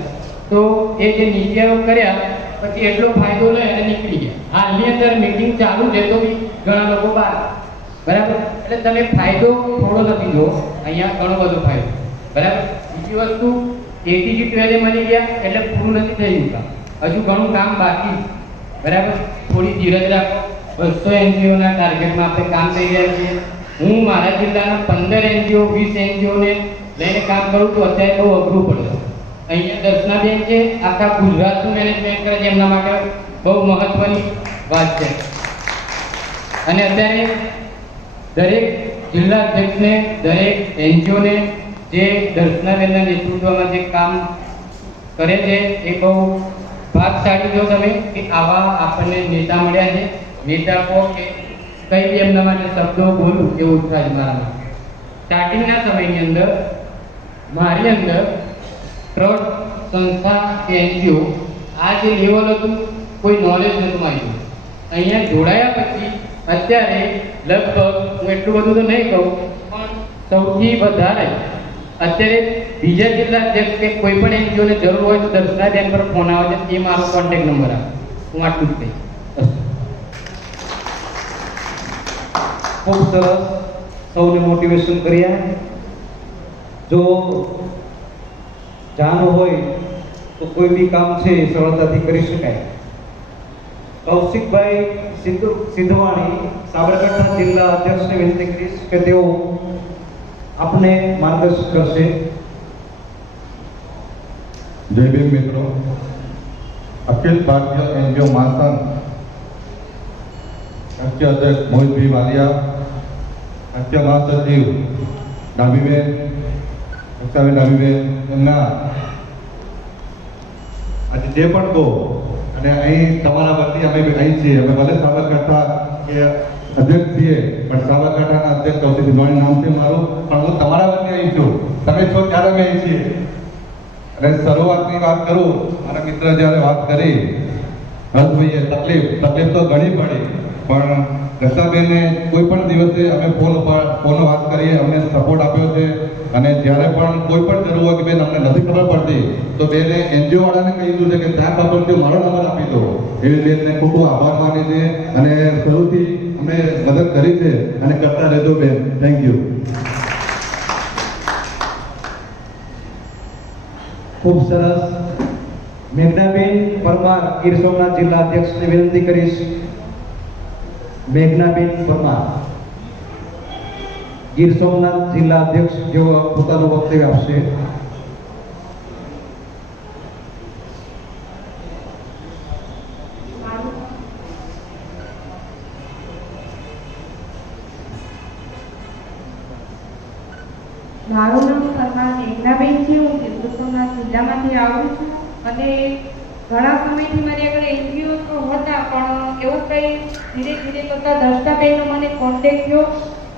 તો એ જે નીતિ આયોગ કર્યા પછી એટલો ફાયદો લઈ અને નીકળી ગયા. હાલની અંદર મીટિંગ ચાલુ છે તો બી ઘણા લોકો બહાર, બરાબર. એટલે તમે ફાયદો થોડો નથી જો, અહીંયા ઘણો બધો ફાયદો, બરાબર. બીજી વસ્તુ, એટીજી ટ્વેલે મળી ગયા એટલે પૂરું નથી થયું કામ, હજુ ઘણું કામ બાકી, બરાબર. થોડી ધીરજ રાખો. 200 એનજીઓના ટાર્ગેટમાં આપણે કામ કરી રહ્યા છીએ. હું મારા જિલ્લાના 15 એનજીઓ 20 એનજીઓને લઈને કામ કરું છું. અત્યારે બહુ અઘરું પડે. અહીંયા દર્શનાબેન છે, આખા ગુજરાતનું મેનેજમેન્ટ કરે છે, એમના માટે બહુ મહત્વની વાત છે. અને અત્યારે દરેક જિલ્લા અધ્યક્ષને, દરેક એનજીઓને જે દર્શનાબેનના નેતૃત્વમાં જે કામ કરે છે એ બહુ ભાગશાળી જો તમે કે આવા આપણને નેતા મળ્યા છે. નેતા કહો કે કઈ બી એમના માટે શબ્દો બોલું એવું થાય મારામાં. સ્ટાર્ટિંગના સમયની અંદર મારી અંદર ટ્રસ્ટ, સંસ્થા કે એનજીઓ આ જે લેવલ હતું કોઈ નોલેજ નહોતું મારી. અહીંયા જોડાયા પછી અત્યારે લગભગ હું એટલું બધું તો નહીં કહું પણ સૌથી વધારે અત્યારે બીજા જિલ્લા અધ્યક્ષ કે કોઈ પણ એનજીઓને જરૂર હોય તો દર્શનાબેન પર ફોન આવે છે, એ મારો કોન્ટેક્ટ નંબર આપે. હું આટલું જ કહીશ. ખૂબ સરસ. સૌને મોટિવેશન કર્યા. જો જાણવું હોય તો કોઈ બી કામ છે એ સરળતાથી કરી શકાય. કૌશિકભાઈ સિદ્ધવાણી સાબરકાંઠા જિલ્લા અધ્યક્ષને વિનંતી કરીશ કે તેઓ આપને માર્ગદર્શન કરશે. જય ભીમ મિત્રો. અખિલ ભારતીય એનજીઓ મહાસંઘ રાષ્ટ્રીય અધ્યક્ષ મોહિતભાઈ વાલિયા, રાષ્ટ્રીય મહાસચિવ ડાબીબેન, રક્ષાબેન ડાબીબેન, એમના આજે જે પણ કહો અને અહીં તમારા વતી અમે અહીં છીએ, અમે ભલે સાબરકાંઠા કે અધ્યક્ષ છીએ, પણ સાબરકાંઠાના અધ્યક્ષ ચૌધરી સિંધવાણી નામ છે મારું, પણ હું તમારા વતી અહીં છું. તમે છો ત્યારે અમે અહીં છીએ. અને શરૂઆતની વાત કરું, મારા મિત્ર જ્યારે વાત કરી હર્ષભાઈએ, તકલીફ તો ઘણી પડી, પણ દર્શાબેનને કોઈ પણ દિવસે અમે ફોન વાત કરીએ, અમને સપોર્ટ આપ્યો છે. અને જ્યારે પણ કોઈ પણ જરૂર હોય કે બેન અમને નથી ખબર પડતી, તો બેને એનજીઓ વાળાને કહી દીધું છે કે ત્યાં ખબર પડતી મારો નંબર આપી દો. એવી બેનને ખૂબ ખૂબ આભાર માની છે અને શરૂથી અમને મદદ કરી છે અને કરતા રહેજો બેન. Thank you. ખૂબ સરસ. મેઘનાબેન પરમાર, ગીર સોમનાથ જિલ્લા અધ્યક્ષને વિનંતી કરીશ. મેઘનાબેન પરમાર, ગીર સોમનાથ જિલ્લા અધ્યક્ષ, જેઓ પોતાનું વક્તવ્ય આપશે. મારું નામ પરમાર મેઘનાબેન છે. હું ગીર સોમનાથ જિલ્લામાંથી આવું છું અને ઘણા સમયથી મારી આગળ એનજીઓ તો હતા, પણ એવું કંઈ ધીરે ધીરે કરતાં દર્શનાબેનનો મને કોન્ટેક્ટ થયો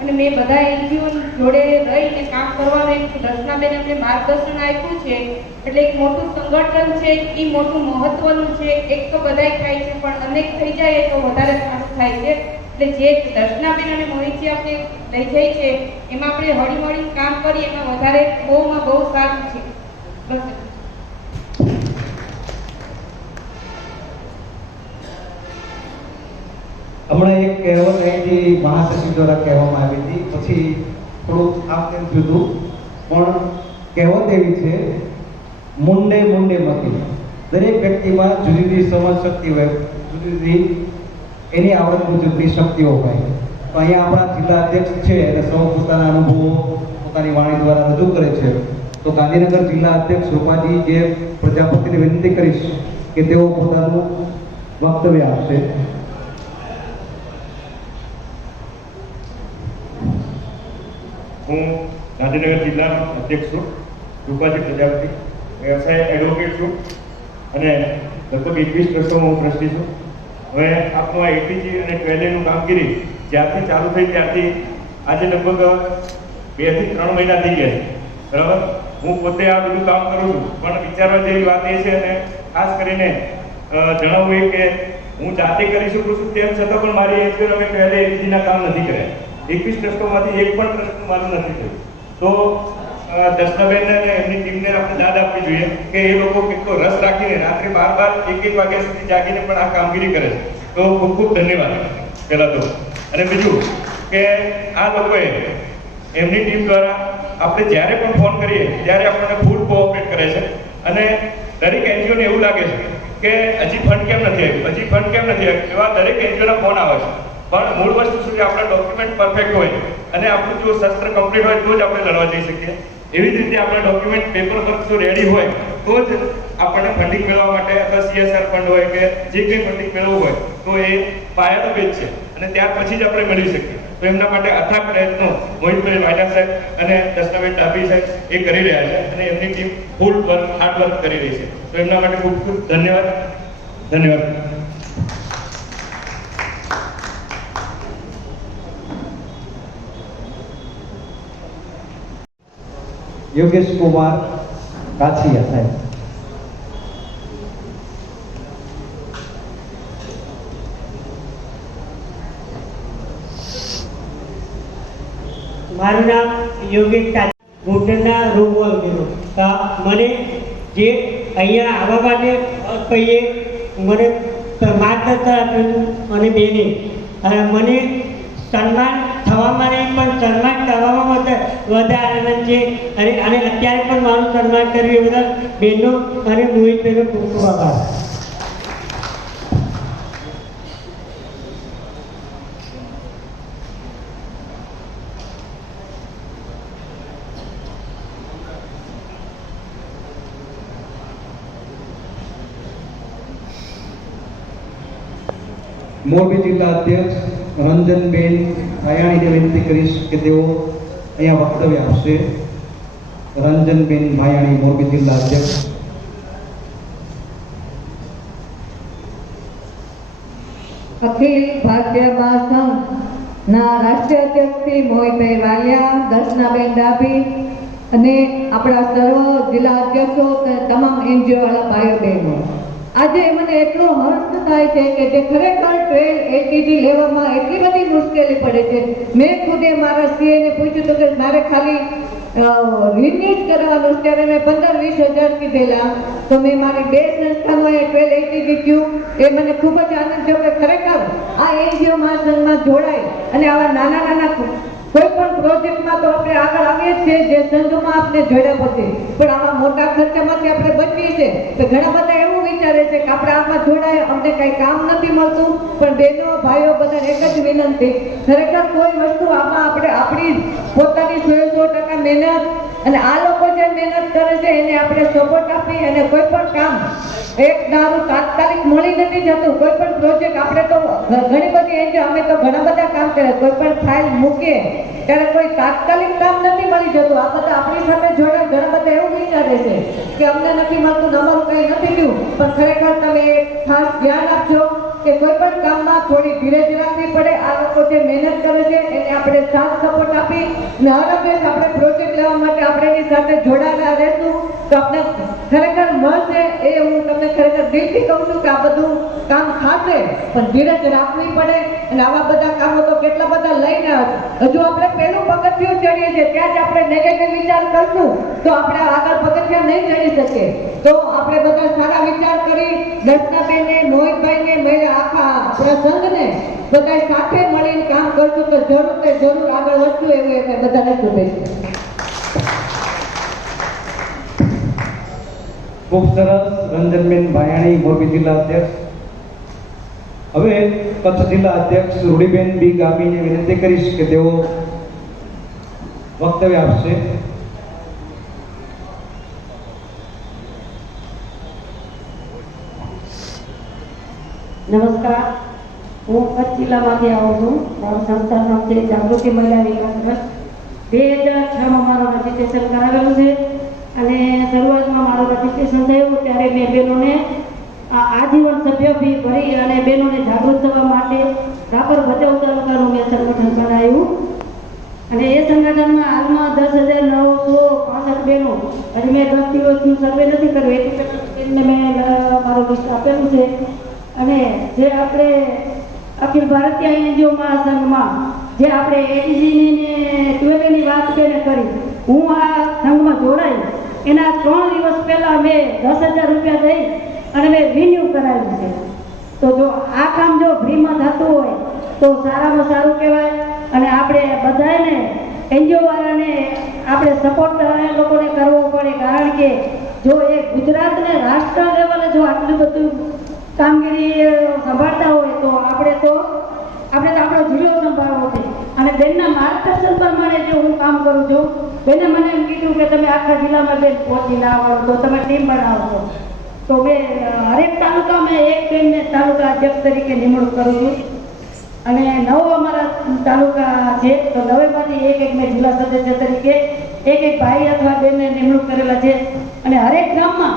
અને મેં બધા એનજીઓ જોડે રહીને કામ કરવાનું એક દર્શનાબેન અમને માર્ગદર્શન આપ્યું છે. એટલે એક મોટું સંગઠન છે, એ મોટું મહત્વનું છે. એક તો બધાય થાય છે, પણ અનેક થઈ જાય તો વધારે સારું થાય છે. એટલે જે દર્શનાબેન અને મોહિતજી આપણે લઈ જાય છે, એમાં આપણે હળી મળીને કામ કરીએ, એમાં વધારે બહુ સારું છે. બસ. હમણાં એક કહેવત અહીંથી મહાસચિવ દ્વારા કહેવામાં આવી હતી, પછી થોડુંક આમ તેમ થયું, પણ કહેવત એવી છે, મુંડે મતી. દરેક વ્યક્તિમાં જુદી જુદી સમજ શક્તિ હોય, જુદી જુદી એની આવડત મુજબની શક્તિઓ હોય. તો અહીંયા આપણા જિલ્લા અધ્યક્ષ છે અને સૌ પોતાના અનુભવો પોતાની વાણી દ્વારા રજૂ કરે છે. તો ગાંધીનગર જિલ્લા અધ્યક્ષ રૂપાજી જે પ્રજાપતિને વિનંતી કરીશ કે તેઓ પોતાનું વક્તવ્ય આપશે. હું ગાંધીનગર જિલ્લાનો અધ્યક્ષ છું, રૂપાજી પ્રજાપતિ. વ્યવસાય એડવોકેટ છું અને લગભગ 21 વર્ષોમાં હું ટ્રસ્ટી છું. હવે આપણું આ એટીજી અને 12નું કામગીરી જ્યારથી ચાલુ થઈ ત્યારથી આજે લગભગ 2 થી 3 મહિના થઈ ગયા છે. બરાબર. હું પોતે આ બધું કામ કરું છું, પણ વિચારવા જેવી વાત એ છે અને ખાસ કરીને જણાવવું એ કે હું જાતે કરી શકું છું, તેમ છતાં પણ મારી એનજીઓ અમે પહેલે એટીજીના કામ નથી કર્યા. 21 ટ્રસ્ટોમાંથી એક પણ ટ્રસ્ટનું મારું નથી થયું. તો દર્શનાબેનને અને એમની ટીમને આપણે દાદ આપવી જોઈએ કે એ લોકો કેટલો રસ રાખીને રાત્રે 12 1 વાગ્યા સુધી જાગીને પણ આ કામગીરી કરે છે. તો ખૂબ ખૂબ ધન્યવાદ પહેલાં તો. અને બીજું કે આ લોકોએ એમની ટીમ દ્વારા આપણે જ્યારે પણ ફોન કરીએ ત્યારે આપણને ફૂલ કોઓપરેટ કરે છે. અને દરેક એનજીઓને એવું લાગે છે કે હજી ફંડ કેમ નથી આવ્યું, એવા દરેક એનજીઓના ફોન આવે છે. પણ મૂળ વસ્તુ શું છે, આપણા ડોક્યુમેન્ટ પરફેક્ટ હોય અને આપણું જો શસ્ત્ર કમ્પ્લીટ હોય તો જ આપણે લડવા જઈ શકીએ. એવી જ રીતે આપણા ડોક્યુમેન્ટ પેપર વર્ક જો રેડી હોય તો જ આપણને ફંડિંગ મેળવવા માટે અથવા CSR ફંડ હોય કે જે કંઈ ફંડિંગ મેળવવું હોય તો એ પાયાનો બેઝ છે અને ત્યાર પછી જ આપણે મેળવી શકીએ. તો એમના માટે અથાગ પ્રયત્નો મોહિતભાઈ વાયલા સાહેબ અને દર્શનાબેન ડાભી સાહેબ એ કરી રહ્યા છે અને એમની ટીમ ફૂલ હાર્ડ વર્ક કરી રહી છે. તો એમના માટે ખૂબ ખૂબ ધન્યવાદ. યોગેશ કુમાર કાછિયા સાહેબ. મારું નામ યોગેશ ઘૂંટણના રોગ મને જે અહીંયા આવવા માટે કહીએ મને માર્ગદર્શન આપ્યું અને બેને મને સન્માન થવામાં નહીં પણ સન્માન કરવામાં વધારે આનંદ છે. અને અત્યારે પણ મારું સન્માન કર્યું એ બદલ બહેનો અને મોહિતભાઈનો ખૂબ ખૂબ આભાર. મોરબી જિલ્લા અધ્યક્ષ રંજનબેન ભાયાણીને વિનંતી કરીશ કે તેઓ અહીંયા વક્તવ્ય આપશે. રંજનબેન ભાયાણી, મોરબી જિલ્લા અધ્યક્ષ. અખિલ ભારતીય મહાસંઘ ના રાષ્ટ્રીય અધ્યક્ષ શ્રી મોહિતભાઈ વાલિયા, દર્શનાબેન ડાભી અને આપણા સર્વ જિલ્લા અધ્યક્ષો તમામ એનજીઓ વાળા ભાઈઓ બહેનો, આજે મને એટલો હર્ષ થાય છે કે જે ખરેખર 12 એલટીજી લેવામાં એટલી બધી મુશ્કેલી પડે છે. મેં ખુદે મારા સીએને પૂછ્યું હતું કે મારે ખાલી રિન્યૂઝ કરવાનું છે, ત્યારે મેં 15-20 હજાર કીધેલા, તો મેં મારી 2 સંસ્થામાં 12 એલટીજી થયું. એ મને ખૂબ જ આનંદ થયો કે ખરેખર આ એનજીઓ મહાસંઘમાં જોડાય અને આવા નાના નાના કોઈ પણ પ્રોજેક્ટમાં તો આપણે આગળ આવીએ છીએ જે સંઘમાં આપણે જોડ્યા પછી, પણ આવા મોટા ખર્ચામાંથી આપણે બચીએ છીએ. તો ઘણા બધા એવું વિચારે છે કે આપણે આમાં જોડાય, અમને કઈ કામ નથી મળતું. પણ બહેનો ભાઈઓ બધાને એક જ વિનંતી, ખરેખર કોઈ વસ્તુ આમાં આપણે આપણી પોતાની 100% મહેનત અને આ લોકો જે મહેનત કરે છે એને આપણે સપોર્ટ આપી અને કોઈ પણ કામ એક ધારું તાત્કાલિક મળી નથી જતું. કોઈ પણ પ્રોજેક્ટ આપણે તો ઘણી બધી એનજીઓ, અમે તો ઘણા બધા કામ કર્યા, કોઈ પણ ફાઇલ મૂકીએ ત્યારે કોઈ તાત્કાલિક કામ નથી મળી જતું. આ બધા આપણી સાથે જોડે ઘણા બધા એવું વિચારે છે કે અમને નથી મળતું, અમારું કંઈ નથી થયું. પણ ખરેખર તમે ખાસ ધ્યાન આપજો કે કોઈ પણ કામમાં થોડી ધીરજ રાખવી પડે. આ લોકો જે મહેનત કરે છે એને આપણે સાથ સપોર્ટ આપી અને હર હંમેશ આપણે પ્રોજેક્ટ લેવા માટે આપણે એની સાથે જોડાયેલા રહેશું તો આપણે ખરેખર મળશે. એ હું તમને ખરેખર દિલથી કહું છું કે આ બધું કામ થશે, પણ ધીરજ રાખવી પડે. અને આવા બધા કામો તો કેટલા બધા લઈને હજુ આપણે પહેલું પગથિયું ચડીએ છીએ, ત્યાં જ આપણે નેગેટિવ વિચાર કરશું તો આપણે આગળ પગથિયા નહીં ચડી શકીએ. તો આપણે બધા સારા વિચાર કરી દર્શનાબેનને, મોહિતભાઈને, મહિલા આખા આપણા સંઘને બધા સાથે મળીને કામ કરશું તો જરૂર ને જરૂર આગળ વધશું. એવું અમે બધાને શુભેચ્છા. ખૂબ સરસ. રંજનબેન ભાયાણી, મોરબી જિલ્લા અધ્યક્ષ. હવે કચ્છ જિલ્લા અધ્યક્ષ રૂડીબેન બી ગામીને વિનંતી કરીશ કે તેઓ વક્તવ્ય આપશે. નમસ્કાર, હું કચ્છ જિલ્લામાંથી આવું છું. મારું સંસ્થાનું નામ છે જાગૃતિ મહિલા વિકાસ ટ્રસ્ટ. 2006માં મારું રજીસ્ટ્રેશન કરાવેલું છે અને શરૂઆતમાં મારું રજીસ્ટ્રેશન થયું ત્યારે મેં બહેનોને આજીવન સભ્ય ફી ભરી અને બહેનોને જાગૃત થવા માટે રાપર ભચાઉ તાલુકાનું મેં સંગઠન બનાવ્યું અને એ સંગઠનમાં હાલમાં 10,965 બહેનો, હજી મેં 10 દિવસનું સર્વે નથી કર્યું, એટલી બેનને મેં મારું લિસ્ટ આપેલું છે. અને જે આપણે અખિલ ભારતીય એનજીઓ મહાસંઘમાં જે આપણે એટીજીની 12ની વાત બેને કરી, હું આ સંઘમાં જોડાઈ એના 3 દિવસ પહેલાં મેં 10,000 રૂપિયા દઈ અને મેં રિન્યૂ કરાવ્યું છે. તો જો આ કામ જો ફ્રીમાં થતું હોય તો સારામાં સારું કહેવાય. અને આપણે બધાને એનજીઓ વાળાને આપણે સપોર્ટ એ લોકોને કરવો પડે, કારણ કે જો એ ગુજરાતને રાષ્ટ્ર લેવલે જો આટલું બધું કામગીરી સંભાળતા હોય તો આપણે તો આપણો જિલ્લો સંભાળવો છે. અને બેનના માર્ગદર્શન પ્રમાણે જો હું કામ કરું છું, બેને મને એમ કીધું કે તમે આખા જિલ્લામાં બેન પહોંચી ના આવડો તો તમે ટીમ બનાવશો. તો મેં હરેક તાલુકામાં એક બેનને તાલુકા અધ્યક્ષ તરીકે નિમણૂક કરું છું અને 9 અમારા તાલુકા છે તો 9માંથી એક મેં જિલ્લા સદસ્ય તરીકે એક ભાઈ અથવા બેનને નિમણૂક કરેલા છે. અને હરેક ગામમાં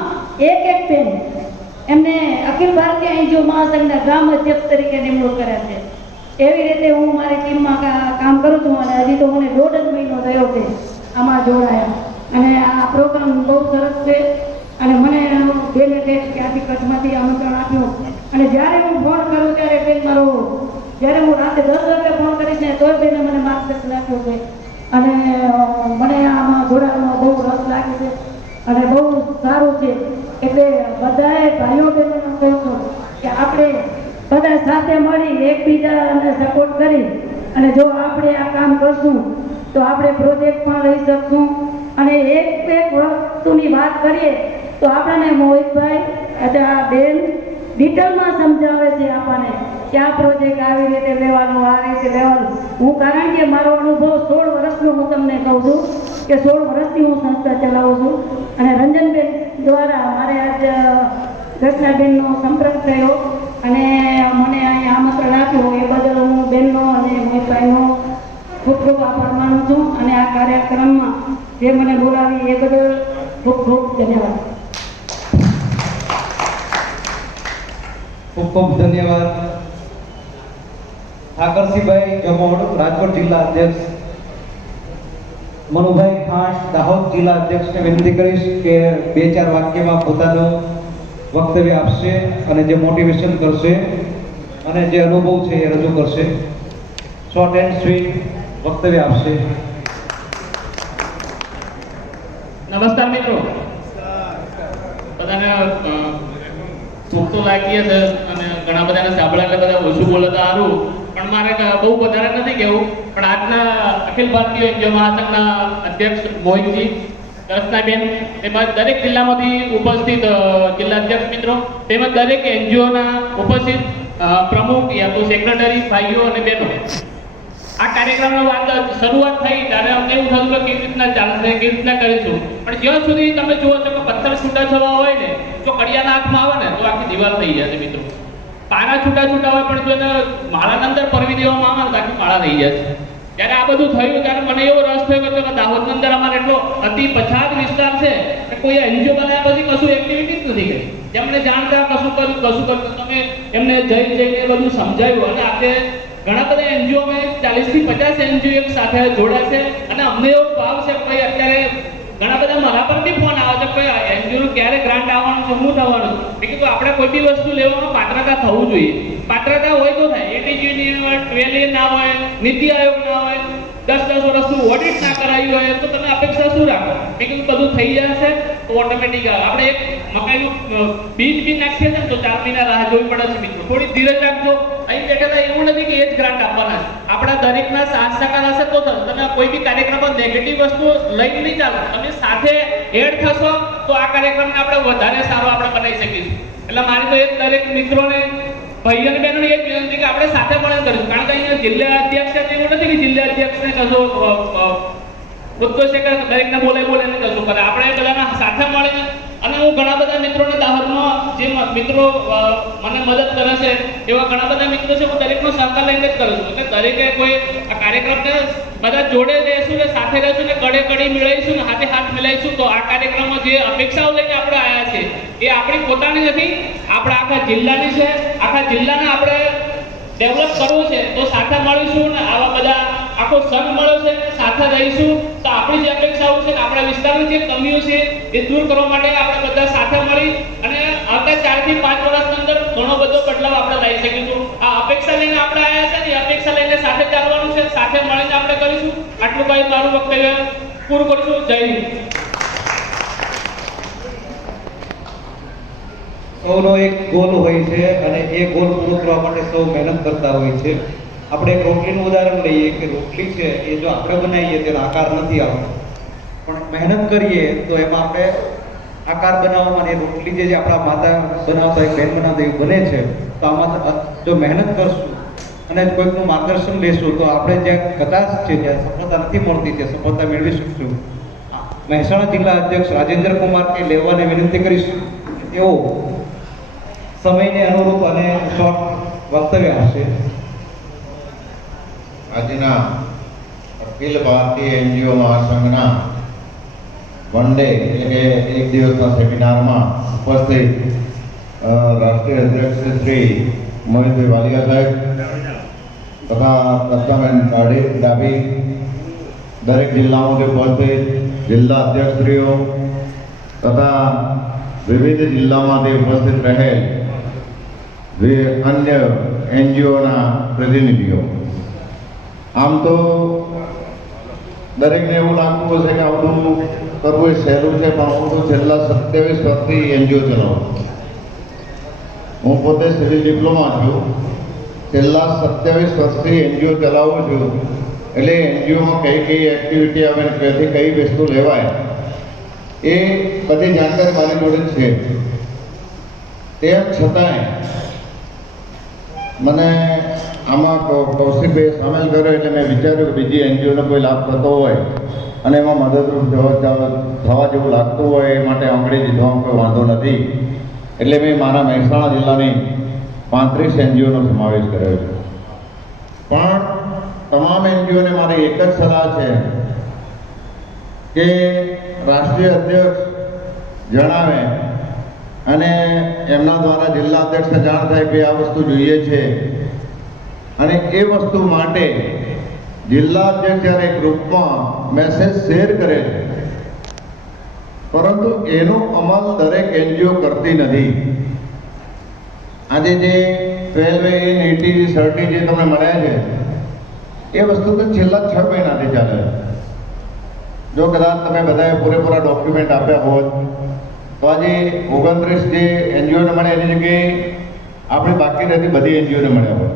એક બેન એમને અખિલ ભારતીય એનજીઓ મહાસંઘના ગ્રામ અધ્યક્ષ તરીકે નિમણૂક કર્યા છે. એવી રીતે હું મારી ટીમમાં કામ કરું છું અને હજી તો મને 1.5 મહિનો થયો છે આમાં જોડાયા. અને આ પ્રોગ્રામ બહુ સરસ છે અને મને બેને ત્યાંથી કચ્છમાંથી આમંત્રણ આપ્યું અને જ્યારે હું ફોન કરું ત્યારે બેન મારો, જ્યારે હું રાતે 10 વાગે ફોન કરીશ ને તોય બેને મને માર્ગદર્શન આપ્યું છે અને મને આમાં જોડાવામાં બહુ રસ લાગે છે અને બહુ સારું છે. એટલે બધાએ ભાઈઓ બહેનોને કહું છું કે આપણે બધા સાથે મળી એકબીજાને સપોર્ટ કરી અને જો આપણે આ કામ કરશું તો આપણે પ્રોજેક્ટ પણ લઈ શકશું. અને એક વસ્તુની વાત કરીએ તો આપણને મોહિતભાઈ આ બેન ડિટેલમાં સમજાવે છે આપણને કે આ પ્રોજેક્ટ આવી રીતે લેવાનું, આ રીતે લેવાનું. હું કારણ કે મારો અનુભવ 16 વર્ષનો હું તમને કહું છું કે 16 વર્ષથી હું સંસ્થા ચલાવું છું અને રંજનબેન દ્વારા મારે આજ દર્શનાબેનનો સંપર્ક થયો અને મને અહીં આમંત્રણ આપ્યું એ બદલ હું બેનનો અને મોહિતભાઈનો ખૂબ ખૂબ આભાર માનું છું. અને આ કાર્યક્રમમાં જે મને બોલાવી એ બદલ ખૂબ ખૂબ ધન્યવાદ. ખૂબ ખૂબ ધન્યવાદ. ઠાકરસિંહભાઈ જમોડ રાજકોટ જિલ્લા અધ્યક્ષ, મનુભાઈ ખાંટ દાહોદ જિલ્લા અધ્યક્ષને વિનંતી કરીશ કે 2-4 વાક્યમાં પોતાનું વક્તવ્ય આપશે અને જે મોટિવેશન કરશે અને જે અનુભવ છે એ રજૂ કરશે. શોર્ટ એન્ડ સ્વીટ વક્તવ્ય આપશે. નમસ્કાર મિત્રો, બધાને ભૂખ તો લાગી હશે અને ઘણા બધાને સાંભળ્યા એટલે બધા ઓછું બોલે તો સારું, પણ મારે બહુ વધારે નથી કહેવું. પણ આજના અખિલ ભારતીય એનજીઓ મહાસંઘના અધ્યક્ષ મોહિતજી, દર્શનાબેન, તેમજ દરેક જિલ્લામાંથી ઉપસ્થિત જિલ્લા અધ્યક્ષ મિત્રો, તેમજ દરેક એનજીઓના ઉપસ્થિત પ્રમુખ યા તો સેક્રેટરી ભાઈઓ અને બહેનો, આ કાર્યક્રમનો વાત શરૂઆત થઈ ત્યારે અમને એવું થતું કે કેવી રીતના ચાલશે, કેવી રીતના કરીશું. પણ જ્યાં સુધી તમે જુઓ છો કે પથ્થર છૂટા છવા હોય ને, જો કડિયાના હાથમાં આવે ને તો આખી દિવાલ થઈ જાય છે મિત્રો. પારા છૂટા છૂટા હોય પણ જો એને માળાના અંદર પરવી દેવામાં આવે ને તો આખી માળા થઈ જાય છે. જ્યારે આ બધું થયું ત્યારે મને એવો રસ થયો કે દાહોદની અંદર અમારે એટલો અતિ પછાત વિસ્તાર છે કે કોઈ એનજીઓ બનાવ્યા પછી કશું એક્ટિવિટી જ નથી કરી. જેમને જાણતા કશું કર્યું તમે એમને જઈને બધું સમજાવ્યું અને આપણે ઘણા બધા એનજીઓ મેં 40 થી 50 એનજીઓ એક સાથે જોડાય છે અને અમને એવો ભાવ છે કે ભાઈ અત્યારે ઘણા બધા મારા પર બી ફોન આવે છે કે એનજીઓ ક્યારે ગ્રાન્ટ આવવાનું છે, શું થવાનું. મેં કીધું આપણે કોઈ બી વસ્તુ લેવામાં પાત્રતા થવું જોઈએ. પાત્રતા હોય તો થાય. એટીજી હોય, 12A ના હોય, નીતિ આયોગ ના હોય, 10 વર્ષનું ઓડિટ ના કરાયું હોય તો તમે અપેક્ષા શું રાખો. મેં કીધું બધું થઈ જશે તો ઓટોમેટિક આપણે એક મકાઈનું બીજ બી નાખીએ છે તો 4 મહિના રાહ જોવી પડે છે મિત્રો. થોડી ધીરજ રાખજો. અહીં બેઠેલા એવું નથી કે એ જ ગ્રાન્ટ આપવાના છે. આપણા દરેકના સાથ સહકાર હશે તો તમે કોઈ બી કાર્યક્રમમાં નેગેટિવ વસ્તુ લઈને નહીં ચાલો. તમે સાથે એડ થશો તો આ કાર્યક્રમને આપણે વધારે સારો આપણે બનાવી શકીશું. એટલે મારી તો એક દરેક મિત્રોને, ભાઈઓ અને બહેનોને એ જ વિનંતી કે આપણે સાથે મળીને કરીશું. કારણ કે અહીંયા જિલ્લા અધ્યક્ષ છે એવું નથી કે જિલ્લા અધ્યક્ષને કશો મુદ્દો છે કે દરેકને બોલે ને કશું કરે. આપણે બધાના સાથે મળીને, અને હું ઘણા બધા મિત્રોને દાહોદમાં જે મિત્રો મને મદદ કરે છે એવા ઘણા બધા મિત્રો છે, હું દરેકનો સહકાર લઈને જ કરું છું. એટલે દરેકે કોઈ આ કાર્યક્રમને બધા જોડે રહેશું ને સાથે રહેશું ને કડે કડી મિલાઈશું ને હાથે હાથ મિલાઈશું તો આ કાર્યક્રમમાં જે અપેક્ષાઓ લઈને આપણે આવ્યા છે એ આપણી પોતાની નથી, આપણા આખા જિલ્લાની છે. આખા જિલ્લાને આપણે ડેવલપ કરવું છે તો સાથે મળીશું ને આવા બધા આખો સંઘ મળ્યો છે સાથે રહીશું તો આપણી જે અપેક્ષાઓ છે આપણા વિસ્તારની જે કમીઓ છે એ દૂર કરવા માટે આપણે બધા સાથે મળી અને આવતા 4 થી 5 વર્ષની અંદર ઘણો બધો બદલાવ આપણે લાવી શકીશું. આ અપેક્ષા લઈને આપણે આવ્યા છે ને, અપેક્ષા લઈને સાથે ચાલવાનું છે, સાથે મળીને આપણે કરીશું. આટલું કહી મારું વક્તવ્ય પૂરું કરીશું. જય હિન્દ. સૌનો એક ગોલ હોય છે અને એ ગોલ પૂરો કરવા માટે સૌ મહેનત કરતા હોય છે. આપણે એક રોટલીનું ઉદાહરણ લઈએ કે રોટલી છે એ જો આપણે બનાવીએ તેનો આકાર નથી આવતો, પણ મહેનત કરીએ તો એમાં આપણે આકાર બનાવવામાં એ રોટલી જે આપણા માતા બનાવતા એક બહેન બનાવતા એ બને છે. તો આમાં જો મહેનત કરશું અને કોઈકનું માર્ગદર્શન લેશું તો આપણે જ્યાં કદાચ છે જ્યાં સફળતા નથી મળતી ત્યાં સફળતા મેળવી શકશું. મહેસાણા જિલ્લા અધ્યક્ષ રાજેન્દ્ર કુમારને લેવાની વિનંતી કરીશું. તેઓ સમયને અનુરૂપ અને શોર્ટ વક્તવ્ય આપશે. આજના અખિલ ભારતીય એનજીઓ મહાસંઘના વન ડે એટલે કે એક દિવસના સેમિનારમાં ઉપસ્થિત રાષ્ટ્રીય અધ્યક્ષ શ્રી મોહિતભાઈ વાલિયા સાહેબ તથા દર્શનાબેન ડાભી, દરેક જિલ્લામાંથી ઉપસ્થિત જિલ્લા અધ્યક્ષશ્રીઓ તથા વિવિધ જિલ્લામાંથી ઉપસ્થિત રહેલ અન્ય એનજીઓના પ્રતિનિધિઓ. આમ તો દરેકને એવું લાગતું હશે કે આ બધું કરવું એ સહેલું છે, પણ હું તો છેલ્લા 27 વર્ષથી એનજીઓ ચલાવું. હું પોતે સિવિલ ડિપ્લોમા છું. છેલ્લા 27 વર્ષથી એનજીઓ ચલાવું છું. એટલે એનજીઓમાં કઈ એક્ટિવિટી આવે ને ક્યાંથી કઈ વસ્તુ લેવાય એ બધી જાણકારી મારી જોડે જ છે. તેમ છતાંય મને આમાં કૌશિકભાઈએ સામેલ કર્યો એટલે મેં વિચાર્યું કે બીજી એનજીઓનો કોઈ લાભ થતો હોય અને એમાં મદદરૂપ થવા જેવું લાગતું હોય એ માટે આંગળી દીધવામાં કોઈ વાંધો નથી. એટલે મેં મારા મહેસાણા જિલ્લાની 35 એનજીઓનો સમાવેશ કર્યો છે. પણ તમામ એનજીઓને મારી એક જ સલાહ છે કે રાષ્ટ્રીય અધ્યક્ષ જણાવે અને એમના દ્વારા જિલ્લા અધ્યક્ષને જાણ થાય કે આ વસ્તુ જોઈએ છે અને એ વસ્તુ માટે જિલ્લા અધ્યક્ષ જ્યારે ગ્રુપમાં મેસેજ શેર કરે છે, પરંતુ એનો અમલ દરેક એનજીઓ કરતી નથી. આજે જે 12A અને 80 30 જે તમને મળ્યા છે એ વસ્તુ તો છેલ્લા 6 મહિનાથી ચાલે. જો કદાચ તમે બધાએ પૂરેપૂરા ડોક્યુમેન્ટ આપ્યા હોત તો આજે 29 જે એનજીઓને મળે એની જગ્યાએ આપણે બાકી રહેતી બધી એનજીઓને મળ્યા હોત.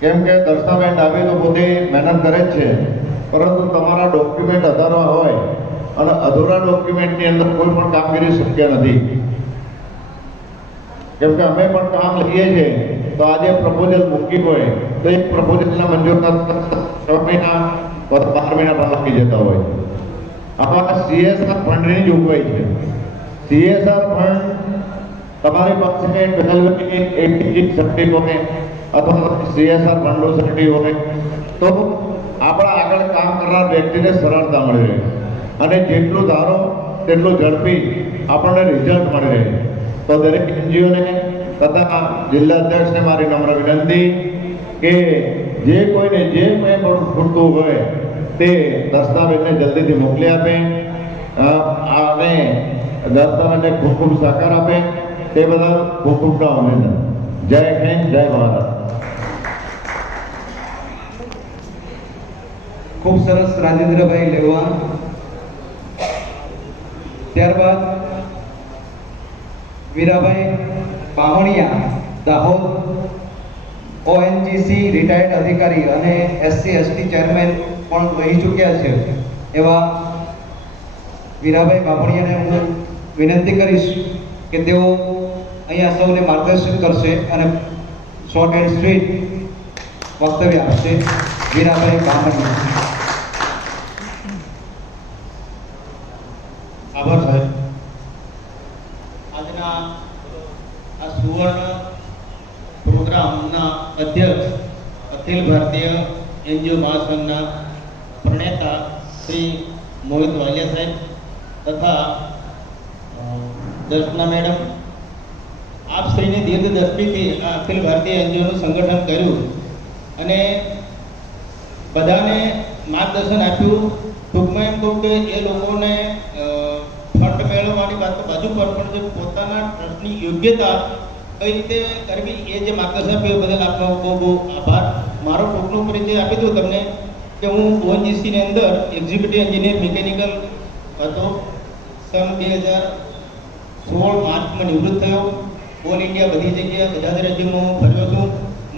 કેમ કે દર્શનાબેન ડાભી તો પોતે મહેનત કરે જ છે, પરંતુ તમારા ડોક્યુમેન્ટ અધારા હોય અને અધૂરા ડોક્યુમેન્ટની અંદર કોઈ પણ કામગીરી શક્ય નથી. કેમ કે અમે પણ કામ લઈએ છીએ તો આજે પ્રપોઝલ મૂકી હોય તો એક પ્રપોઝલના મંજૂરના 6 મહિના 12 મહિના પણ લાગી જતા હોય. આમાં CSR ફંડની જોગવાઈ છે. CSR ફંડ તમારી પાસે 12 સર્ટી હોય અથવા CSR ફંડો સર્ટી હોય તો આપણા આગળ કામ કરનાર વ્યક્તિને સરળતા મળી રહે અને જેટલું ધારો તેટલું ઝડપી આપણને રિઝલ્ટ મળી રહે. તો દરેક એનજીઓને તથા જિલ્લા અધ્યક્ષને મારી નમ્ર વિનંતી કે જે કોઈને જે કંઈ પણ ખૂટતું હોય તે દસ્તાવેજને જલ્દીથી મોકલી આપે અને દસ્તાવેજને ખૂબ ખૂબ સહકાર આપે. તે બદલ ખૂબ ખૂબ અભિનંદન. જય હિન્દ, જય ભારત. ખૂબ સરસ રાજેન્દ્રભાઈ લેવા. ત્યારબાદ વીરાભાઈ બામણિયા, દાહોદ ONGC રિટાયર્ડ અધિકારી અને SC/ST ચેરમેન પણ રહી ચૂક્યા છે એવા વીરાભાઈ બામણિયાને હું વિનંતી કરીશ કે તેઓ અહીંયા સૌને માર્ગદર્શન કરશે અને શોર્ટ એન્ડ સ્વીટ વક્તવ્ય આપશે. વીરાભાઈ બામણિયા. આભાર સાહેબ. આજના આ સુવર્ણ પ્રોગ્રામના અધ્યક્ષ અખિલ ભારતીય એનજીઓ મહાસંઘના પ્રણેતા શ્રી મોહિત વાલિયા સાહેબ તથા દર્શના મેડમ, આપ શ્રીની દીર્ઘદ્રષ્ટિથી આ અખિલ ભારતીય એનજીઓનું સંગઠન કર્યું અને બધાને માર્ગદર્શન આપ્યું. ટૂંકમાં એમ કહું કે એ લોકોને ફંડ મેળવવાની વાત તો બાજુ પર, પણ જે પોતાના ટ્રસ્ટની યોગ્યતા કઈ રીતે કરવી એ જે માર્ગદર્શન આપ્યું બદલ આપનો બહુ બહુ આભાર. મારો ટૂંકનો પરિચય આપી દઉં તમને કે હું ONGCની અંદર એક્ઝિક્યુટિવ એન્જિનિયર મિકેનિકલ હતો. સન 2016 માર્ચમાં નિવૃત્ત થયો. ઓલ ઇન્ડિયા બધી જગ્યાએ બધા જ રાજ્યોમાં હું ફર્યો છું.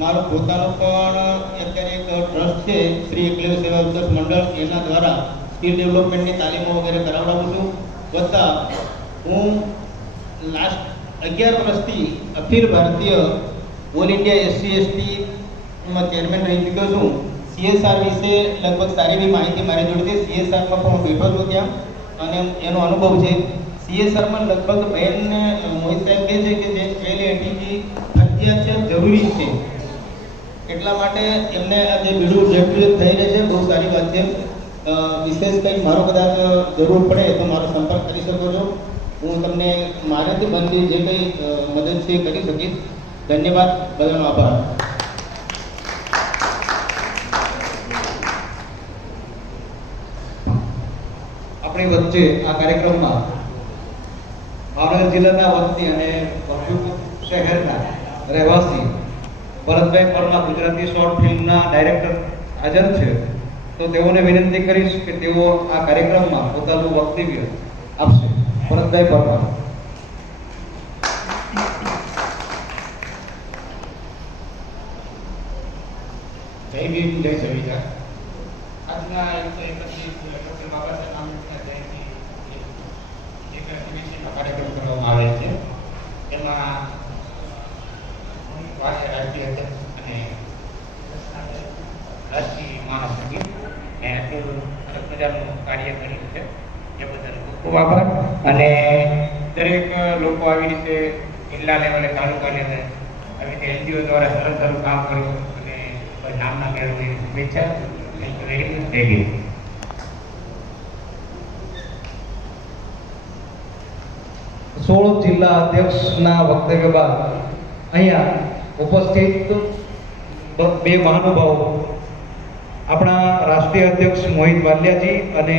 મારો પોતાનો પણ અત્યારે એક ટ્રસ્ટ છે શ્રી એકલવ્ય સેવા વિકાસ મંડળ, એના દ્વારા સ્કિલ ડેવલપમેન્ટની તાલીમો વગેરે કરાવડાવું છું. વત્તા હું લાસ્ટ 11 વર્ષથી Akhil Bharatiya all India SC/ST માં ચેરમેન રહી ચૂક્યો છું. CSR વિશે લગભગ સારી એવી માહિતી મારી જોડે છે. CSRમાં પણ હું બેઠો છું ત્યાં અને એનો અનુભવ છે. CSRમાં લગભગ બહેનને મોહિત સાહેબ કહે છે કે જે 1280 ફરજિયાત છે, જરૂરી છે. એટલા માટે એમને આ જે બીડું જેટલું થઈ રહે છે બહુ સારી વાત છે. વિશેષ કંઈ મારો કદાચ જરૂર પડે તો મારો સંપર્ક કરી શકો છો. હું તમને મારાથી બનતી જે કંઈ મદદ છે એ કરી શકીશ. ધન્યવાદ, બધાનો આભાર. આપણી વચ્ચે આ કાર્યક્રમમાં ભાવનગર જિલ્લાના વતની અને ભરૂચ શહેરના રહેવાસી ભરતભાઈ પરમાર ગુજરાતી શોર્ટ ફિલ્મના ડાયરેક્ટર હાજર છે. તો તેઓને વિનંતી કરીશ કે તેઓ આ કાર્યક્રમમાં પોતાનું વક્તવ્ય આપશે. ભરતભાઈ પરમાર. જય ભીમ, જય સંવિધાન. આજના 131 ડૉક્ટર બાબા સાહેબ આંબેડકર જયંતિ એક અધિવેશનનો કાર્યક્રમ કરવામાં આવે છે. એમાં રાષ્ટ્રીય અધ્યક્ષ અને રાષ્ટ્રીય મહાસચિવ એ આટલું સરસ મજાનું કાર્ય કર્યું છે એ બદલ ખૂબ ખૂબ આભાર. અને દરેક લોકો આવી રીતે જિલ્લા લેવલે, તાલુકા લેવલે આવી રીતે એનજીઓ દ્વારા સરસ સારું કામ કર્યું અને નામના મેળવવાની શુભેચ્છા. Thank you very much. જય હિન્દ. 16 જિલ્લા અધ્યક્ષના વક્તવ્ય બાદ અહીંયા ઉપસ્થિત બે મહાનુભાવો આપણા રાષ્ટ્રીય અધ્યક્ષ મોહિત વાલિયાજી અને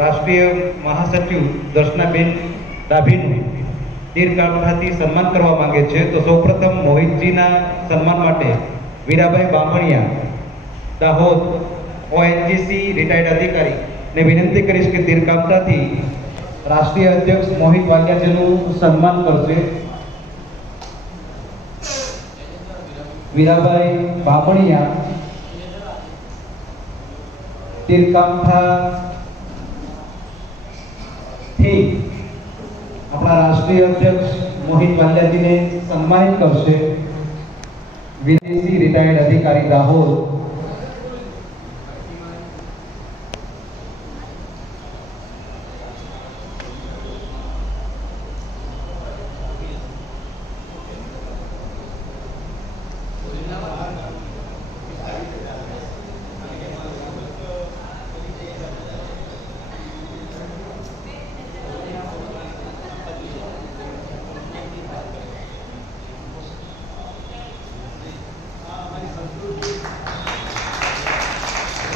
રાષ્ટ્રીય મહાસચિવ દર્શનાબેન ડાભીનું તીરકાંઠાથી સન્માન કરવા માંગે છે. તો સૌપ્રથમ મોહિતજીના સન્માન માટે વીરાભાઈ બામણિયા, દાહોદ ઓએનજીસી રિટાયર્ડ અધિકારી ને વિનંતી કરીશ કે તીરકાંઠાથી રાષ્ટ્રીય અધ્યક્ષ મોહિત વાલિયાજીનું સન્માન કરશે. વીરાભાઈ બામણિયા તીરકાંઠા થી આપણા રાષ્ટ્રીય અધ્યક્ષ મોહિત વાલિયાજીને સન્માનિત કરશે. વિદેશી રિટાયર્ડ અધિકારી દાહોદ.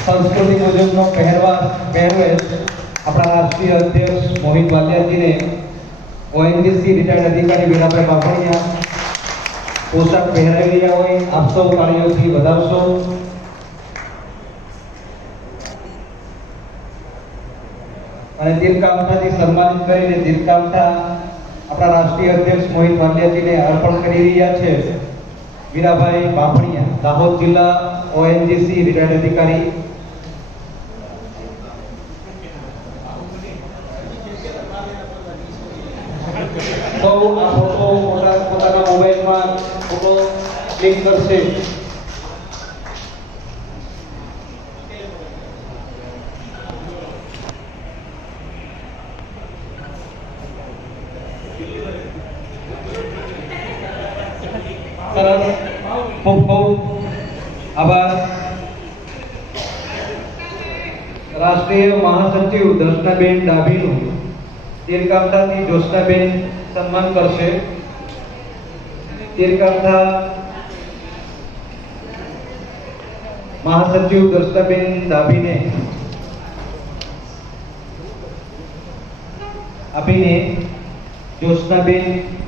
સંસ્કૃતિ મુજબનો પહેરવેશ આપણા રાષ્ટ્રીય અધ્યક્ષ મોહિત વાલિયાજીને ઓએનજીસી રિટાયર્ડ અધિકારી વીરાભાઈ બામણિયા પોશાક પહેરાવી રહ્યા હોય આપ સૌ તાળીઓથી વધાવશો. અને તીરકાંઠાથી સન્માનિત કરીને તીરકાંઠા આપણા રાષ્ટ્રીય અધ્યક્ષ મોહિત વાલિયાજીને અર્પણ કરી રહ્યા છે વીરાભાઈ બામણિયા, દાહોદ જિલ્લા ઓએનજીસી રિટાયર્ડ અધિકારી. સૌ આ ફોટો પોતાના મોબાઈલમાં ફોટો ક્લિક કરશે. સરસ, ખૂબ ખૂબ આભાર. રાષ્ટ્રીય મહાસચિવ દર્શનાબેન ડાભીનું તીરકાંઠાથી જોશનાબેન સન્માન કરશે. તીરકાંઠા મહાસચિવ દર્શનાબેન ડાભીને આપીને જોશનાબેન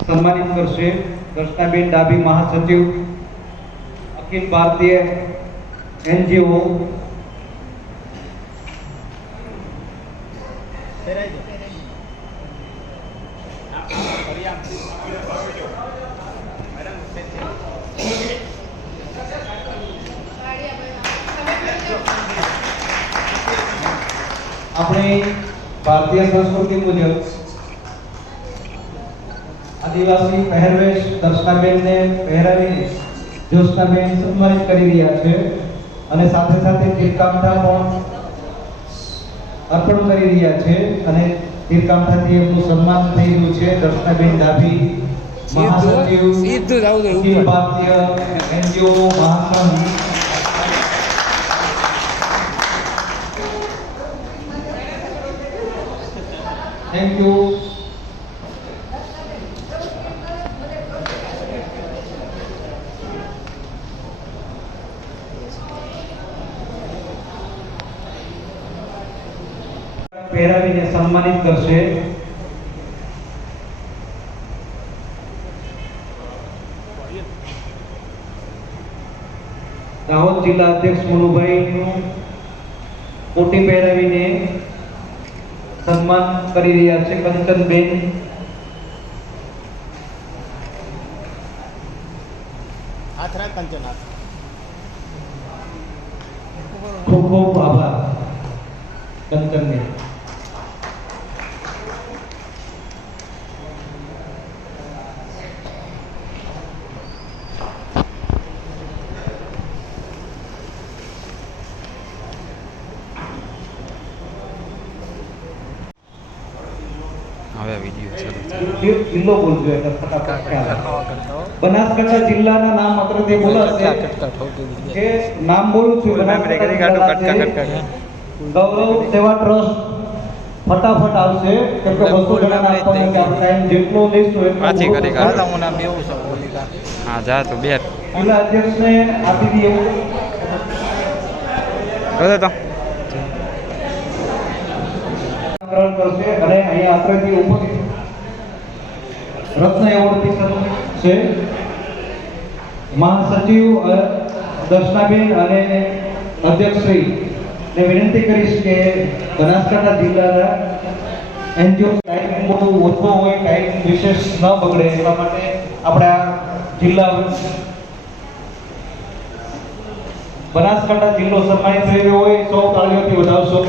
સન્માનિત કરશે. દર્શનાબેન ડાભી મહાસચિવ અખિલ ભારતીય એનજીઓ આપણી ભારતીય સંસ્કૃતિ મુજબ આદિવાસી પહેરવેશ દર્શનાબેનને પહેરાવીને જોશનાબેન સન્માનિત કરી રહ્યા છે અને સાથે સાથે તીરકાંઠા પણ અર્પણ કરી રહ્યા છે અને તીરકાંઠાથી એમનું સન્માન થઈ રહ્યું છે. દર્શનાબેન ડાભી મહાસચિવ Akhil Bharatiya NGO Mahasangh. Thank you. પહેરાવીને સન્માનિત કરશે. દાહોદ જિલ્લા અધ્યક્ષ મુનુભાઈનું કોટી પહેરાવીને સન્માન કરી રહ્યા છે કંચનબેન. ખૂબ ખૂબ આભાર કંચનબેન. જિલ્લો બોલજો એટલે ફટાફટ ખ્યાલ આવે. બનાસકાંઠા જિલ્લાના નામ માત્ર તે બોલાશે કે નામ બોલું છું. ગૌરવ સેવા ટ્રસ્ટ ફટાફટ આવશે કેમ કે 200 જણાના આપવાના છે. આપણે ટાઈમ જેટલો લઈશું એટલો. હા જા તો બે જિલ્લા અધ્યક્ષને આપી દઈએ. કરશે અને અહીંયા આપણાથી ઉપસ્થિત રત્ન એવોર્ડથી સન્માનિત છે મહાસચિવ દર્શનાબેન અને અધ્યક્ષશ્રી ને વિનંતી કરીશ કે બનાસકાંઠા જિલ્લાના એનજીઓ ટાઈમ બહુ ઓછો હોય, ટાઈમ વિશેષ ન બગડે એટલા માટે આપણા જિલ્લા બનાસકાંઠા જિલ્લો સન્માનિત થઈ રહ્યો હોય. સૌ તાળીઓથી વધાવશો.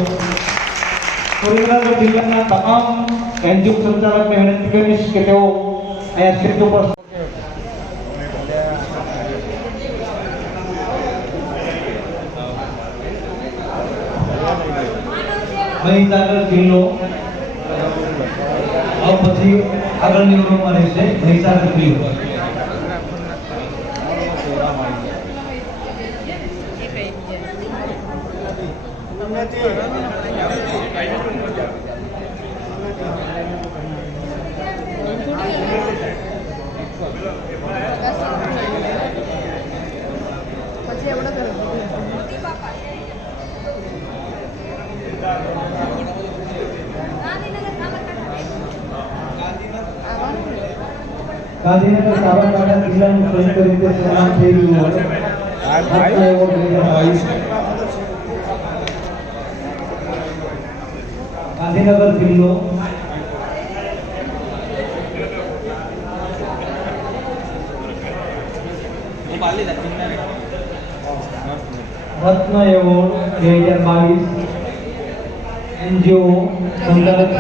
સુરેન્દ્રનગર જિલ્લાના તમામ એનજીઓ સંચાલકને વિનંતી કરીશ કે તેઓ અહીંયા સ્ટેજ ઉપર મહીસાગર જિલ્લો પછી આગળની ઓળખમાં રહેશે મહીસાગર જિલ્લો. ગાંધીનગર સાબરકાંઠા જિલ્લાનું સંયુક્ત રીતે સન્માન થઈ રહ્યું છે. ગાંધીનગર જિલ્લો રત્ન એવોર્ડ 2022 એનજીઓ સંચાલક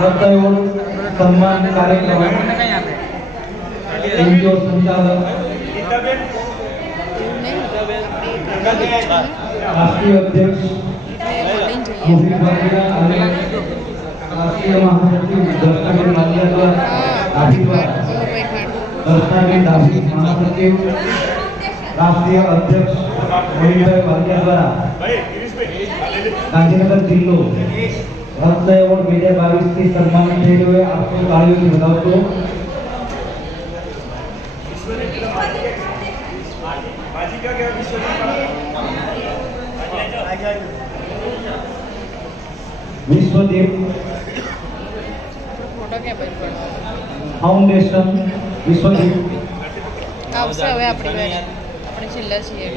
રત્ન એવોર્ડ સન્માન કાર્યક્રમ એનજીઓ સંચાલક રાષ્ટ્રીય અધ્યક્ષ મોહિત ભાટિયા અને રાષ્ટ્રીય મહાસચિવ દર્શનાબેન વાલિયા દ્વારા દર્શનાબેન ડાભી મહાસચિવ રાષ્ટ્રીય અધ્યક્ષ મોહિતભાઈ વાલિયા દ્વારા ગાંધીનગર જિલ્લો રત્ન એવોર્ડ 2022 થી સન્માનિત થઈ રહ્યો છે. આપ સૌ તાળીઓથી વધાવશો. વિશ્વદીપ ફાઉન્ડેશન વિશ્વદીપ આવશે હવે આપણે છેલ્લા છીએ.